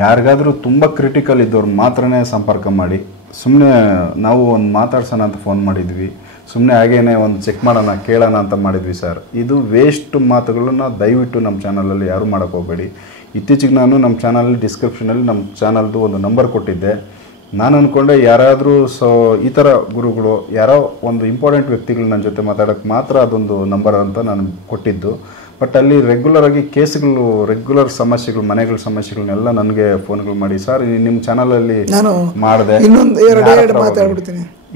ಯಾರಿಗಾದರೂ ತುಂಬ ಕ್ರಿಟಿಕಲ್ ಇದ್ದವ್ರು ಮಾತ್ರನೇ ಸಂಪರ್ಕ ಮಾಡಿ. ಸುಮ್ಮನೆ ನಾವು ಒಂದು ಮಾತಾಡ್ಸೋಣ ಅಂತ ಫೋನ್ ಮಾಡಿದ್ವಿ, ಸುಮ್ಮನೆ ಹಾಗೇನೆ ಒಂದು ಚೆಕ್ ಮಾಡೋಣ ಕೇಳೋಣ ಅಂತ ಮಾಡಿದ್ವಿ ಸರ್. ಇದು ವೇಸ್ಟ್ ಮಾತುಗಳನ್ನ ದಯವಿಟ್ಟು ನಮ್ಮ ಚಾನಲಲ್ಲಿ ಯಾರೂ ಮಾಡೋಕ್ಕೆ ಹೋಗಬೇಡಿ. ಇತ್ತೀಚೆಗೆ ನಾನು ನಮ್ಮ ಚಾನಲಲ್ಲಿ ಡಿಸ್ಕ್ರಿಪ್ಷನಲ್ಲಿ ನಮ್ಮ ಚಾನಲ್ದು ಒಂದು ನಂಬರ್ ಕೊಟ್ಟಿದ್ದೆ. ನಾನು ಅಂದ್ಕೊಂಡೆ ಯಾರಾದರೂ ಈ ಥರ ಗುರುಗಳು ಯಾರೋ ಒಂದು ಇಂಪಾರ್ಟೆಂಟ್ ವ್ಯಕ್ತಿಗಳು ನನ್ನ ಜೊತೆ ಮಾತಾಡೋಕ್ಕೆ ಮಾತ್ರ ಅದೊಂದು ನಂಬರ್ ಅಂತ ನಾನು ಕೊಟ್ಟಿದ್ದು. ಬಟ್ ಅಲ್ಲಿ ರೆಗ್ಯುಲರಾಗಿ ಕೇಸ್ಗಳು, ರೆಗ್ಯುಲರ್ ಸಮಸ್ಯೆಗಳು, ಮನೆಗಳ ಸಮಸ್ಯೆಗಳನ್ನೆಲ್ಲ ನನಗೆ ಫೋನ್ಗಳು ಮಾಡಿ, ಸರ್ ನಿಮ್ಮ ಚಾನಲಲ್ಲಿ ಮಾಡಿದೆ,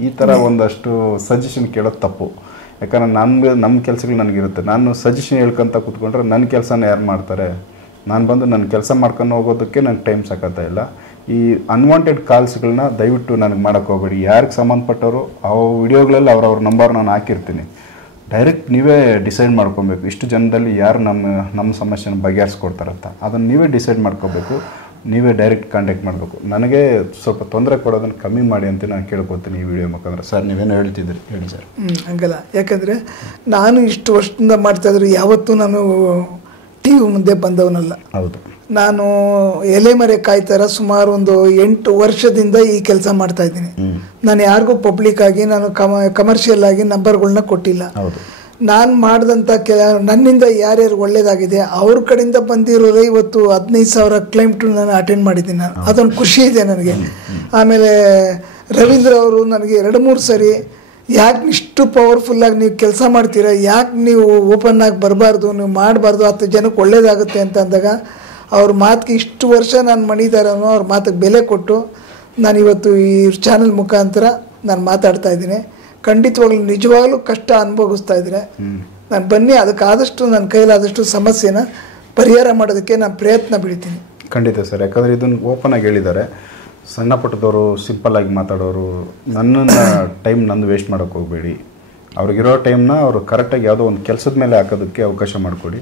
ಈ ಥರ ಒಂದಷ್ಟು ಸಜೆಷನ್ ಕೇಳೋದು ತಪ್ಪು. ಯಾಕಂದರೆ ನಮ್ಮ ಕೆಲಸಗಳು ನನಗಿರುತ್ತೆ. ನಾನು ಸಜೆಷನ್ ಹೇಳ್ಕೊಂತ ಕೂತ್ಕೊಂಡ್ರೆ ನನ್ನ ಕೆಲಸನ ಯಾರು ಮಾಡ್ತಾರೆ? ನಾನು ಬಂದು ನನ್ನ ಕೆಲಸ ಮಾಡ್ಕೊಂಡು ಹೋಗೋದಕ್ಕೆ ನನಗೆ ಟೈಮ್ ಸಾಕತ್ತಾ ಇಲ್ಲ. ಈ ಅನ್ವಾಂಟೆಡ್ ಕಾಲ್ಸ್ಗಳನ್ನ ದಯವಿಟ್ಟು ನನಗೆ ಮಾಡೋಕ್ಕೆ ಹೋಗಬೇಡಿ. ಯಾರಿಗೆ ಸಂಬಂಧಪಟ್ಟವರು ಆ ವಿಡಿಯೋಗಳಲ್ಲಿ ಅವ್ರವ್ರ ನಂಬರ್ ನಾನು ಹಾಕಿರ್ತೀನಿ. ಡೈರೆಕ್ಟ್ ನೀವೇ ಡಿಸೈಡ್ ಮಾಡ್ಕೊಬೇಕು, ಇಷ್ಟು ಜನದಲ್ಲಿ ಯಾರು ನಮ್ಮ ಸಮಸ್ಯೆನ ಬಗೆಹರಿಸ್ಕೊಡ್ತಾರಂತ. ಅದನ್ನು ನೀವೇ ಡಿಸೈಡ್ ಮಾಡ್ಕೋಬೇಕು, ನೀವೇ ಡೈರೆಕ್ಟ್ ಕಾಂಟ್ಯಾಕ್ಟ್ ಮಾಡಬೇಕು. ನನಗೆ ಸ್ವಲ್ಪ ತೊಂದರೆ ಕೊಡೋದನ್ನು ಕಮ್ಮಿ ಮಾಡಿ ಅಂತ ನಾನು ಕೇಳ್ಕೊತೀನಿ ಈ ವಿಡಿಯೋ ಮುಖಾಂತರ. ಸರ್ ನೀವೇನು ಹೇಳ್ತಿದ್ರಿ ಹೇಳಿ ಸರ್. ಹಂಗಲ್ಲ, ಯಾಕಂದರೆ ನಾನು ಇಷ್ಟು ವರ್ಷದಿಂದ ಮಾಡ್ತಾಯಿದ್ರು ಯಾವತ್ತೂ ನಾನು ಟಿ ವಿ ಮುಂದೆ ಬಂದವನಲ್ಲ. ಹೌದು, ನಾನು ಎಲೆಮರೆ ಕಾಯ್ತಾರ ಸುಮಾರು ಒಂದು 8 ವರ್ಷದಿಂದ ಈ ಕೆಲಸ ಮಾಡ್ತಾ ಇದ್ದೀನಿ. ನಾನು ಯಾರಿಗೂ ಪಬ್ಲಿಕ್ ಆಗಿ ನಾನು ಕಮರ್ಷಿಯಲ್ ಆಗಿ ನಂಬರ್ಗಳನ್ನ ಕೊಟ್ಟಿಲ್ಲ. ನಾನು ಮಾಡಿದಂಥ ನನ್ನಿಂದ ಯಾರ್ಯಾರು ಒಳ್ಳೇದಾಗಿದೆ ಅವ್ರ ಕಡೆಯಿಂದ ಬಂದಿರೋರು ಇವತ್ತು 15,000 ಕ್ಲೈಮ್ ಟು ನಾನು ಅಟೆಂಡ್ ಮಾಡಿದ್ದೀನಿ. ನಾನು ಅದೊಂದು ಖುಷಿ ಇದೆ ನನಗೆ. ಆಮೇಲೆ ರವೀಂದ್ರ ಅವರು ನನಗೆ 2-3 ಸರಿ ಯಾಕೆ ಇಷ್ಟು ಪವರ್ಫುಲ್ಲಾಗಿ ನೀವು ಕೆಲಸ ಮಾಡ್ತೀರಾ, ಯಾಕೆ ನೀವು ಓಪನ್ ಆಗಿ ಬರಬಾರ್ದು, ನೀವು ಮಾಡಬಾರ್ದು, 10 ಜನಕ್ಕೆ ಒಳ್ಳೇದಾಗುತ್ತೆ ಅಂತ ಅಂದಾಗ ಅವ್ರ ಮಾತಿಗೆ ಇಷ್ಟು ವರ್ಷ ನಾನು ಮಾಡಿದಾರನೋ ಅವ್ರ ಮಾತಿಗೆ ಬೆಲೆ ಕೊಟ್ಟು ನಾನಿವತ್ತು ಈ ಚಾನಲ್ ಮುಖಾಂತರ ನಾನು ಮಾತಾಡ್ತಾ ಇದ್ದೀನಿ. ಖಂಡಿತವಾಗ್ಲೂ ನಿಜವಾಗ್ಲೂ ಕಷ್ಟ ಅನುಭವಿಸ್ತಾ ಇದ್ರೆ ನಾನು ಬನ್ನಿ, ಅದಕ್ಕಾದಷ್ಟು ನನ್ನ ಕೈಲಾದಷ್ಟು ಸಮಸ್ಯೆನ ಪರಿಹಾರ ಮಾಡೋದಕ್ಕೆ ನಾನು ಪ್ರಯತ್ನ ಬೀಳ್ತೀನಿ. ಖಂಡಿತ ಸರ್, ಯಾಕಂದರೆ ಇದನ್ನು ಓಪನ್ ಆಗಿ ಹೇಳಿದ್ದಾರೆ. ಸಣ್ಣ ಪುಟ್ಟದವರು ಸಿಂಪಲ್ಲಾಗಿ ಮಾತಾಡೋರು, ನನ್ನನ್ನು ಟೈಮ್ ನಂದು ವೇಸ್ಟ್ ಮಾಡೋಕ್ಕೆ ಹೋಗಬೇಡಿ. ಅವ್ರಿಗಿರೋ ಟೈಮ್ನ ಅವರು ಕರೆಕ್ಟಾಗಿ ಯಾವುದೋ ಒಂದು ಕೆಲಸದ ಮೇಲೆ ಹಾಕೋದಕ್ಕೆ ಅವಕಾಶ ಮಾಡಿಕೊಡಿ.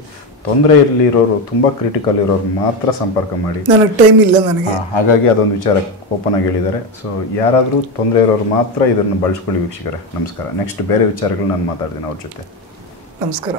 ತೊಂದರೆ ಇರೋರು, ತುಂಬ ಕ್ರಿಟಿಕಲ್ ಇರೋರು ಮಾತ್ರ ಸಂಪರ್ಕ ಮಾಡಿ. ನನಗೆ ಟೈಮ್ ಇಲ್ಲ ನನಗೆ. ಹಾಗಾಗಿ ಅದೊಂದು ವಿಚಾರ ಓಪನ್ ಆಗಿ ಹೇಳಿದ್ದಾರೆ. ಸೊ ಯಾರಾದರೂ ತೊಂದರೆ ಇರೋರು ಮಾತ್ರ ಇದನ್ನು ಬಳಸ್ಕೊಳ್ಳಿ ವೀಕ್ಷಕರೇ. ನಮಸ್ಕಾರ. ನೆಕ್ಸ್ಟ್ ಬೇರೆ ವಿಚಾರಗಳು ನಾನು ಮಾತಾಡ್ತೀನಿ ಅವ್ರ ಜೊತೆ. ನಮಸ್ಕಾರ.